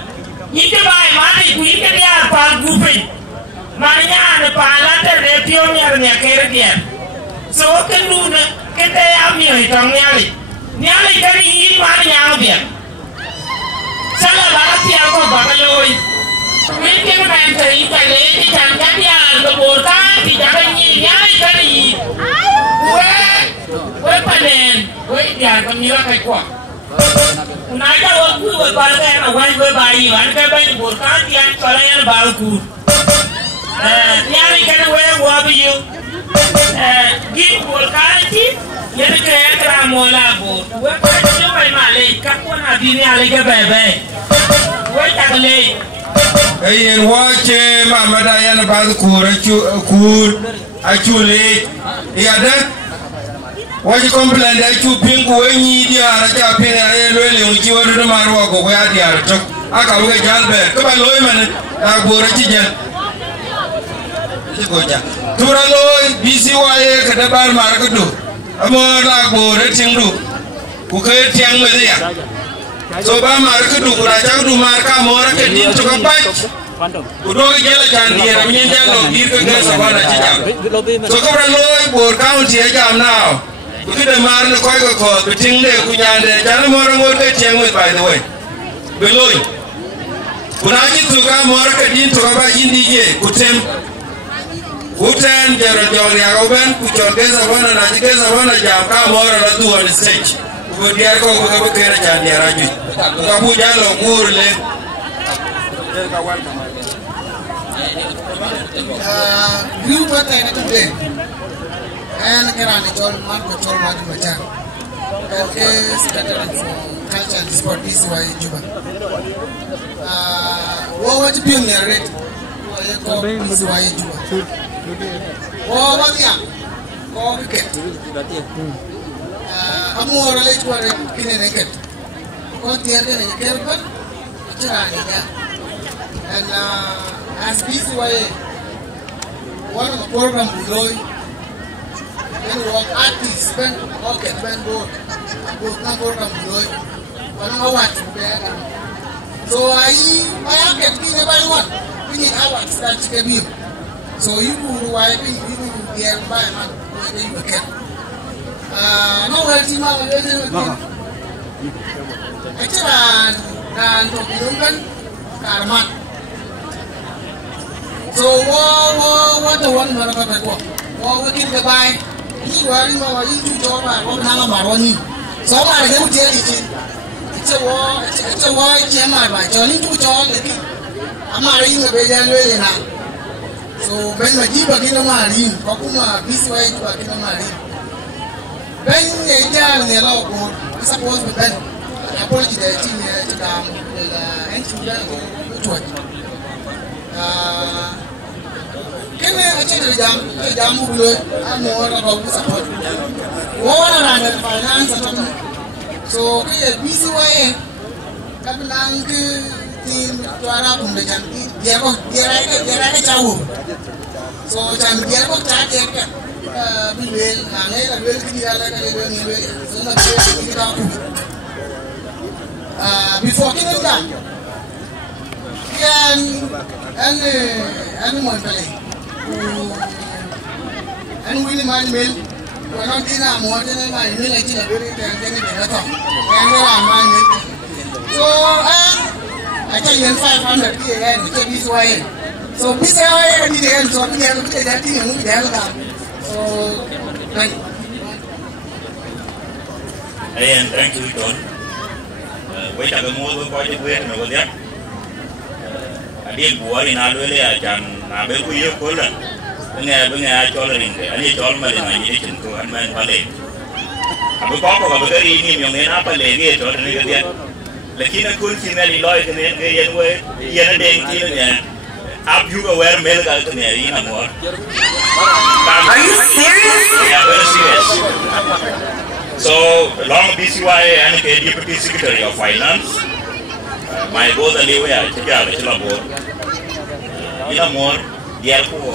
ite ba mate ku ite dia pa gupe Marinya ada palate repio nyar nyakere dia. So kenduna kete ami hitong nyali. Nyali kari ini mana nyang dia. Salah barat dia ko bakayoi. Mungkin kan cari kali di tangga dia kebota di jalan ini nyali kari. Weh panen. Weh dia kemila kai kuah. Unaida waktu berbagai awal berbayi. Anda bayi bota dia kalau yang balku. Nyari kana we wabi you gin bol kanti yene kaya kra mola bo we ko jo mai male ka ko na dini ale ke bebe we tagle ayen wache mamada yana ba kur achule yada waje complain da chu pingu wenyi dia ra ja pin aye lele unji wodu marwa ko ya dia tok aka we jalbe ko ba loy man agora ci jel tura loy bisi waye kada bar markudu amora gore tingdu ku kay tiang media so ba markudu kura jagdu marka mora ke din to ka pai udo jela candi ram nyenda lo dir ko ga sabana ci jam so ko bra loy bor county ya jam now ku de mar ko ko tingde ku nyande jana mora ngor ke tiang me by the way beloy kuna ji to ka mora ke din to ba indi je ku tem Uten jero jori agoben kuchongeza wana na jikeza wana jamka mora la tu on stage kudia ko ko kera chandi araju kabuja lo ngurle group ata ina tude and kerani chol marko chol madu machan is veteran for culture and sport PCY Juba wo wati pion ne red ko PCY Juba oh bagia oh wicket amor le chware kine neket ko tierde ne kerban chirani ya and as PCY one of the program below then work artists spend okay spend board na program below one hour so I get kine by one kine hours that can be so you why you get by man you get no healthy ma dan to bilungan karman so what the one mana kata ko wakin ke bai ni wari ma wari tu jo ba ko na ma roni so ma le ku je ni it's a je ma ba jo ni tu jo le ki amara yin be ja le na so ben ma jiba kina mari ko kuma biswai to kina mari ben ne ja ne la ko suppose with ben apology da ti ne ti da entry da ko to kene a ce da jam mu lo amo ra ko support wala na da finance to so ke biswai kabilang ke tim tuara pun dengan dia ke jauh so jam dia kok cak dia ke bilel nane la bel ki ala ka le ni le so na ke kita before kita dah kan anu mon pale anu wili man mel wana dina mo dina man mel ai ti la bel kan ni de to kan la man mel so I tell you 500 again, take this way. So this way I need again, so we have to take that thing and move it down. So thank you. And thank you, John. Wait a moment, quite a bit over there. I didn't go in Alwele, I can Abel Kuya, and I bring a tolerant, and it's all my imagination to unman ballet. I'm a pop of a very young man up a lady, or lakini kun sinali loy kene yen we yen deng ti ne ab you aware mel gal kene ina more. Are you serious? Yeah, very serious. So long BCY and Deputy Secretary of Finance my both aliwe ya chakya chila board ina more dia ko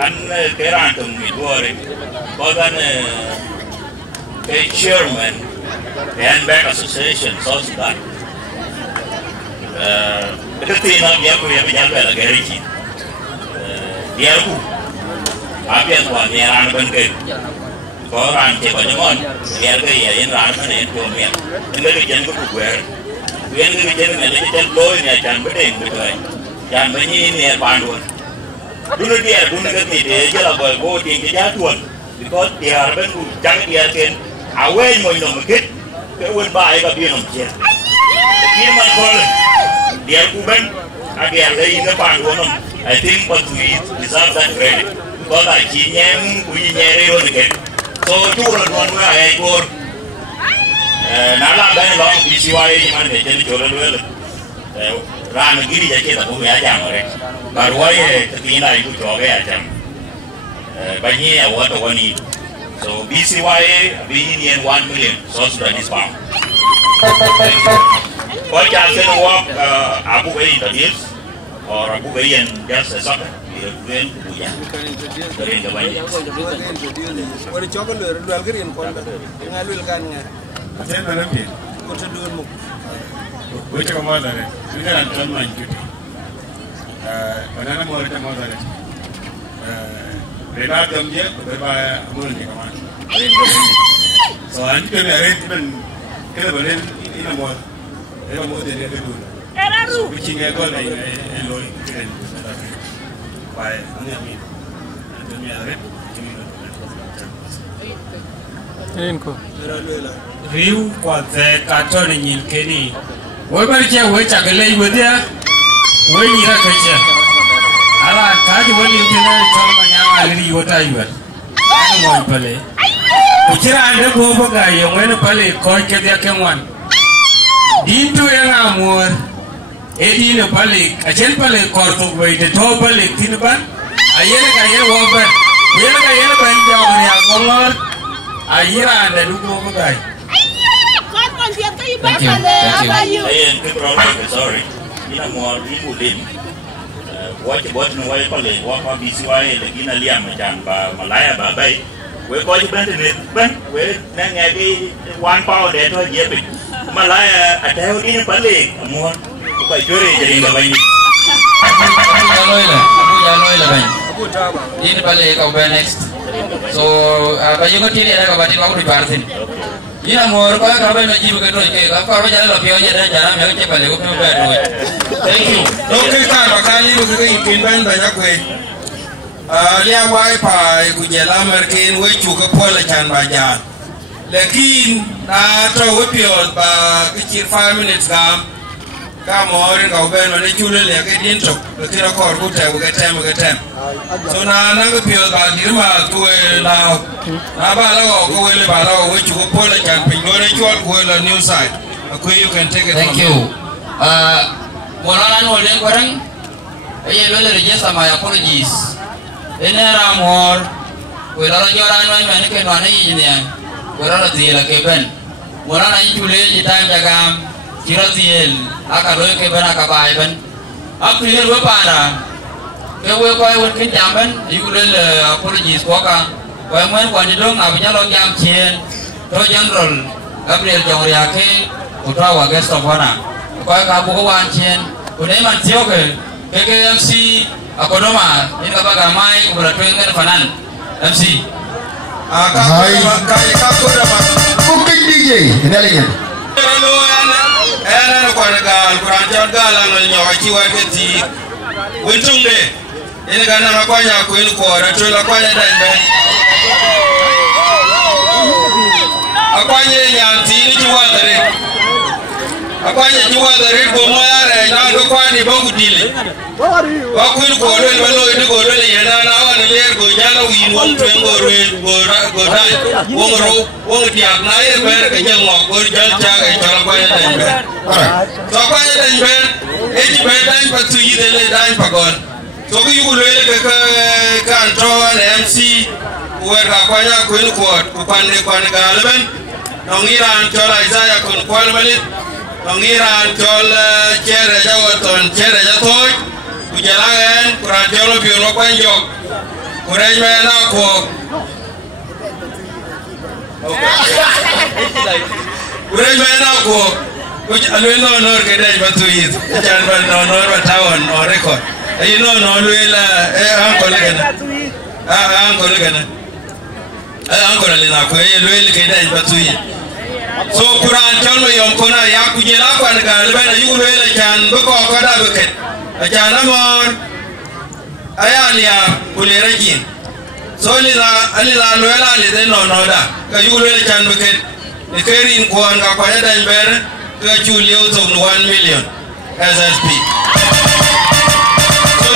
an keran tum mi dore bagan chairman and Bank Association South Sudan ketina dia ko ya menjaga gariki dia ko apian ko ni ran ban ke ko ran ke banyon dia ke ya in ran ban en ko me ngai jen ko kuwer yen ngai jen ne de jen loy ne jan bedeng betai jan bani ne pandun dulu dia dulu ke ni de jala boy go ting ke jatuan because dia ban ku jang dia ken awe moy no mekit ke won bai ka bi no je dia man ko dia ku ban agia lei ne pandun I think but we deserve that credit because I kinyem we nyere on again so tu ron ron na ai ko nala ban long BCY man de jen jolo wel ran giri ya kita bu ya jam re barwai tina ibu joge ya jam banyi ya wato wani so BCY Union 1 million so Sudanese pound ko ja sen walk abu bai tadis or abu bai and just a soccer then ya dari ke banyi wala chokan lo dal gerin ko ngalul kan nga sen na bi ko to don mo which of mother we can turn my duty banana more to mother reda dam je ba amul ni kaman so an ke arrangement ke balen ina mo era mo de de do so which ngai go lai lo ken ba ani ami dan mi arre Enko. Riu kwa te katoni nyilkeni. Woi bari che woi chagalei wodia. Woi nyira kacha. Ala kaji wali utina choma nyama aliri yota yuar. Ano mo pale. Kuchira ande gobo ga yongwene pale ko kedia kemwan. Dintu yang amur. Edine pale achen pale korto woi de to pale tinban. Ayere ga yere woban. Yere ga yere ban jawri agomor. Ayira anda dugo bagai. Thank you. Sorry. Ina more ibu lim. Watch no way pale walk on BCY lagi na liam macam ba Malaya ba bai. We ko je ban ne ban we na ngadi 1 pound de to je pe. Malaya atau ini pale amor ko jore jadi ga bai ni. Abu jaloi la bai. Ini pale ka ba next. So ba yo ngoti ada ka batin aku di partin. Ina mor ko ka ba na jibu ke to ke ka ba jara lo pio je da jara me ke pale ko ba do. Thank you. Okay ka ba ka ni ko ke tin ban ba ya ko lia wai pa ku je la merkin we chu ka pola chan ba ja. Lakin na to we pio ba ke chi 5 minutes ka mor ka ba no ne chu le ke din to ke ra ko ku ta ke tem ke tem. So na ke pio ba di ma tu la na ba la ko we le ba la we chu ko pola chan pin go ne chu ko la new side. Okay, you can take it. Thank you. Moralan holding korang. Aye lo le register my apologies. Enera mor. We la joran man man ke no na yi ni. We la zila ke ben. Morana yi chule ji tan jagam. Kira ziel aka lo ke ben aka bai ben. Aku ye lo para. Ke we ko ai won ke jamben you le apologies ko ka. Ko men ko ni dong abinya lo jam chien. To general Gabriel Jongria ke utawa guest of honor. Ko ka bu ko wan chien. Ko ne man tio ke KMC akodoma ini ka baga mai ko ra twenga fanan MC. Ka ko da ba. Ko DJ ndalenya. Ana ko daga Alquran jan gala no nyawa ki wa keti wintunde ene kana makwanya ko ene ko ra to la kwanya da imbe akwanya nyanti ni ji wa dare akwanya ji wa dare ko mo yare na do kwani bangu dile wa ko ko lo le lo ni ko lo le yana na wa galer go jala win wong twen go re go dai wong ro wong tiak na ye ber ka jang mo go jal cha ga jala ko ye dai ber so ko ye dai ber e ji ber dai pa tu yi de le dai pa gon so ko yu le ka kan to MC wer ka kwa ya ko ko pan ga leben nongiran chola Isaiah kun kwal malit nongiran chol chere jawaton chere jatoy kujalangan kuran jolo biolo kwanjok kurej mena ko kurej mena ko kuj alwelo nor kedaj batuit chan ban nor batawan no record ay no lwela angkol gana angkol lina ko ay lwel kedaj batuit so kuran cholo yom kona ya kujela kwan ga lbana yulwela chan bako ko da buket ajana mor ayalia kulerajin so alila lwela le de no da ka yulwela chan buket de kerin kwan ga kwa da ber ka chulio to 1 million as I speak so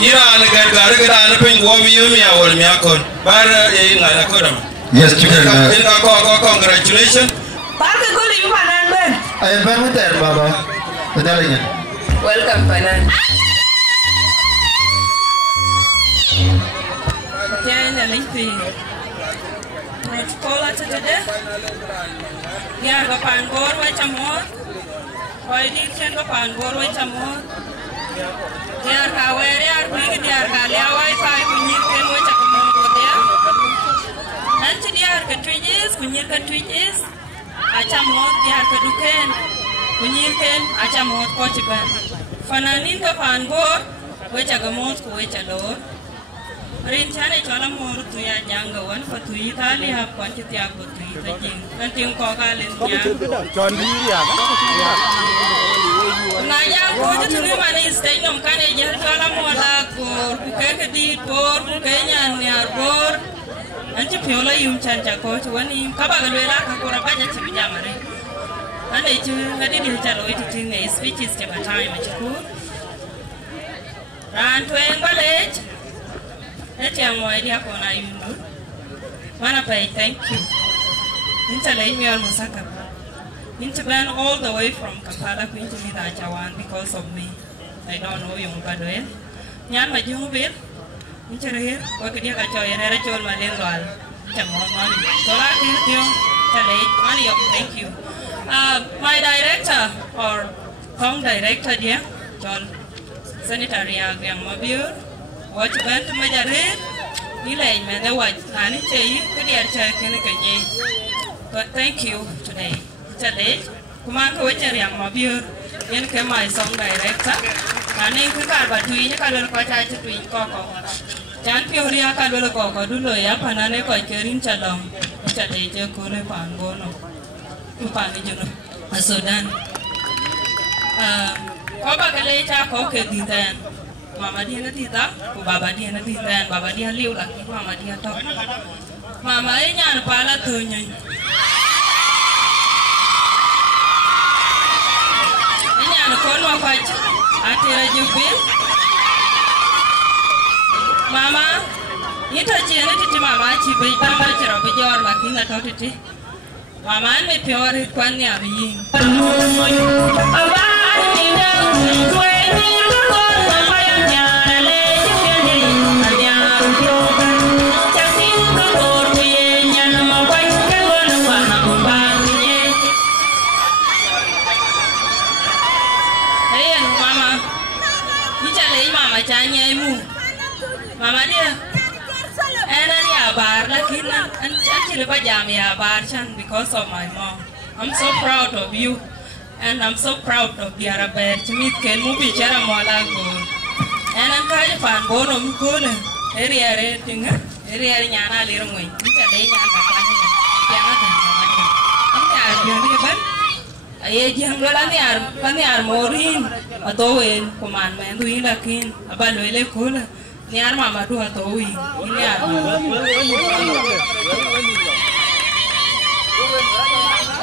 iran gar ga na pin go mi mi awol mi akon bar e ngala ko dama yes chicken congratulations Parke goli yu panan ben. Ay ben muter baba. Pedalnya. Welcome panan. Kaya lipi. Net kola tade. Yar ka pangor wa chamot. Hoy di chen ka pangor wa chamot. Yar ka wer yar bigi yar ka le wifi kunyi ken wa chakamon ko dia. Nanti dia ka twijis kunyir ka twijis. Acamot biar keduken kunyirken acamot ko ciban fananin ka pangor wecha gamot ko wecha lor rin chane chola mor tu ya jangawan patu itali hap kon tiak ko tu tajing kanting ko kalen nya chon diri ya na ya ko tu ni mani stay nom kane jar chola mola kor ku ke di por ku ke nyan nyar por anci piola yum chancha ko wani kaba galwela ka ko rabaja ci bijamare ande ci ngadi di chalo iti tinga speeches ke batay ma chiku ran to engbalej eti amo idea ko na yundu mana pay thank you inta lay mi al musaka inta ban all the way from Kampala ku inta mi da chawan because of me I don't know yung badwe nyan ma jubir Incerir, kau kedia kacau ya, nera col malin loal, cemol mali. Solar tiang, cale, mali ok, thank you. My director or director dia, col sanitary yang mobil, watch band majarir, nilai mana watch, nani cai, kedia cai kena kerja. But thank you today, cale, kumang kau cari yang mobil, yang ke my song director. Nani kekar batuinya kalau kau cai cetuin kau. Jangan piori akal kau dulu ya, panane kau kerin calong, cale je kule panggono, upani jono, Sudan. Kau bakal lecah kau keditan, mama dia nanti tak, baba dia nanti tak, baba dia liu lagi, mama dia tak, mama ini jangan pala tunya. Ini anak kau mau baca, atira jubir. Mama, itu aja nanti mama cibai tambah cerah bejor lagi nggak tahu tadi. Mama ini piawari kuannya abis. Mama dia, enak ya bar, lagi nanti lepas jam ya bar chan because of my mom. I'm so proud of you, and I'm so proud of the Arab. Cemit ken mu bicara malah go. Enak kaya pan bonom go le. Eri dengar, eri nyana liru mui. Kita deh nyana bapaknya, jangan bapaknya. Nanti arbian dia ban. Ayah jangan galan ni morin atau en komandan tu ini lakin abang lele kola. Ni mama tu atau ini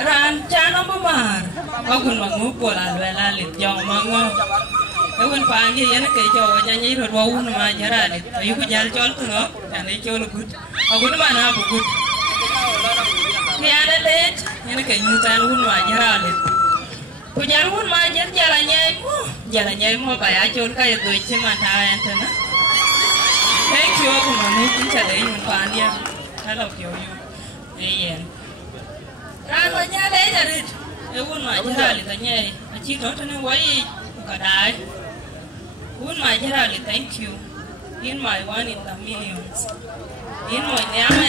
rancana memar, aku mengumpul alwala lip jauh mango. Ewan pangi yana ke jawa nyanyi ro wa un ma jarale to yugo jal chol to no ane chol gut agun ma na bu gut ke ada let yana ke nyutan un ma jarale ku jar un ma jar jala nyai mo ba ya chol ka do chima ta antana thank you ku ma ni tin cha dei un pan ya hello yo yen ra ko nya le jarit e un ma jarale ta nyai a chi to ne wai ka dai un ma jarale thank you in my one in the millions in my nyama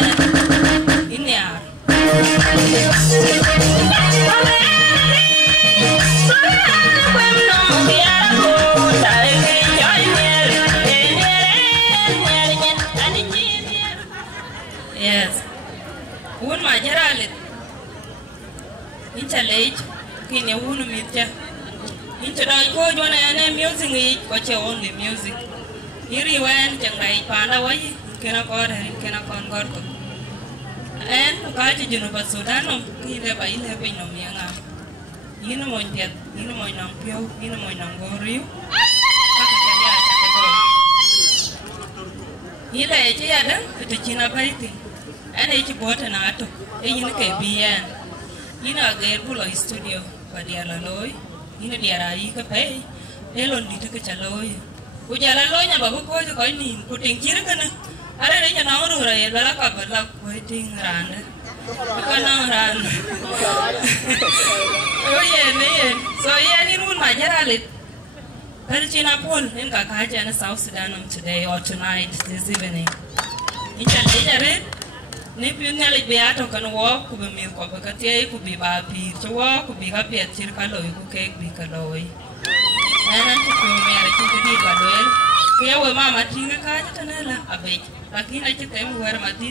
in ya yes un ma jarale in challenge kine un mitja into dai ko jona ane music ni ko che only music iri wan jangai panda wai kena ko kena kon gorto en ka ji junu pa sudano ile ba ile pe no mianga ino mo ndet ino mo nang pio ino mo nang goriu ka ke dia cha ko ile je ya dan to china baiti ane ji bota na to e yin ke bien ina ge bulo studio pa dia la loy ina dia rai ka pe elon di ke cha loy ku jala loy nya ba ko ko ni ku ting chir kana are re nya na ru ra ye la ka ba la ko ting ran ko na ran oye ne so ye ni mun ma jarale per china pol in ka ka ja na South Sudan today or tonight this evening in cha le jare ni pi ne le be ato kan wo ku be mi ko ka tie ku bi ba pi cho wo ku bi ka pe chir ka loy ku ke bi ka loy ana ti ku me ara ti di ba loy ku ya we mama tinga ka ja na la abe lakini ai ti tem wer ma ti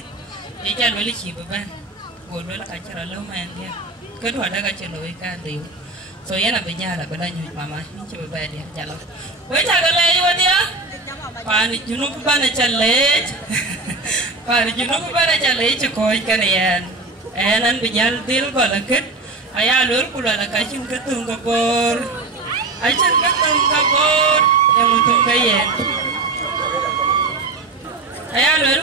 e ja lo li chi ba ban go lo ka chara lo ma ndia ka do da ka che loy ka de so yana be jala ba la nyu mama ni chi ba dia jalo we ta ga le yo dia pani junu pa na chale pani junu pa na chale che ko ka ne yan enan be jal dil ko la ket aya lur ku la ka chin ka tung ka bor ai chin ka tung ka bor yang tung ka yen aya lur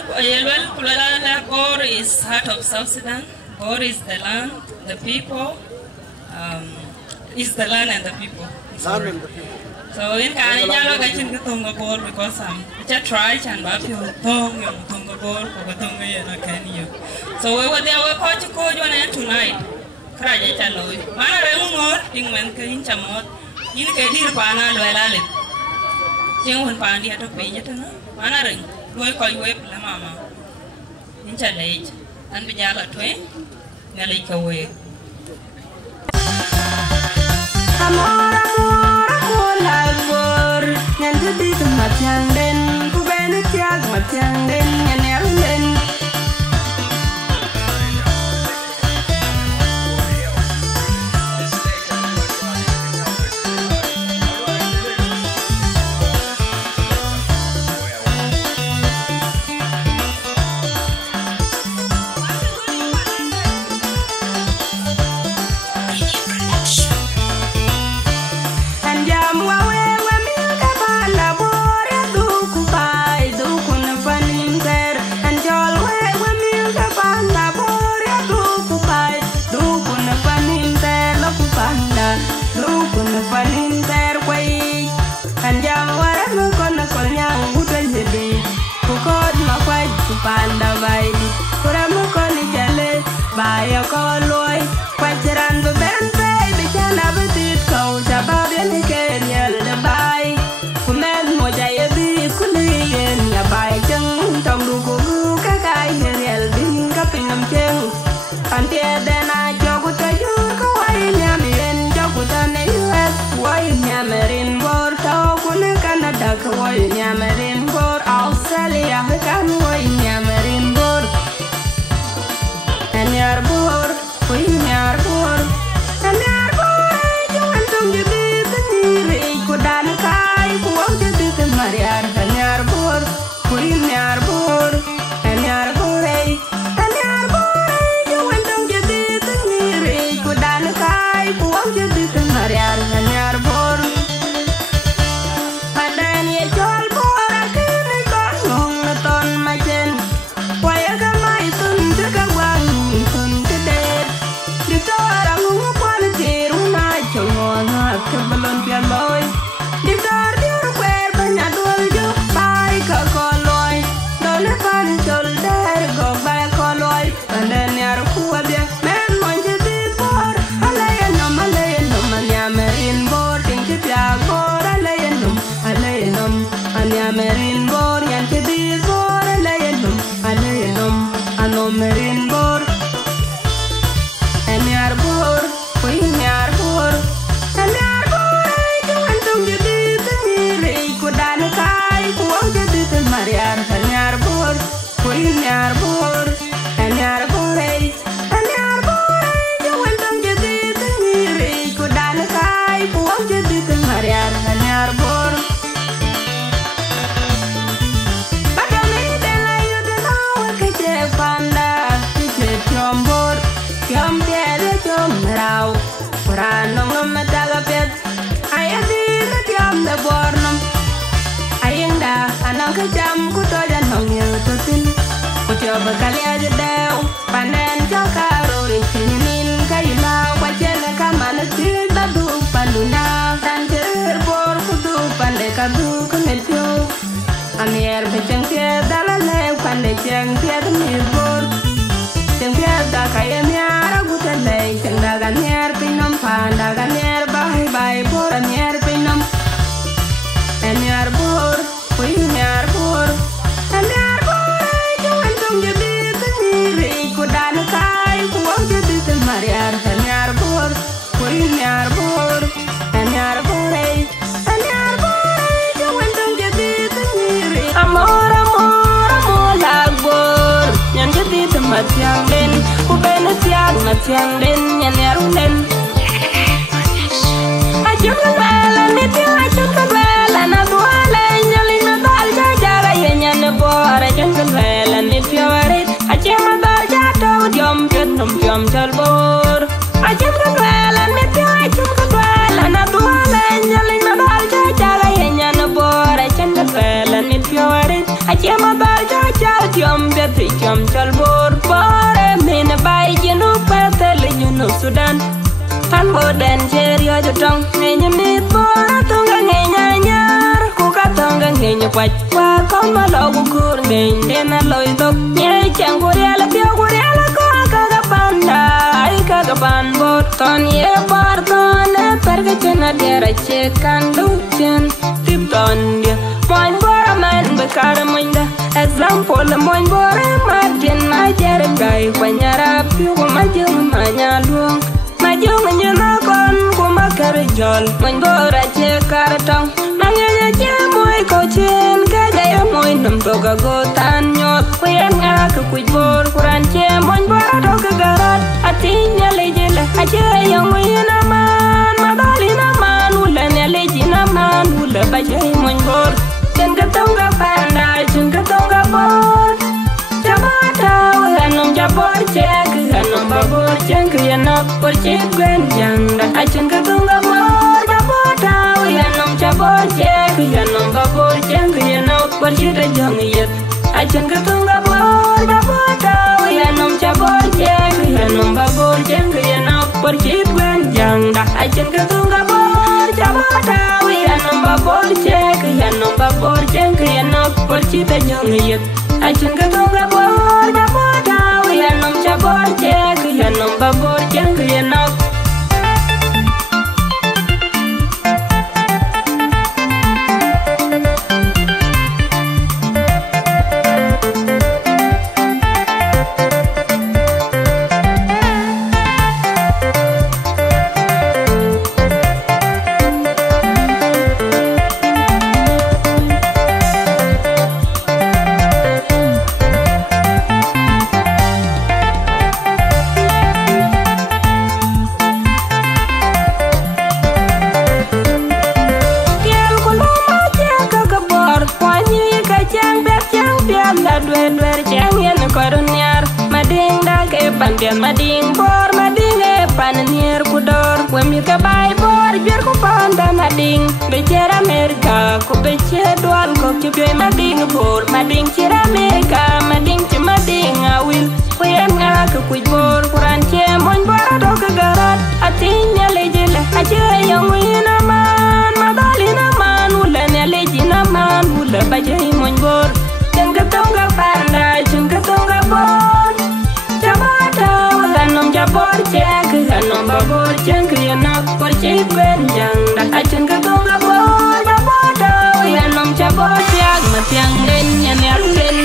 ku la bor is heart of South Sudan. Bor is the land, the people, is the land and the people. Sorry. So in Kanye jalo ka chin ka tung ka bor because cha try chan ba pyo tong yung tung ka bor ko tung ka yen kan you. So we were there we ko jona tonight. Kra ja chalo. Mana re ngor ting man ka in chamot. In ke dir pa na lo la le. Ting hun pa dia to pe ja to na. Mana re we ko we la mama. In cha le an bi jala twe ngali ka we. Amor ko labor ngan di tempat yang den ku ben tiag mat yang den ngan yang den panda baidi kuramu koni jale bayo koloi kwachiran bu ben baby chana butit kau chabab yani kenyal de bai kumen moja yebi kuliyen ya bai jeng tong du ku ka kai heriel bin ka pinam cheng antie dena jogu ta ju ko wai nyami en jogu ta ne US wai nyamarin bor tau kune Canada ko wai nyamarin bor Australia kan wai nyamarin bor anyar bor wai nyar bor anyar bor jangan tung jadi teniri ku dan kai ku jadi temariar anyar bor wai nyar bor anyar bor anyar bor jangan tung jadi teniri ku dan kai ku jadi temariar anyar bor merin bor yan ke di bor alayenum ano merin bor enyar bor koi nyar bor enyar bor ay antum jadi tenire ko dan kai ko jadi ten mariar enyar bor koi nyar bor enyar bor ay antum jadi tenire ko dan kai ko jadi ten mariar enyar bor. Ranong matagapit ayah di tiam da bornom ayang da anang kejam ku to jan hongil tutin ku coba kali aja deu panen cakaruri kinin kaila wajan kamana tidak du panduna tanjer bor kudu pande kadu kemetyo amier beceng tiada lale pande ceng tiada mirbor ceng tiada kaya miara gutalai ceng dagan miar pinom panda ganyer bye bye por miar pinom miar bor kui miar bor juan tung jadi teniri ku dan kai ku jadi temariar miar bor kui miar bor juan tung jadi teniri amor lagbor nyan jadi tempat yang den ku benesiak matiang den nyan yarunden. Ajungan balan itu ajungan balan aduala nyalin nadal jaga yenya nebor ajungan balan itu warit ajungan nadal jatuh diam jom terbor ajungan balan itu ajungan balan aduala nyalin nadal jaga yenya nebor ajungan balan itu warit ajungan nadal jatuh diam terbor bore min bai jenu petel junu Sudan Pan boden jerio jodong ngenya mit bora tungga ngenya nyar ku katonga ngenya kwaj wa kon malo gugur ngenya loy dok nye chang kuriala pio kuriala ko kaga panda ai kaga pan bot ton ye bar ton perga chena dera chekan duchen tip ton dia moin bora man bekar moinda example moin bora martin ma jere gai kwanyara pio majung manyalung majung nyana kon kuma karjol mon bora che kartong mangenya che moy ko chen ka jaya moy nam to ga go tan nyot kuen nga ku bor kuran che mon bora do ga garat atinya lejela ache yang wina man madalina man ula ne lejina man ula bajai mon bor chen ka tonga panda chen ka tonga bor jabata ulanum jabor che kanum babor chen kuyana por che gwen janda achen ka tonga bor jabata ulanum jabor che kanum babor chen kuyana por che da jang yet achen ka tonga bor jabata ulanum jabor che kanum babor chen kuyana por che gwen janda achen ka tonga bor jabata ulanum babor che kanum babor chen kuyana por che da jang yet achen ka tonga bor jabata ulanum jabor che kanum babor chen kuyana. Pandian mading bor mading pananier kudor wemi ka bai bor biar ku panda mading becer Amerika ku becer dual ko cipe mading bor mading cer Amerika mading ci mading awil kuyen nga ku kuj bor kuran ce mon bor do ka garat atinya lejela aje yang wina man madalina man ula ne lejina man ula bajai mon bor jengka tonga panda jengka tonga bor jabata ulanum jabor cek kanum babor cek yana por cek ben jang dan achen ka tonga bor jabata ulanum jabor cek piang den nyan den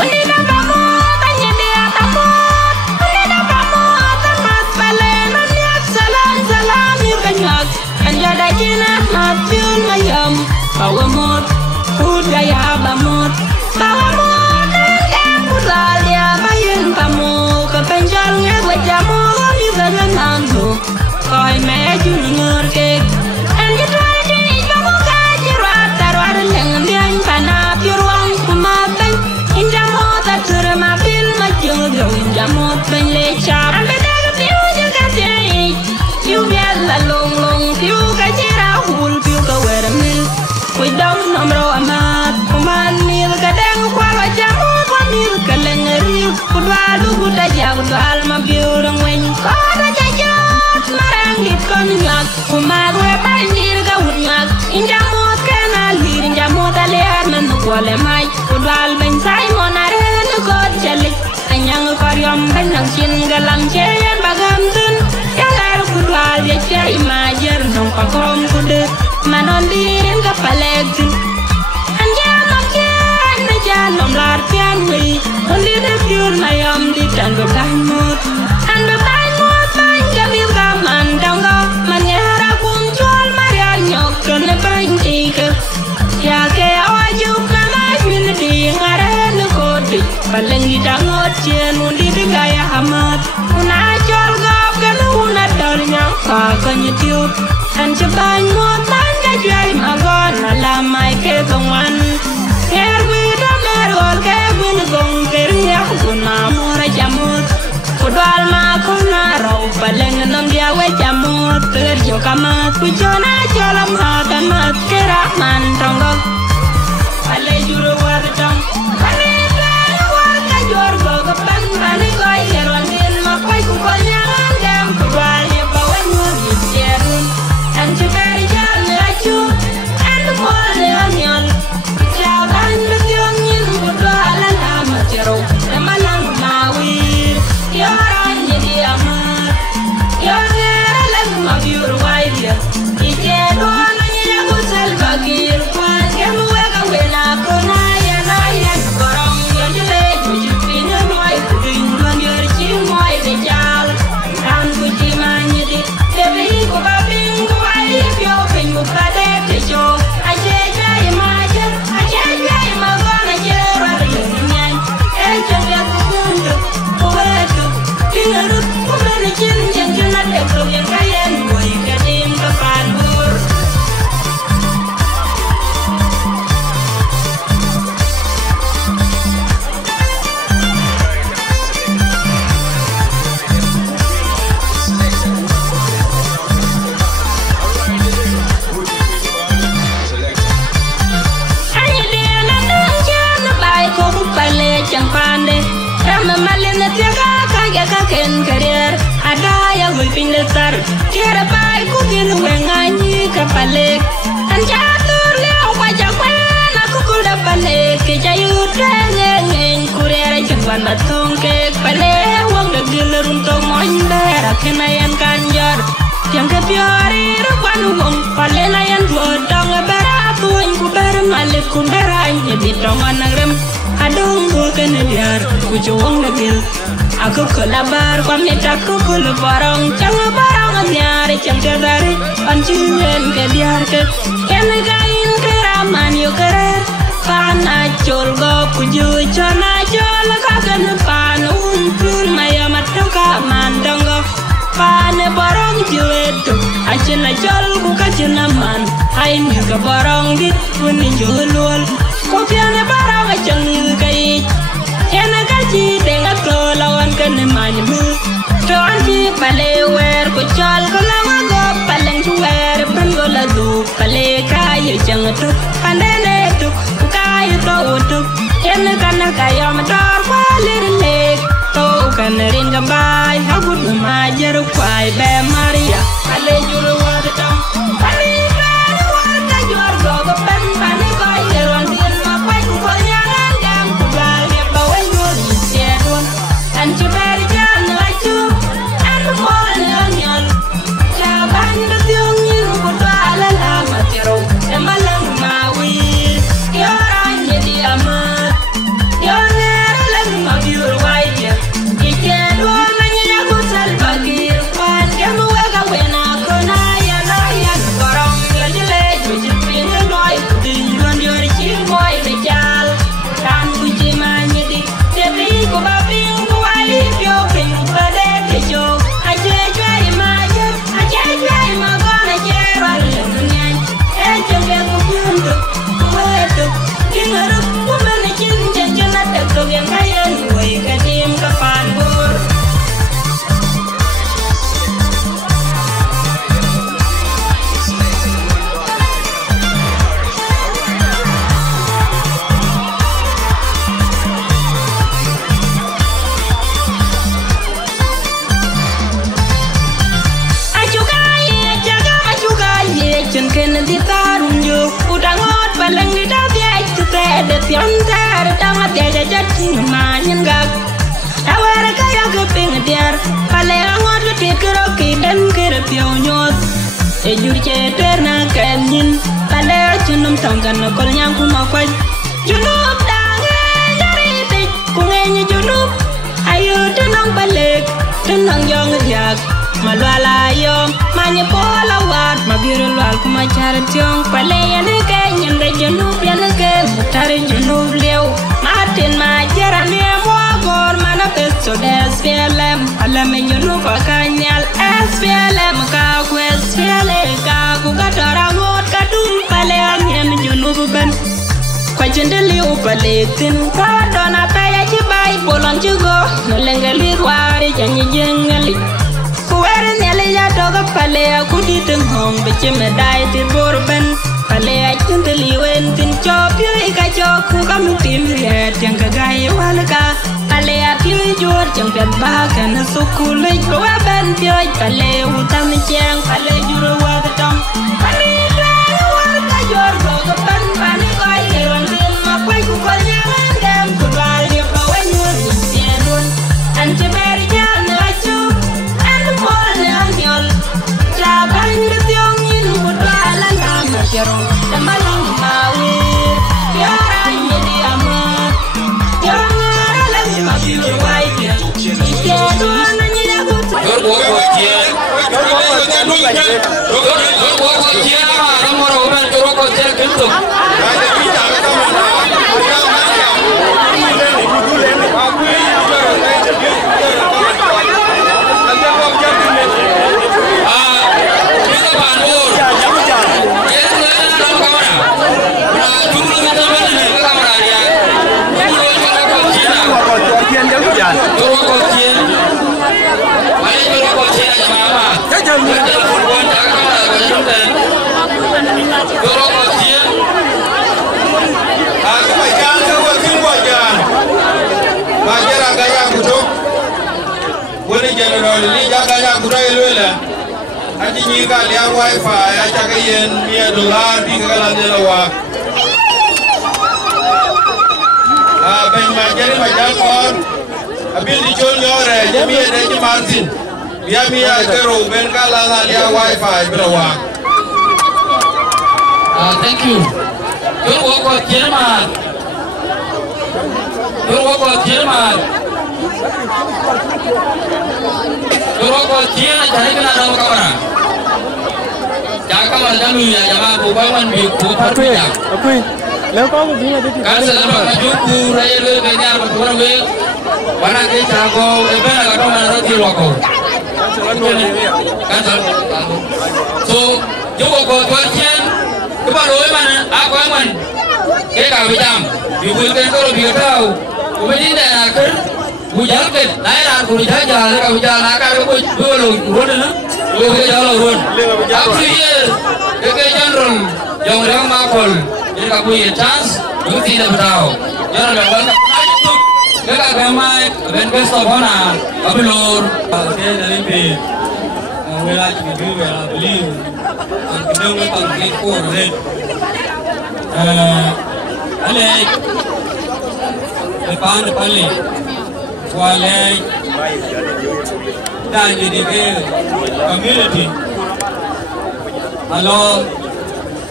undi na kamu tanya dia tamu undi na kamu tamat palen undi salam salam yu kanyak anja dajina matul mayam bawamot udaya bamot bawamot yang udalia bayin kamu kepenjal ngewe jamu ni bagan tu koi me junior kek anja dajina kamu kajirat tarwar leng biang pana piruang kumaben injamot atur ma bil majung do injamot ben lecha ambe daga piu jaga tiai piu biala long long piu kajira hul piu ka wermil kui dong nomro amat kuman mil kadang kwal wajamot wa mil kalengeri kudwalu kudaja kudwal ma piu rong wen kona jajot marang dit kon nyak kumag we banjir ka wunyak injamot kana lir injamot aliar nan kwale mai kudwal ben sai monare nu god jalik anyang koryom ben nang chin galang cheyan bagam tun yalar kudwal ye chai majer nong pakom kude manon dirin ka palektin anjamam chen na janom lar pian wi undi de pyur mayam di tan go mot an be mot ban gamil ka man dongo manyara kum chol maria nyok ne ban ike ya ke aju mama yun di ngare nu kodi palengi dangot chen undi de gaya hamat una chol gop ke una dol nyang ka kanyitiu an chaban mot ban ga jai magon la mai ke gongwan her wi da mer gol ke win gong ke ya kuna mora jamut kudwal ma kuna ro paleng nam dia we jamut ter jo kamat ku jona jolam ha kamat ke rahman tonggo ale juro war dong ale war ka jor go ga ban ban ko yeron din ma kai ku ko nyang dam kudwal ye bawen mur yerun an chiberi jan la chu an mo le anyon ja ban betyong yin kudwal la ma jero malang mawi yoran ye dia mat yorera lag ma biur waidia ije do na ye go sel bagir kwan kem we ga we na ko na ya korong yo jile ju pina noi kudin don yor chi moi de jal kan ku chi manye di tebi ko ba bing ko ai pyo ping ko pa de te jo aje jai ma je aje jai ma go na je ra de nyan e chen ya ku kundu ko we tu pingaru ko na chen chen chen na de ko yang kayen boy ka dim ka pan bur Ani dia na nang chen bai ko ku pale chang pande ram malen na tiaka ka ya ka ken career ada ya gul pin le tar kera bai ku gil we ngani ka pale an jatur le wa ja kwa na ku ku da pale ke jayu tenge ngen kurera chwan da tong ke pale wang da gil run to mon bera kenayan kanjar yang ke piori ru kwanu wong pale na yan do dong bera tuin ku ber malik ku bera ye bitong anagrem adong go ken diar ku jong da gil aku kelabar pamit aku kul barang chang barang nyari chang dari anjingen ke diar ke ken gain ke raman yo kerer pana chol go puju chona chol ka ken panun pul maya matoka mandongo pane barang juetu achina chol ku kachina man ain ga barang dit pun julul ko piane barang chang kai ena gaji denga ko lawan kan manyu to anji pale wer ko chal ko lawan go paleng wer ben go la du pale kay chang tu pandene tu kay to tu ena kan kayam tor pale le to kan rin gambai habut majer kwai be maria pale juru wa tam pale wa ta jor go ben pale ko yeron din ma pai ko nyangan jam ku dal ye bawen go ri an chiberi jan la chu an mo le anyon ja ban de tyong yin ku dal la ma tiro e malang mawi yo e jurche terna kanyin pale chunum tongan kol nyang kuma kwaj junub dange jariti kungenyi junub ayu tenang balik tenang yong diak malwala yom manye pola wat mabirul wal kuma charationg pale yane kanyin de junub yana ke mutare junub lew martin majara ne mogor manifesto des PLM alame junub akanyal SPLM ka kwes PLM ka kugatora ngot kadum pale anyen junub ben kwajendeli upaletin kwa dona paya chibai bolon chugo nolengali wari janyi jengali kuwere nyali ya toga pale akuditin hong beche medai ti borben pale achinteli wentin chopyo ika choku kamutim riet yang kagai walaka pale apyo jor jang pet baka na sukule jwa ben pyo pale utam cheng pale juro wagatam pale dai walaka jor toga pan pan koi eron tin makwai ku kol nyangan dem ku dwal yo kawanyo sienun ante beri jan achu and pol nyol jaban getyong yin ku dwal ngam jero damalang mawi yara yedi amat yara lagi mabiur wai dia sienun nanya ku General li jaga ya kurai loela aji ni ka lia wifi ya jaga yen $100 di kala delawa ben ma jere ma jakon abil di chol nyore jemi de ji martin biya mi ya kero ben kala na lia wifi belawa thank you your work was German Doroko tiana jari kena dalam kamera. Jangan kamera jalu ya, jangan bukan bi bukan ya. Okey. Lalu kau begini ada. Kan selama majuku raya le benar berkurang we. Mana ke jago, ebe nak kau mana roti roko. Kan so Doroko tian kepada mana? Aku aman. Kita bijam. Dibulkan kalau dia tahu. Kemudian dah kan. Bujal ke, naik aku dijajar, kalau jalan akar aku dulu, na, dulu jalan run. Aku sih, ke general, yang orang makul, jadi aku punya chance, aku tidak tahu. Jangan berbuat itu, kita gamai, best of honor, aku lor, dia dari be, wilayah itu wilayah beliau, kita orang kikor, alek, depan paling. Walai dan jadi community. Halo,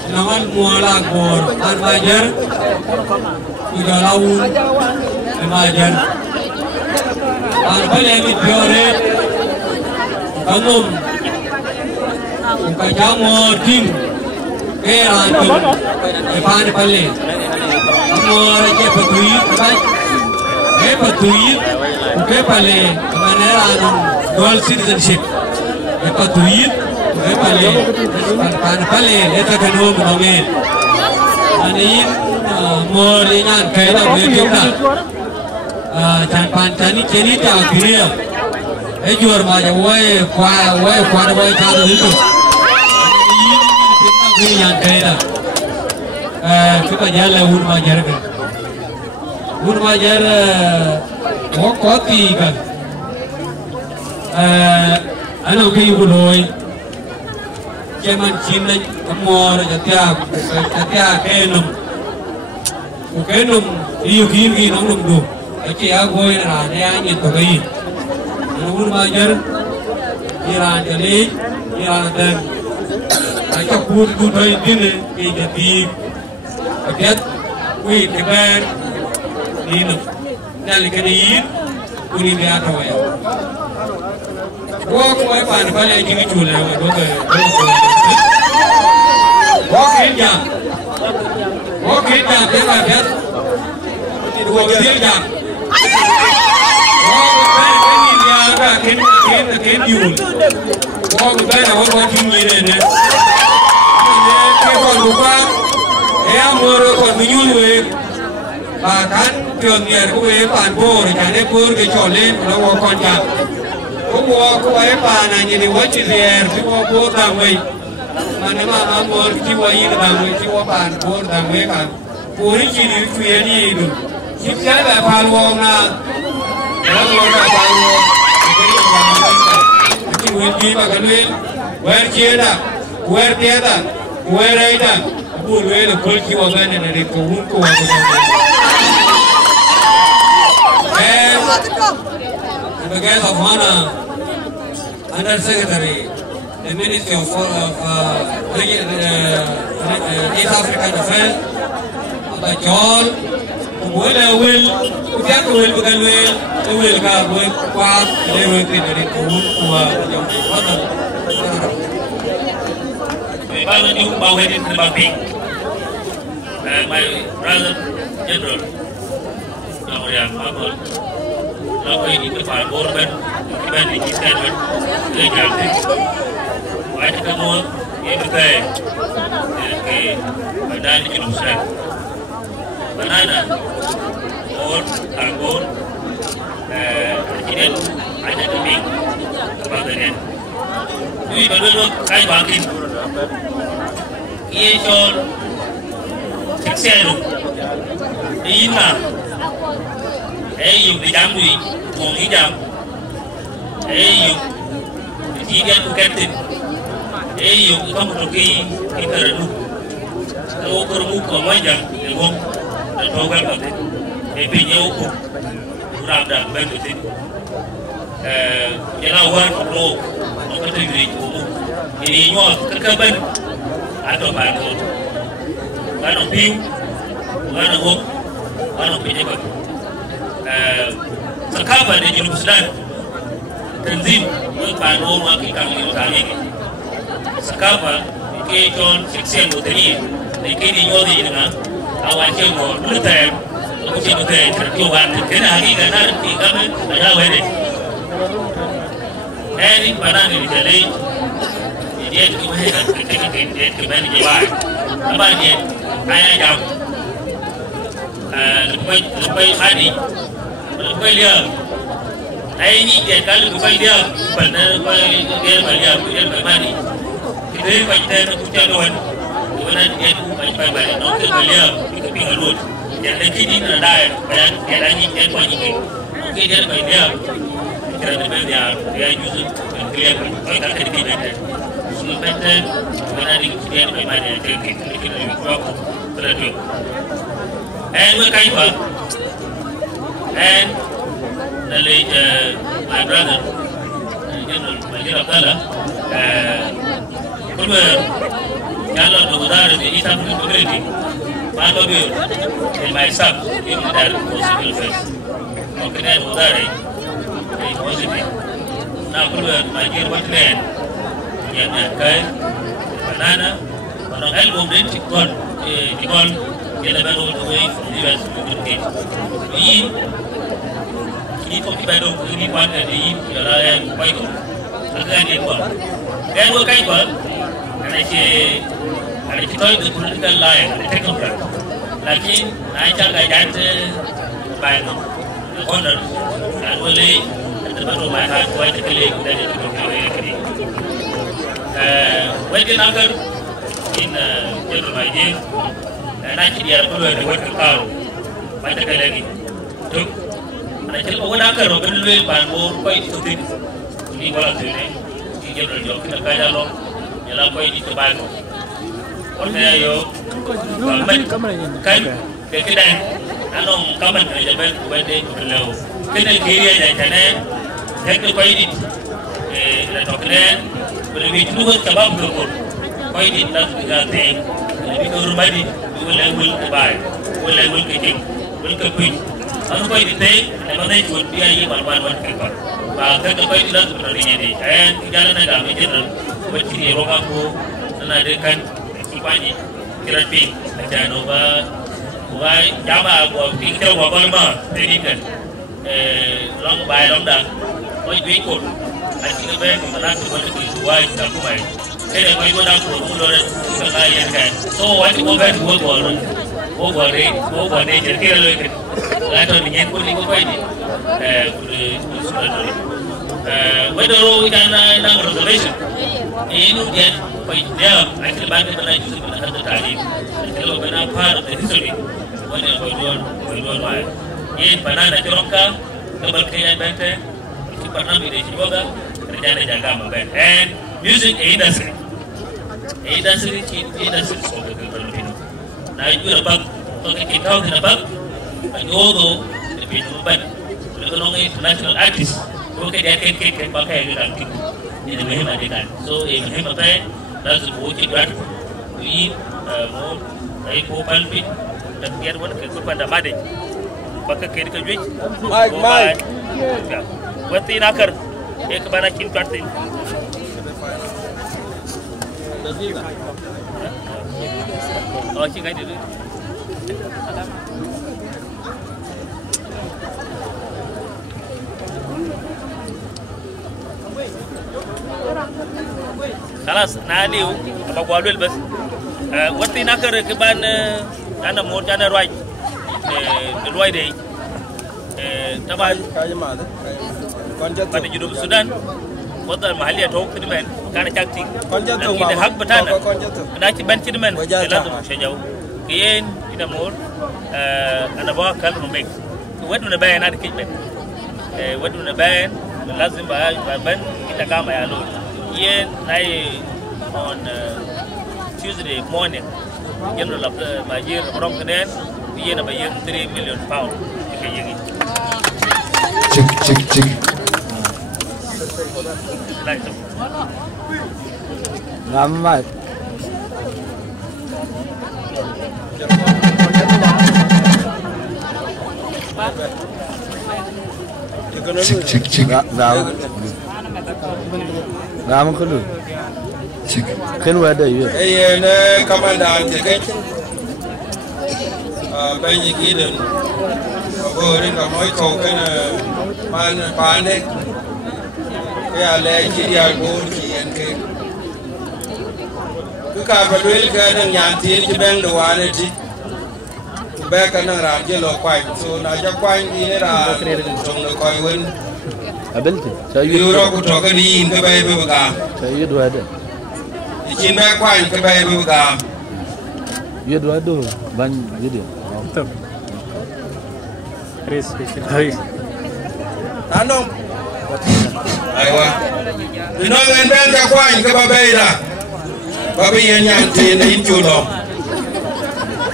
naman muala kor, armajer, igalaun, armajer. Arpale mit biore, kamum, kajamo tim, keran tu, depan pale. Amor je petui, petui. Oke pale, mana anum dual citizenship. Patuit, pale, itu kan nomen. Anain moringan kaya begitu. Jangan cani tak kira. Jual macam way cari itu. Ini yang kaya. Kita jalan urmajar kan. Urmajar kopi kan. Ano kayo buloy? Jaman China amor jatia kenum iyo kiri nong do. Aki agoy na rane angin to kai. Ano majar iran jali iran dan cho cuốn cuốn thôi đi đi biết quy cái bên đi được đây cái đi cuốn đi ra thôi gua cũng phải phải lấy những cái chuột này gua cái jam thế là biết gua biết jam cái chuột gua cái là gua chung gì này nè cái con của ba em mua còn bị nhung về bà cán trường nhà cũng về bản bộ để trả lên cái trò lên nó có con chạm cũng ấy bà này như thế quá chỉ rẻ chứ có tàng mình mà nếu mà mua chỉ có ý là tàng mình chỉ có bản bộ tàng mình cả bộ đi chỉ đi chuyện gì được chỉ cái là phàn hoàng là nó là phàn hoàng chỉ nguyên gì mà cái nguyên quên chia đã quên tiền đã quên đây đã buồn quên là quên chỉ vào bên này để cũng của the guest of honor, Undersecretary, the Ministry of East African Affairs, Abba John, will come with quad, they will be the my brother General, nó phải đi cái phải bốn bên thì chỉ tên bên lấy giảm thì phải cái mua cái tê cái phải đai cái lồng xe và này là bốn hàng bốn chỉ đến phải là cái miếng bằng cái này tuy mà luôn cái bằng kim kia cho chiếc xe luôn đi mà dùng để giảm đi nguồn ý giảm dùng chỉ cái của cái tiền dùng có một cái tờ rượu đâu có rượu có mấy giờ để không để thâu cái gì để bị nhiều cũng làm được bên cái gì cái nào hơn một lô một cái tiền gì cũng thì nhau cái bên ăn đồ bàn thôi cái nào tiêu cái nào uống cái nào bị gì vậy Sakapa di Junub Sudan tanzim ban o ma ki kan ni ta ni Sakapa ke ton section uteri ni ke di yodi ni na awan ke mo lutem ko ti lutem ko wan ke na ni ga na ti ga me ya wede eni banani ni tele ni dia ki me ga ke ben ni ba aba ni aya jam lebih hari lebih dia ini dia kalau lebih dia benar dia balik dia balik kita baca kita doan doan dia baca balik nak balik kita pergi road jadi kini ada banyak dia ni dia pun ini okey dia balik dia kita balik dia justru clear kalau tak ada kita semua betul benar dia balik kita terus and we came back and the late my brother General Abdallah General Dogudar the East African community Mandobir and myself in the civil affairs okay then Dogudar positive now my dear Wetland yang kai banana orang album din tikon kita baru away from the US community. Ini kopi baru ini pada di dalam baik. Agak ni pun. Dan bukan pun. Ada kita itu political lain, technical. Lagi naik jaga jante baik. Honor dan boleh kita baru main buat sekali kita jadi kopi. Weekend agar in general idea. Nanti dia perlu buat kau, banyak lagi. Tu, nanti kalau orang akan orang beli bangun, kau itu tu, ini kalau tu ni, ini jual jual kita kaya lo, jalan kau ini terbaik. Orang saya kan, kedai, anong kaman kerja baik, buat deh perlu. Kedai kiri aja jangan, saya kau ini, dah token, boleh bikin dua sebab berkur. koi di tas gate lebih ke rumah di will buy will ke kuih anu koi di teh emang teh cuma dia ini malu ke kor bahkan koi di tas sebenarnya ni jalan agak macam buat kiri orang aku ada kan kipanya kira ping jangan lupa jama gua kita gua kalau jadi kan long buy long dah koi duit kot asyik lebih mana tu boleh dijual tak kuai. Jadi kau itu dah kurang sekalian kan. So wajib kau kan gua ni jadi kira lagi. Lalu ni yang kau ni kau ini. Betul kan nak resolution. Ini dia dia asyik bagi mana justru mana satu tadi. Kalau mana part of the history. Mana kau jual mai. Ini mana nak cerita keberkaitan benteng. Itu pernah bila juga. Kerjaan jaga membangun and music industry sebagai keperluan. Nah itu dapat kita tahu kenapa Yogo lebih membangun kalau international artist boleh dia kan pakai dengan itu ini memang ada so ini memang apa harus buat buat ini mau saya kopal pun dan biar mana kepada made pakai kerja jual Mike buat ini akar एक बार किन करते हैं और चीज़ क्या दे خلاص نادي أبغى أقول بس وقتي ناكر كمان أنا مور أنا رواي دي طبعا pada judul Sudan kota mahali atau kediman karena cakti ini hak petana kena ciban kediman lazim sejauh kian ina mur ana bawa kalau membek wadu na bayan ada kediman wadu na bayan lazim ban kita kama ya lo kian nai on Tuesday morning general of the major from kenen kian na bayar 3 million pound kayak gini cik Ramai. Cik. Ram kelu. Cik. Kelu ada ya. Ne komandan cek. Banyak gidan. Borin kamoi kau kena mana panik. Ya lagi dia gol kian ke. Kabarwil ke nang nyantir jebeng doan itu. Bek nang raja lokai. So naja kwai ini ra song lokai wen. Abel tu. Euro ku toka ni ke bayi bebuka. Saya dua ada. Ikin bek kwai ke bayi bebuka. Ya dua ada. Ban jadi. Betul. Chris. Anong. Aywa. Ino ngenden ka kwai ke bayi dah. Babi yang nyanyi ni injulo.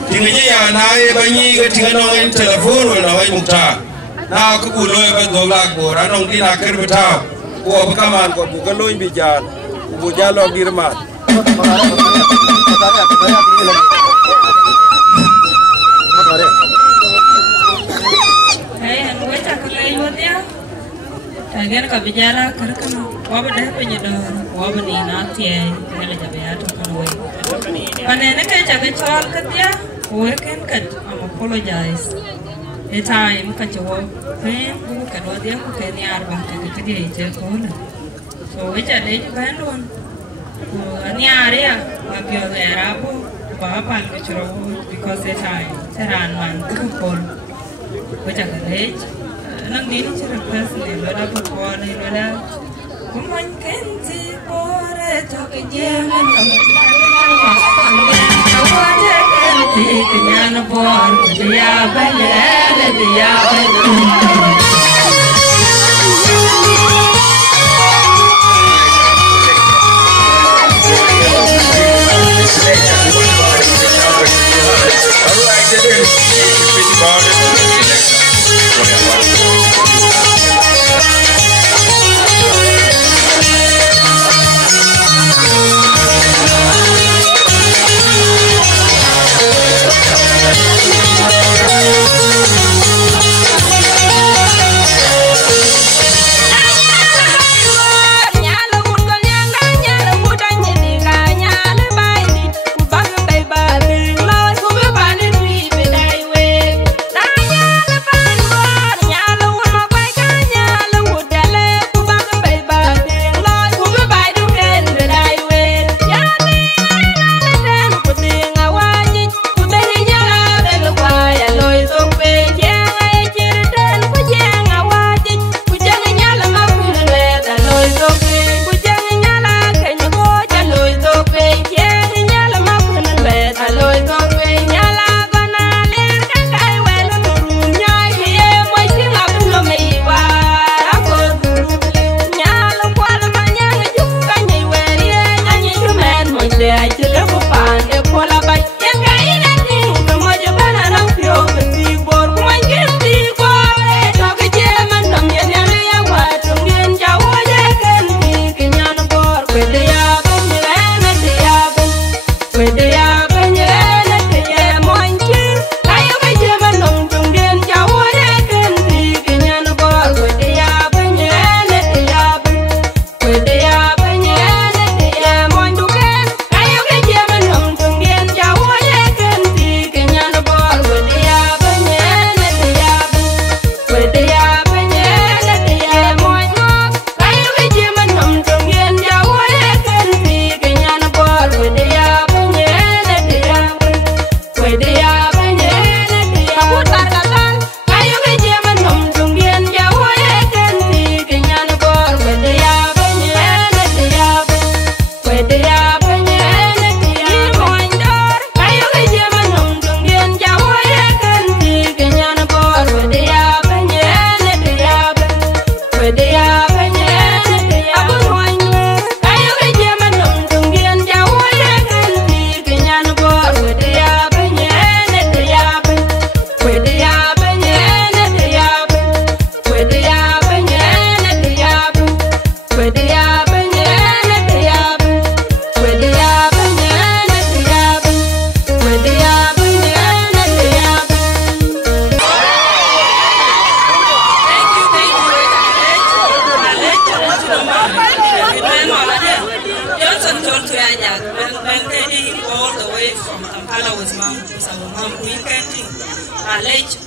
Tinggi ya naik banyi ke tinggi nongin telefon wala wai mukta. Na aku buloy ba dolak bo ranong di nakir betau. Ko bakaman ko bukaloy bijan. Bu jalo girmat. Hey, gue cakap lagi buat dia. Agar kau bicara kerana wabah dah penyedor, wabah ni nanti tinggal jaga ya tu kan wei. Panen nak jaga soal kerja, working kat, I'm apologize. Time kat jawab, bukan kedua dia bukan ni arbah kerja dia je kau. So wajah dia je bandun. Ni area, wabah era bu, bapa lu cerau because time seran man kepol. Wajah kerja. Nang dini cerita personal, loda berkuah ni loda. Kuman kenci pore cakap jangan wajah kenci kenyan por dia banyak dia banyak.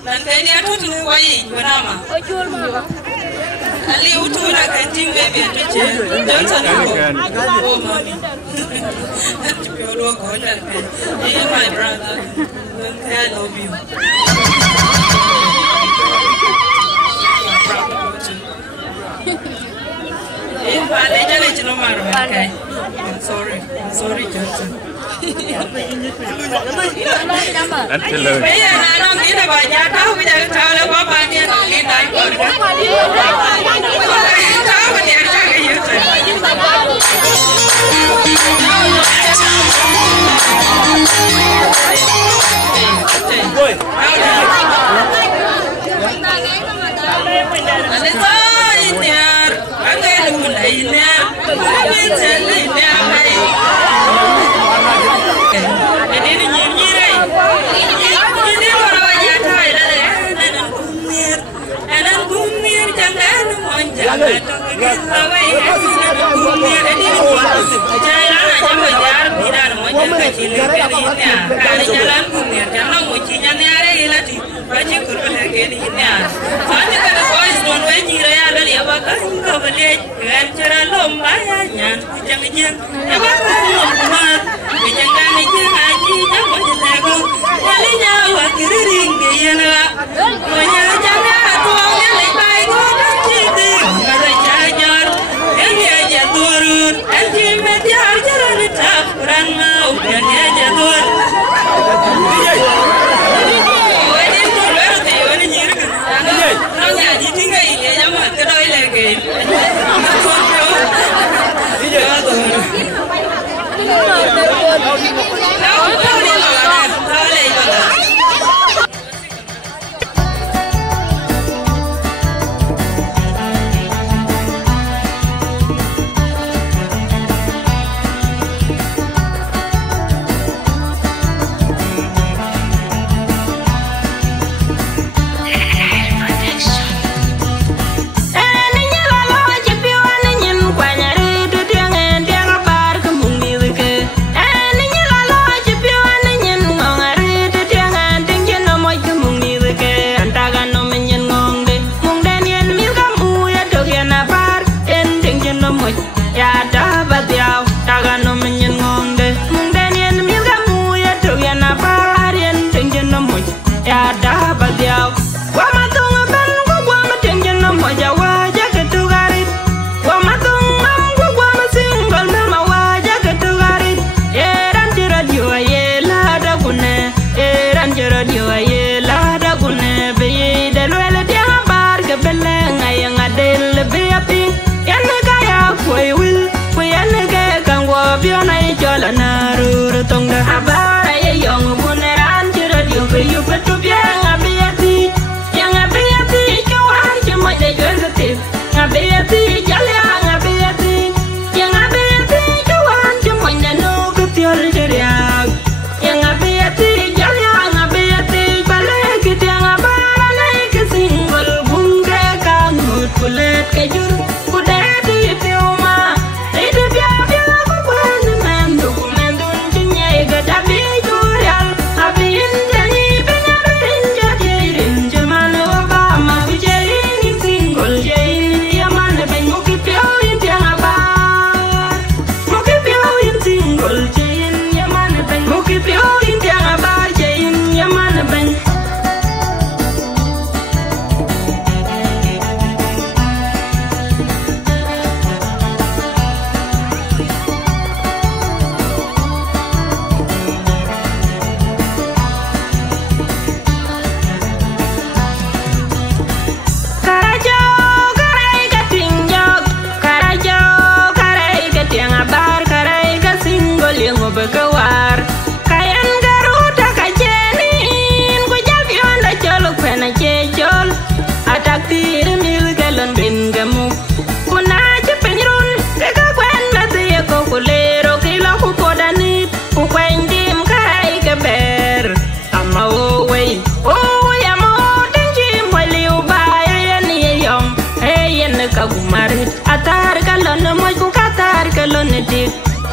Dan kaya ni atu tu wai benama. Ali utu na kanting baby atu je. Johnson ko. Oh mami. Atu pio do ko na pe. He my brother. Dan kaya I love you. If I let you let you know my okay. I'm sorry, Johnson. Bây giờ là nó nghĩ là bà nhà cháu bây giờ cháu là có ba niên rồi đi đại rồi. Cháu mà đẹp chắc cái gì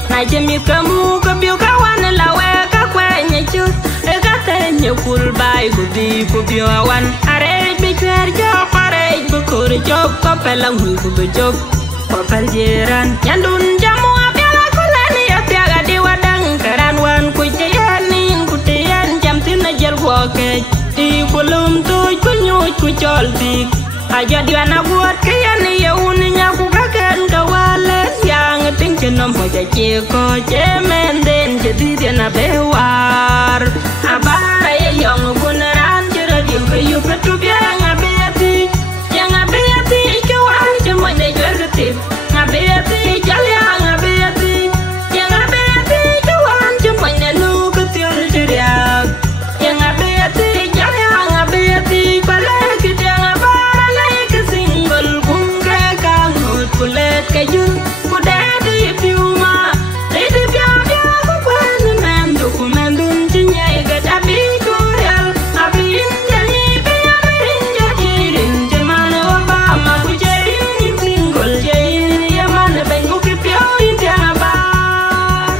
Najemi kamu kebiu kawan lawe kakwe nyechut kate nyukul bai kubi kubi awan are biker jok are bukur jok kopelang hui kubi jok kopel jiran nyandun jamu apiala kulani apiaga di wadang keran wan kujayanin kutian jam tina jel woke di kulum tuj kunyuj kucol dik aja diana buat kayani ya uninya ku kaken kawalen yang ting jenom hoja ciko cemen den jadi dia bewar abara ya yang guneran jera di kayu petup yang abeti kawan cuma ne jergetip ngabeti jal yang abeti yang abeti kawan cuma ne lu ketiul jeriak yang abeti jal yang abeti balik kita ngabara naik ke singgol bungke kangut kulit kayu kuda di piuma di piada ku panen dokumen dun cinyai gadabi kurel abin jani piarin jadirin jemana obama ku jain singgol jain yaman ben ku piauin tiabar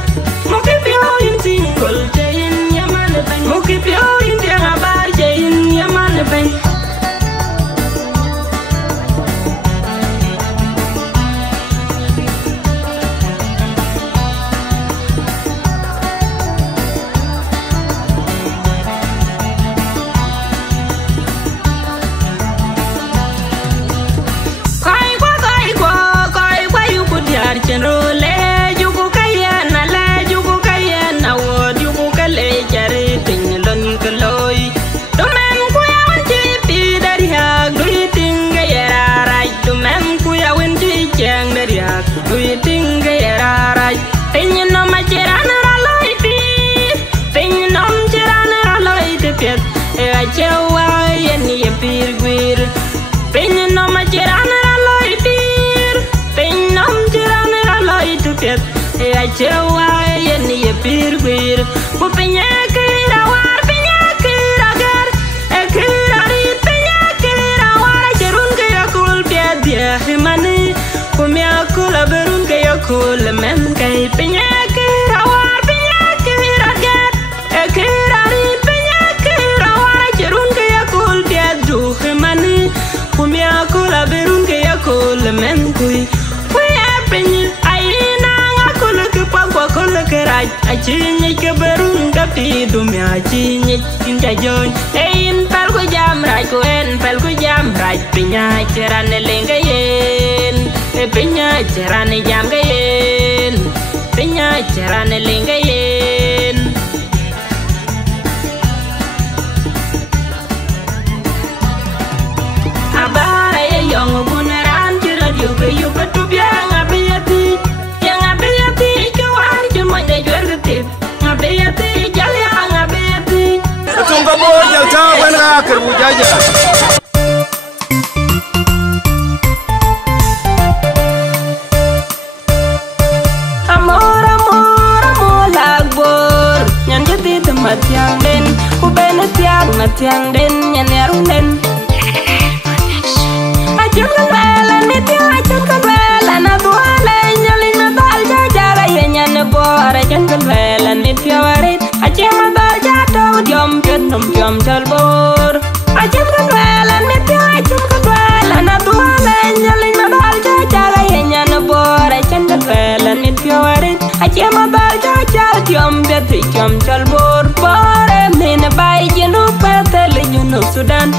mu piauin singgol jain yaman ben mu piauin tiabar jain yaman ben Cewa yani ya pir ku penyakit awar penyakit agar ekirari penyakit awar jerun kaya kul dia himani ku miakul berun kaya kul men kay penyakit awar penyakit agar ekirari penyakit awar jerun kaya kul dia du himani ku miakul berun kaya kul men kuy penyi keraj acinya keberun tapi dumi acinya cinta jon ein pel ku jam raj ku en pel ku jam raj pinya ceran lenggayen pinya ceran jam gayen pinya ceran lenggayen abara ya yang guneran ceran juga yuka tu biang abiyati yang abiyati ngabeti jal yang ngabeti tunggu bor jal cawan akhir bujaja amor lagbor nyan jadi tempat yang den ku benet yang den nyan yarun den ajun kan tiang ajun kan aduale nyalin metal jajara ya nyan bor ajun kan piawarit aceh madar jatuh diom penom diom jalbor aceh kebalan meti aceh kebalan atualan nyalin madar jajara yenya nebor aceh kebalan meti piawarit aceh madar jajara diom peti diom jalbor bore mene bai jenu petele junu Sudan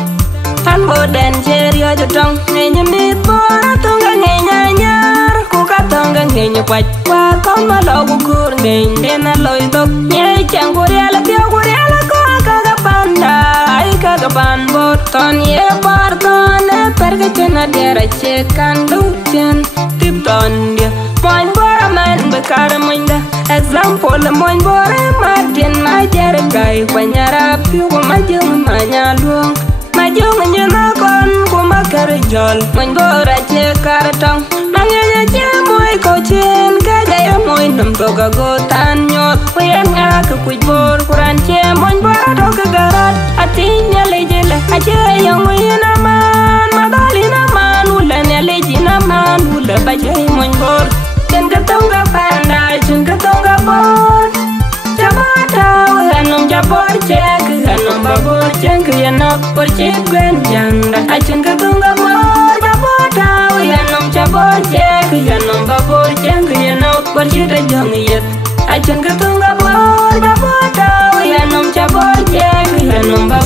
tan boden jerio jodong ngenyemit bor tungga ngenyanyar ku katongga ngenyekwaj wa kon malogu kur ngena loitok nye chang kuriala pio kuriala ko kagapanda ai kagapan boton ye parton perga chena dera chekan dutian tipton dia moin bora man bekar moinda example moin bora martin ma jere kai kwanyara pio ko majung manyalung majung nyena kon ko makar jol moin bora chekar tong mangenya chemoy ko chen kagaya moy nam toga gotan nyot kuyen ngak kujbor kuran chemoy bora do kagarat atinya lejela ache yang moyena man madalina man ulan lejina man ula bajai moy bor den katonga panda chen katonga bor jamata ulan nom jabor chek hanom jeng ya no por chip ben janda achin ka tunga bor ba bota ya nom cha bor jeng ya nom ba bor jeng ya no por chip jong yet achin ka tunga bor ba bota ya nom cha bor jeng ya nom ba